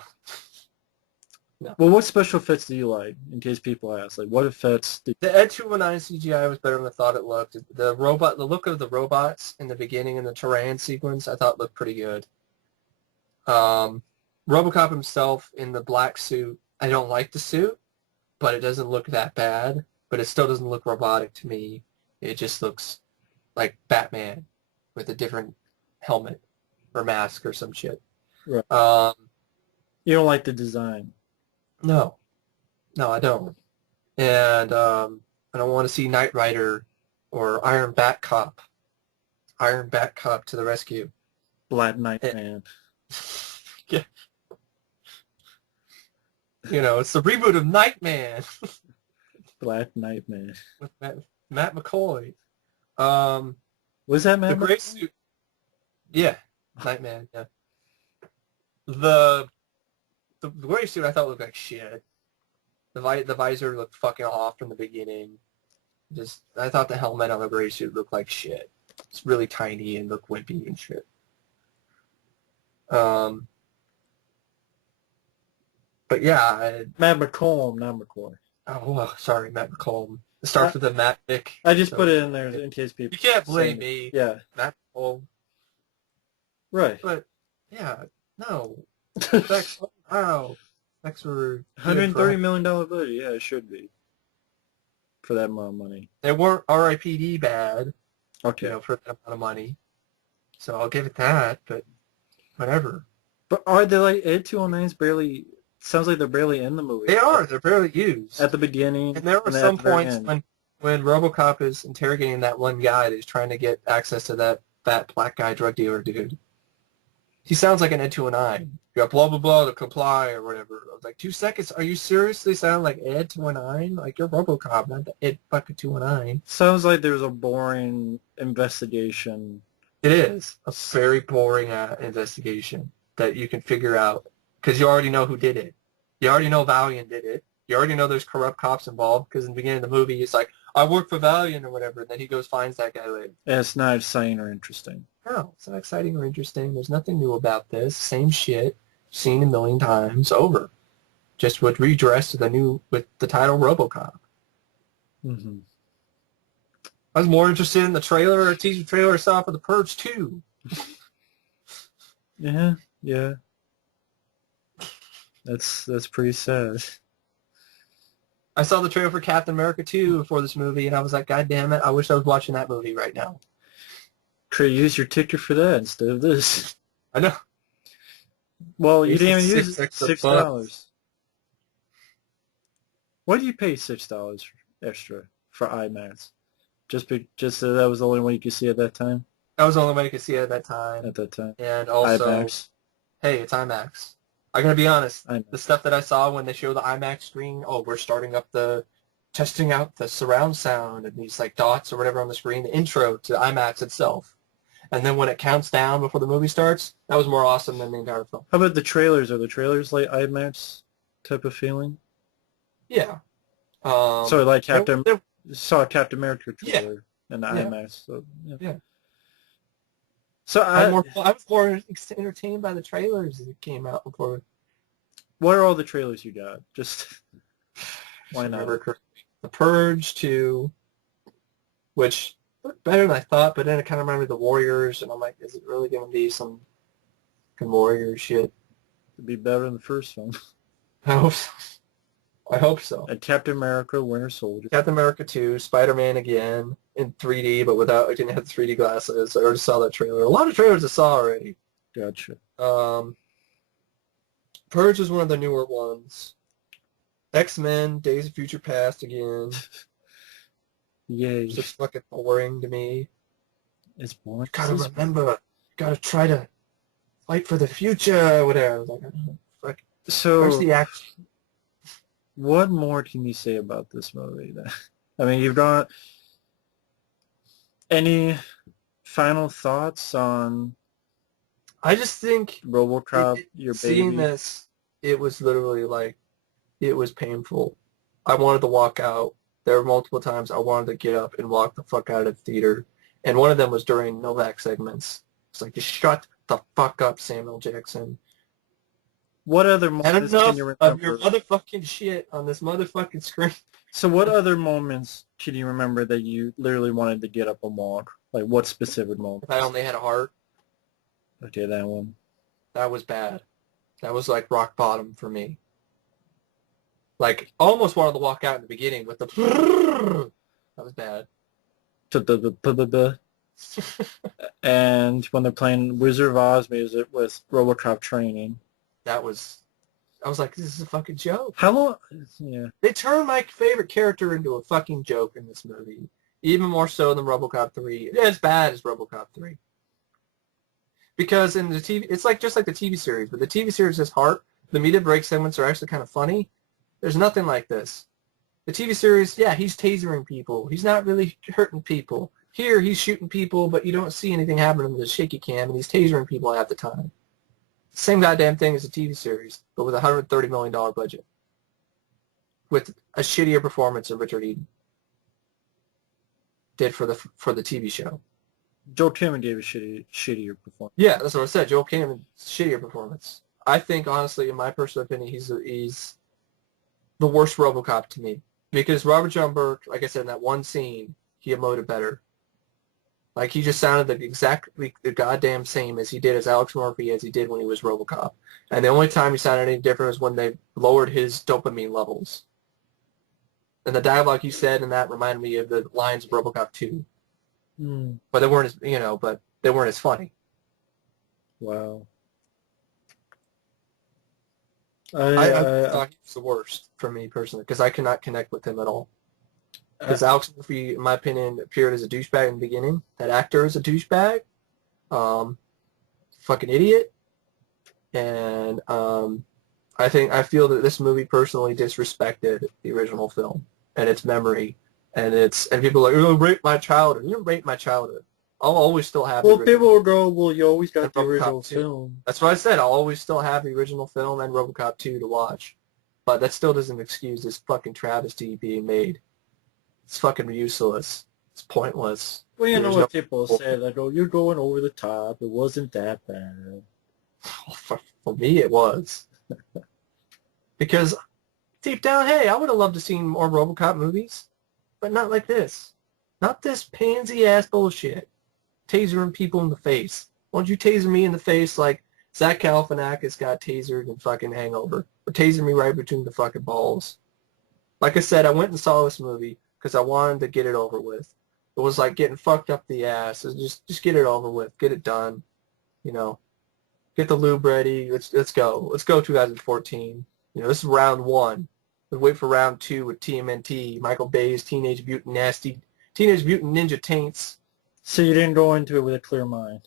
No. Well, what special effects do you like? In case people ask, like, what effects? The Ed 219 CGI was better than I thought it looked. The look of the robots in the beginning in the terrain sequence, I thought looked pretty good. RoboCop himself in the black suit, I don't like the suit, but it doesn't look that bad. But it still doesn't look robotic to me. It just looks like Batman with a different helmet or mask or some shit. Right. You don't like the design. No, I don't. And I don't want to see Knight Rider or Iron Bat Cop. Iron Bat Cop to the rescue. Black Knight Man. Yeah. You know, it's the reboot of Nightman. Black Knight Man. With Matt McCoy. Was that Matt the gray suit? Yeah, Nightman. Yeah. The gray suit I thought looked like shit. The visor looked fucking off from the beginning. I thought the helmet on the gray suit looked like shit. It's really tiny and looked wimpy and shit. But yeah, Matt McCollum, not McCoy. Oh, well, sorry, Matt McCollum. It starts with a Matt Vick. I just put it in there in case people. You can't blame me. Yeah. Matt McCollum. Right. But yeah, no. Thanks. Wow. Thanks for $130 million budget. Yeah, it should be for that amount of money. They weren't R.I.P.D. bad. Okay. You know, for that amount of money. So I'll give it that. But whatever. But are they like Ed 209's barely? Sounds like they're barely in the movie. They are. They're barely used at the beginning. And there were some points when RoboCop is interrogating that one guy that's trying to get access to that fat black guy drug dealer dude. He sounds like an Ed 209. You got blah blah blah to comply or whatever. I was like, 2 seconds. Are you seriously sound like Ed 209? Like you're RoboCop, not the Ed fucking 209. Sounds like there's a boring investigation. It is a very boring investigation that you can figure out. Because you already know who did it. You already know Valiant did it. You already know there's corrupt cops involved because in the beginning of the movie, he's like, I work for Valiant or whatever, and then he goes finds that guy later. And it's not exciting or interesting. No, it's not exciting or interesting. There's nothing new about this. Same shit, seen a million times, over. Just with redressed with the title RoboCop. Mm-hmm. I was more interested in the trailer, teaser trailer I saw for The Purge 2. Yeah. That's pretty sad. I saw the trailer for Captain America 2 before this movie, and I was like, God damn it, I wish I was watching that movie right now. Could use your ticket for that instead of this. I know. Well, you didn't even use $6. Why do you pay $6 extra for IMAX? Just so that was the only way you could see at that time? That was the only way you could see it at that time. And also, IMAX. Hey, it's IMAX. I'm going to be honest. The stuff that I saw when they show the IMAX screen, we're starting up testing out the surround sound and these like dots or whatever on the screen, the intro to IMAX itself. And then when it counts down before the movie starts, that was more awesome than the entire film. How about the trailers? Are the trailers like IMAX type of feeling? Yeah. So like saw a Captain America trailer in the IMAX. So, yeah. So I was more entertained by the trailers as it came out before. What are all the trailers you got? Just why not? The Purge 2, which looked better than I thought, but then I kind of remember the Warriors, and I'm like, is it really going to be some Warrior shit? It'd be better than the first one. I hope so. And Captain America, Winter Soldier. Captain America 2, Spider-Man again in 3D, but I didn't have 3D glasses. I already saw that trailer. A lot of trailers I saw already. Gotcha. Purge was one of the newer ones. X-Men, Days of Future Past again. Yay. It's just fucking boring to me. It's boring. Gotta remember, gotta try to fight for the future, whatever. I was like, fuck. Where's So, the action? what more can you say about this movie then? I mean, you've got any final thoughts on I just think RoboCop, your seeing baby? this, it was literally like, it was painful. I wanted to walk out. There were multiple times I wanted to get up and walk the fuck out of the theater. And one of them was during Novak segments. It's like, just shut the fuck up, Samuel Jackson. What other Had moments can you enough of your remember? motherfucking shit on this motherfucking screen. So what other moments can you remember that you literally wanted to get up and walk? Like what specific moments? If I only had a heart, Okay, that one. that was bad. That was like rock bottom for me. Like, almost wanted to walk out in the beginning with the... That was bad. And when they're playing Wizard of Oz music with RoboCop training. That was... I was like, this is a fucking joke. How long? Yeah. They turned my favorite character into a fucking joke in this movie. Even more so than RoboCop 3. As bad as RoboCop 3. Because in the TV... It's like just like the TV series. But the TV series has heart. The media break segments are actually kind of funny. There's nothing like this. The TV series, yeah, he's tasering people. He's not really hurting people. Here, he's shooting people, but you don't see anything happening with a shaky cam, and he's tasering people half the time. Same goddamn thing as a TV series, but with a $130 million budget. With a shittier performance of Richard Eden. Did for the TV show. Joel Kim gave a shittier performance. Yeah, that's what I said. Joel Kinnaman's shittier performance. I think, honestly, in my personal opinion, he's the worst RoboCop to me. Because Robert John Burke, like I said, in that one scene, he emoted better. Like, he just sounded exactly the goddamn same as he did as Alex Murphy as he did when he was RoboCop. And the only time he sounded any different was when they lowered his dopamine levels. And the dialogue he said in that reminded me of the lines of RoboCop 2. But they weren't as funny. Wow. I thought he was the worst for me personally because I could not connect with him at all. Because Alex Murphy, in my opinion, appeared as a douchebag in the beginning. That actor is a douchebag, fucking idiot, and I feel that this movie personally disrespected the original film and its memory, and people are like, "Oh, rape my childhood." You rape my childhood. I'll always still have. Well, people will go, "Well, you always got the RoboCop original 2. film." That's what I said. I'll always still have the original film and RoboCop 2 to watch, but that still doesn't excuse this fucking travesty being made. It's fucking useless. It's pointless. Well, you know There's what no- people say, like, "Oh, you're going over the top. It wasn't that bad." For me, it was. Because deep down, hey, I would have loved to see more RoboCop movies, but not like this. Not this pansy-ass bullshit. Tasering people in the face. Why don't you taser me in the face like Zach Galifianakis got tasered in fucking Hangover? Or taser me right between the fucking balls. Like I said, I went and saw this movie because I wanted to get it over with. It was like getting fucked up the ass. Just get it over with. Get it done. You know. Get the lube ready. Let's go. Let's go 2014. You know, this is round 1. Let's wait for round 2 with TMNT, Michael Bay's Teenage Mutant Ninja Taints. So you didn't go into it with a clear mind.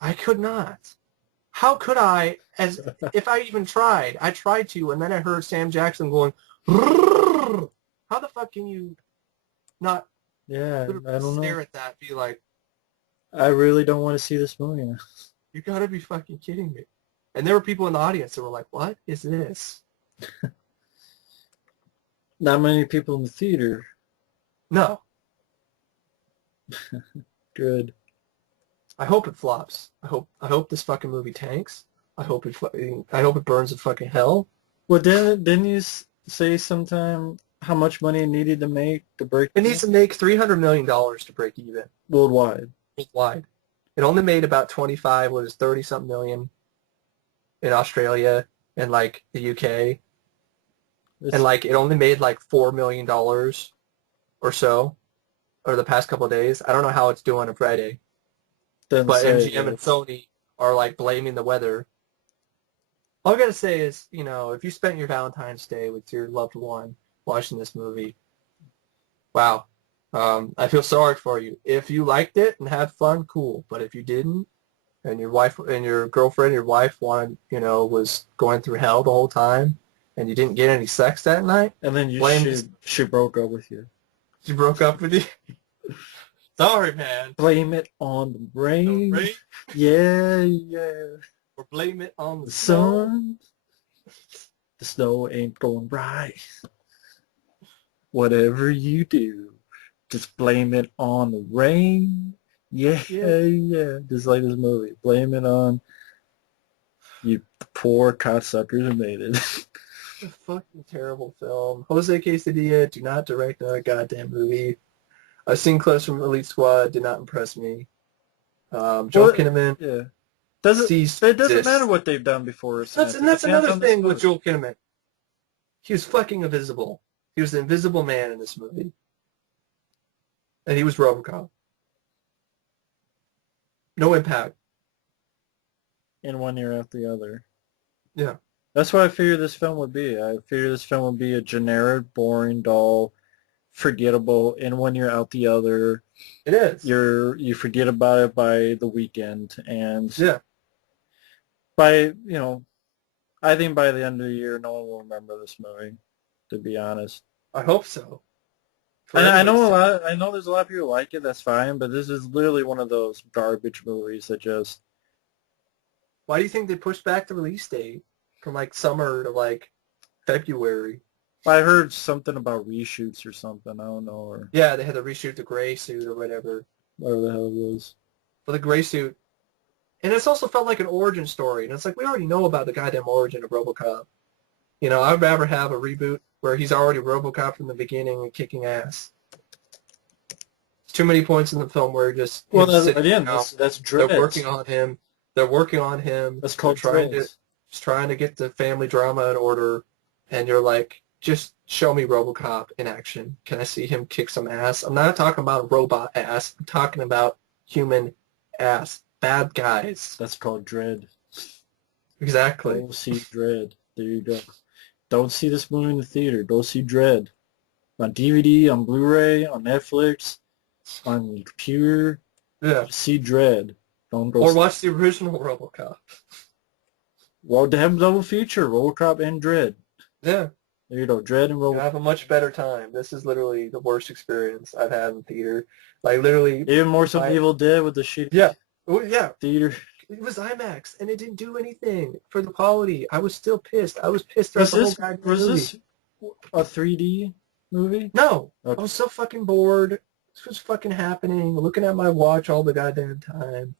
I could not. How could I? As if I even tried. I tried to, and then I heard Sam Jackson going, "Rrrr." How the fuck can you not Yeah, I don't stare know. at that? Be like, I really don't want to see this movie now. you gotta be fucking kidding me. And there were people in the audience that were like, what is this? Not many people in the theater. No. Good. I hope it flops. I hope this fucking movie tanks. I hope it burns in fucking hell. Well, didn't you say sometime how much money it needed to make to break It needs to make $300 million to break even worldwide? worldwide. It only made about 30-something million in Australia and like the UK. And like it only made like $4 million or so over the past couple of days. I don't know how it's doing on Friday. Doesn't But say MGM and Sony are like blaming the weather. All I gotta say is, you know, if you spent your Valentine's Day with your loved one watching this movie, wow, I feel sorry for you. If you liked it and had fun, cool. But if you didn't, and your wife and your girlfriend, your wife wanted, was going through hell the whole time, and you didn't get any sex that night, And then blame she broke up with you. she broke up with you. Sorry, man. Blame it on the The rain. rain, Yeah. or blame it on The the snow. sun. The snow ain't going right. Whatever you do, just blame it on the rain. Yeah. Just like this movie. Blame it on you poor cocksuckers who made it. A fucking terrible film. Jose Quesadilla, do not direct another goddamn movie. I've seen clips from Elite Squad, did not impress me. Joel Kinnaman Yeah. ceased It doesn't exist. matter what they've done before. That's another thing with Joel Kinnaman. He was fucking invisible. He was the invisible man in this movie. And he was Robocop. No impact. In one ear after the other. Yeah. That's what I figured this film would be. I figured this film would be a generic, boring, dull, forgettable, in one ear out the other. It is. You forget about it by the weekend, and Yeah. by I think by the end of the year, no one will remember this movie. To be honest, I hope so. and I know there's a lot of people who like it. That's fine, but this is literally one of those garbage movies that just. Why do you think they pushed back the release date from like summer to like February? I heard something about reshoots or something. I don't know, or Yeah, they had to reshoot the gray suit or whatever. whatever the hell it was. For the gray suit. And it's also felt like an origin story. And it's like, we already know about the goddamn origin of RoboCop. I'd rather have a reboot where he's already RoboCop from the beginning and kicking ass. There's too many points in the film where just Well, that's Dread. they're working on him. They're working on him. That's called Just trying to get the family drama in order. And you're like, just show me RoboCop in action. Can I see him kick some ass? I'm not talking about robot ass. I'm talking about human ass. Bad guys. That's called Dread. Exactly. Go see Dread. There you go. Don't see this movie in the theater. Go see Dread. On DVD, on Blu-ray, on Netflix, on your computer. Yeah. See Dread. Don't go. Or watch the original RoboCop. Well, they have a double feature, RoboCop and Dread. Yeah. There you go, Dread and You'll RoboCop. have a much better time. This is literally the worst experience I've had in theater. Like literally. Even more so people did with the shitty Yeah. Well, yeah. theater. It was IMAX, and it didn't do anything for the quality. I was still pissed. I was pissed throughout the whole goddamn movie. Was this a 3D movie? No. Okay. I was so fucking bored. This was fucking happening. Looking at my watch all the goddamn time.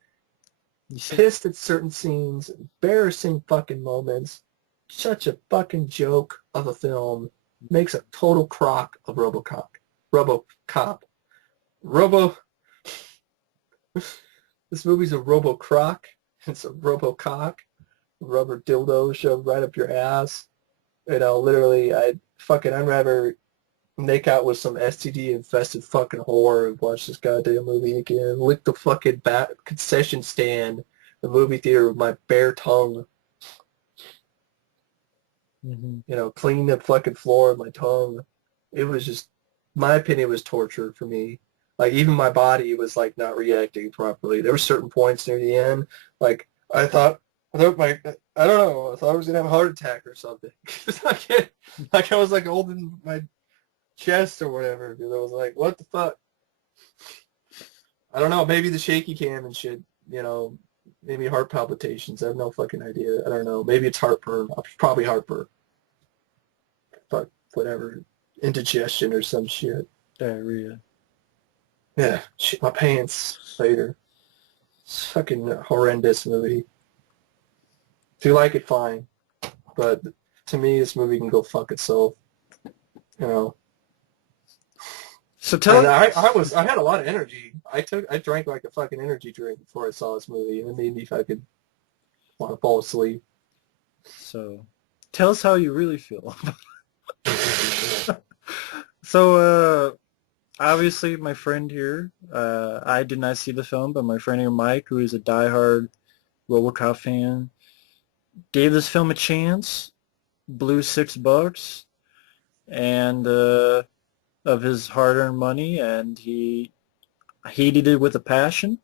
Pissed at certain scenes. Embarrassing fucking moments. Such a fucking joke of a film. Makes a total crock of RoboCop. This movie's a RoboCroc. It's a RoboCock. Rubber dildo shoved right up your ass. Literally, I'd rather make out with some STD-infested fucking whore and watch this goddamn movie again. Lick the fucking concession stand, the movie theater with my bare tongue. Mm-hmm. Clean the fucking floor with my tongue. It was just, my opinion, was torture for me. Like, even my body was, like, not reacting properly. There were certain points near the end, like, I thought I thought I don't know, I thought I was going to have a heart attack or something. I was, like, holding my chest or whatever, because I was like, what the fuck? I don't know, maybe the shaky cam and shit, maybe heart palpitations. I have no fucking idea. I don't know. Maybe it's heartburn. Probably heartburn. But whatever. Indigestion or some shit. Diarrhea. Yeah. Shit my pants later. It's fucking horrendous movie. If you like it, fine. But to me, this movie can go fuck itself. So tell me. I had a lot of energy. I drank like a fucking energy drink before I saw this movie, and it made me fucking want to fall asleep. So tell us how you really feel. So obviously my friend here, I did not see the film, but my friend here, Mike, who is a diehard RoboCop fan, gave this film a chance, blew $6, and of his hard-earned money, and he did it with a passion.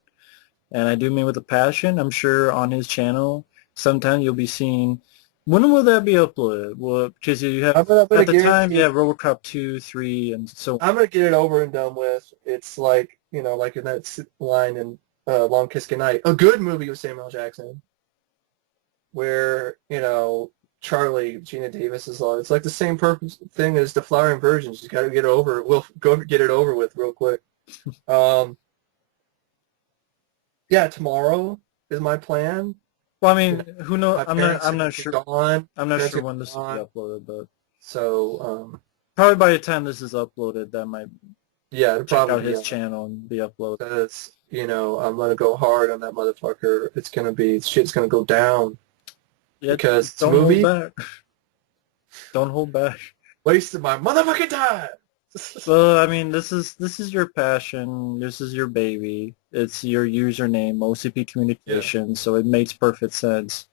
And I do mean with a passion. I'm sure on his channel, sometime you'll be seeing. When will that be uploaded? Well, because you have I'm gonna at the time you guarantee have RoboCop 2, 3, and so. I'm gonna get it over and done with. It's like like in that line in Long Kiss Goodnight, a good movie with Samuel L. Jackson, where Charlie Gina Davis is on. It's like the same purpose thing as the Flowering Virgins. You got to get it over. We'll go get it over with real quick. Um, yeah, tomorrow is my plan. Well, I mean, who knows? My I'm not. parents I'm are not gonna be sure. gone. I'm not Parents sure are when this will be gone. uploaded, but So probably by the time this is uploaded, that might yeah, it'll check out probably be his on. channel and be uploaded. Because I'm gonna go hard on that motherfucker. It's gonna be shit's gonna go down Yeah, because this don't hold movie back. Don't hold back. wasted my motherfucking time. Well, I mean, this is your passion. This is your baby. It's your username, OCP Yeah, Communications, so it makes perfect sense.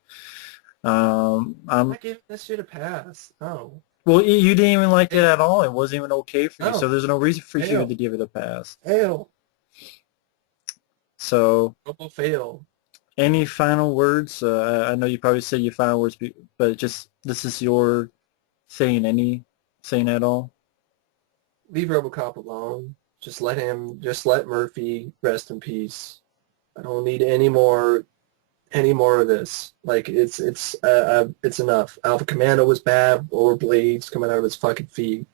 I gave this shit a pass. No, Well, you didn't even like it at all. It wasn't even okay for you, so no, there's no reason for you fail, to give it a pass. fail, So, Robo fail. any final words? I know you probably said your final words, but just this is your saying saying at all? Leave RoboCop alone. Just let Murphy rest in peace. I don't need any more of this. Like it's enough. Alpha Commando was bad, or blades coming out of his fucking feet.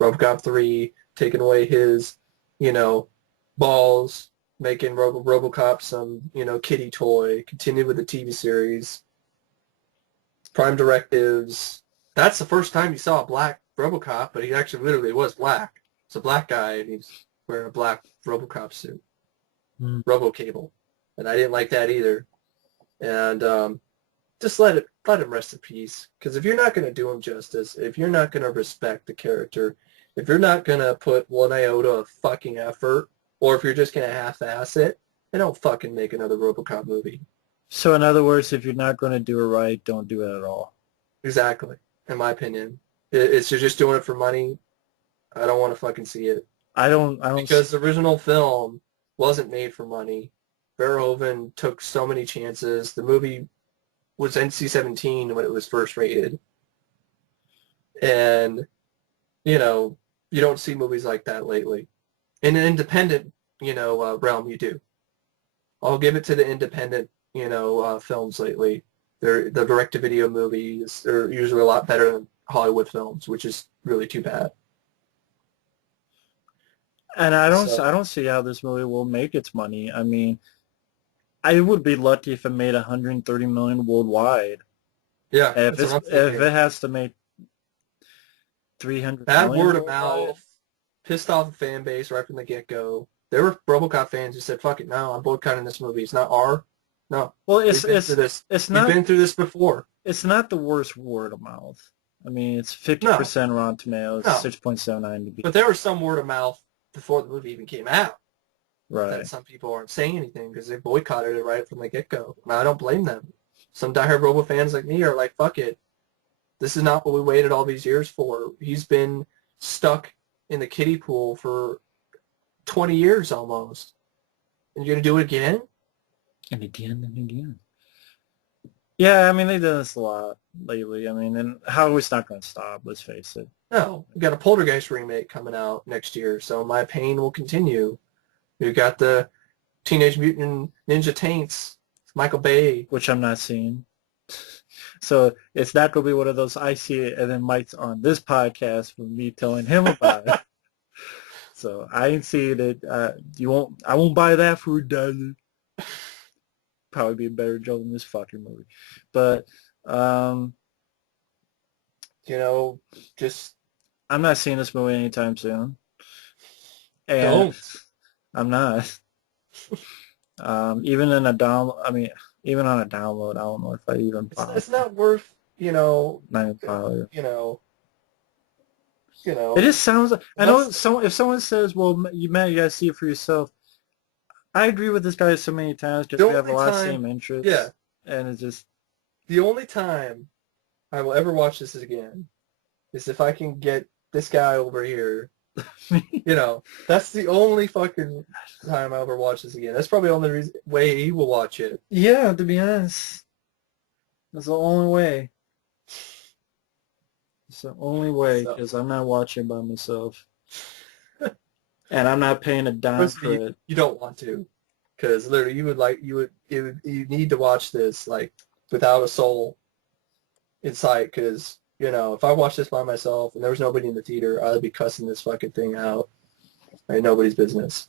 RoboCop 3 taking away his, you know, balls, making RoboCop some, kiddie toy. Continue with the TV series. Prime Directives. That's the first time you saw a black RoboCop, but he actually literally was black. It's a black guy, and he's wearing a black RoboCop suit. Hmm. RoboCable. And I didn't like that either. And just let him rest in peace. Because if you're not going to do him justice, if you're not going to respect the character, if you're not going to put one iota of fucking effort, or if you're just going to half-ass it, then don't fucking make another RoboCop movie. So, in other words, if you're not going to do it right, don't do it at all. Exactly, in my opinion. It's you're just doing it for money. I don't want to fucking see it. I don't. Because the original film wasn't made for money. Verhoeven took so many chances. The movie was NC-17 when it was first rated. And, you don't see movies like that lately. In an independent, realm, you do. I'll give it to the independent, films lately. The direct-to-video movies are usually a lot better than Hollywood films, which is really too bad. And I So, don't see how this movie will make its money. I mean, I would be lucky if it made 130 million worldwide. yeah, If that's what I'm if thinking. it has to make 300 Bad million word of worldwide, mouth, pissed off the fan base right from the get-go. There were RoboCop fans who said, "Fuck it, no, I'm boycotting this movie. It's not R. No, well, we've been through this. it's We've not been through this before." the worst word of mouth. I mean, it's No, 50% Rotten Tomatoes, no. 6.79 to be But there was some word of mouth before the movie even came out that right. some people aren't saying anything because they boycotted it right from the get-go. And I don't blame them. Some diehard Robo fans like me are like, "Fuck it. This is not what we waited all these years for. He's been stuck in the kiddie pool for 20 years almost. And you're going to do it again?" And again. Yeah, I mean, they've done this a lot lately. I mean, and how it's not going to stop, let's face it. No. We got a Poltergeist remake coming out next year, so my pain will continue. We got the Teenage Mutant Ninja Taints, Michael Bay. Which I'm not seeing. So it's not going to be one of those I see it and then Mike's on this podcast with me telling him about it. So I ain't seeing it. I won't buy that for $1. Probably be a better joke than this fucking movie. But Just I'm not seeing this movie anytime soon. And don't. I'm not. Even in a download, I mean, even on a download, I don't know if I even bother. It's not worth, Not even bother. It It just sounds like, I know if someone says, well, you gotta see it for yourself. I agree with this guy so many times because the we have a only lot of time, same interests. yeah, And it's just, the only time I will ever watch this again is if I can get this guy over here You know, that's the only fucking time I'll ever watch this again. That's probably the only way he will watch it. Yeah, to be honest, that's the only way. It's the only way So, because I'm not watching by myself, and I'm not paying a dime listen, for it. you don't want to, because literally you need to watch this like without a soul in sight. Because you know, if I watched this by myself and there was nobody in the theater, I'd be cussing this fucking thing out. Ain't nobody's business.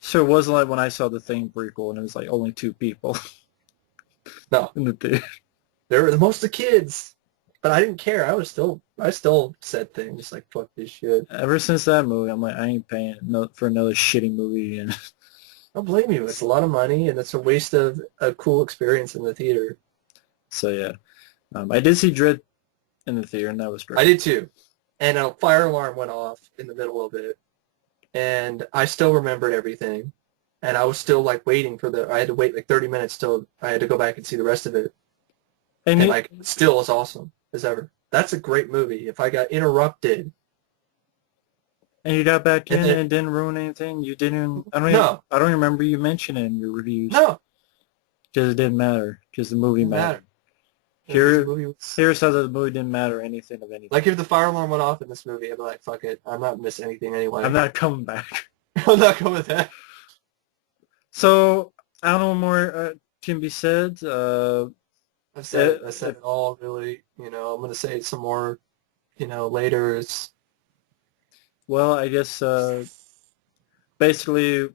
So it wasn't like when I saw the Thing prequel and it was like only 2 people No, in the theater. there were most of the kids, but I didn't care. I still said things like fuck this shit. Ever since that movie, I'm like, I ain't paying for another shitty movie. And I don't blame you. It's a lot of money and it's a waste of a cool experience in the theater. so yeah, I did see Dread in the theater, and that was I great. did too. And a fire alarm went off in the middle of it. And I still remembered everything. And I was still like waiting I had to wait like 30 minutes till I had to go back and see the rest of it. And And you, like, still as awesome as ever. That's a great movie. If I got interrupted, and you got back and in then, and it didn't ruin anything. You didn't. no, I don't remember you mentioning in your reviews no, because it didn't matter because the movie didn't mattered. matter. Because the Here, movie was, here said that the movie didn't matter anything of anything. like if the fire alarm went off in this movie, I'd be like, fuck it. I'm not missing anything anyway. I'm not coming back. I'm not going with that. So I don't know what more can be said. I said it all really. You know, I'm going to say it some more, you know, later. It's, Well, I guess basically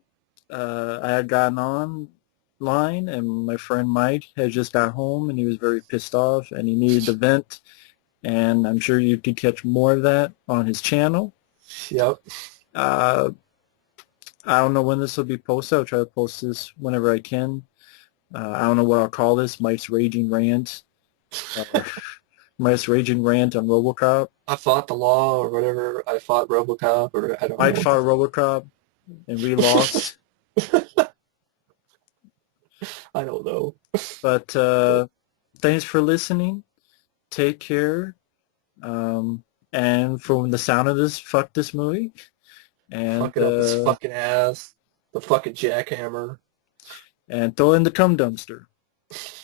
I had gotten online and my friend Mike had just got home and he was very pissed off and he needed to vent. And I'm sure you could catch more of that on his channel. yep. Uh, I don't know when this will be posted. I'll try to post this whenever I can. I don't know what I'll call this. Mike's Raging Rant. Mike's Raging Rant on Robocop. I fought the law or whatever. I fought Robocop or I don't Mike know. fought Robocop and we lost. I don't know. But thanks for listening. Take care. And from the sound of this, fuck this movie. And Fucking up his fucking ass. The fucking jackhammer. and throw it in the cum dumpster.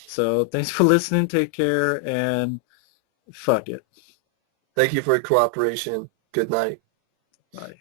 So thanks for listening. Take care and fuck it. Thank you for your cooperation. Good night. Bye.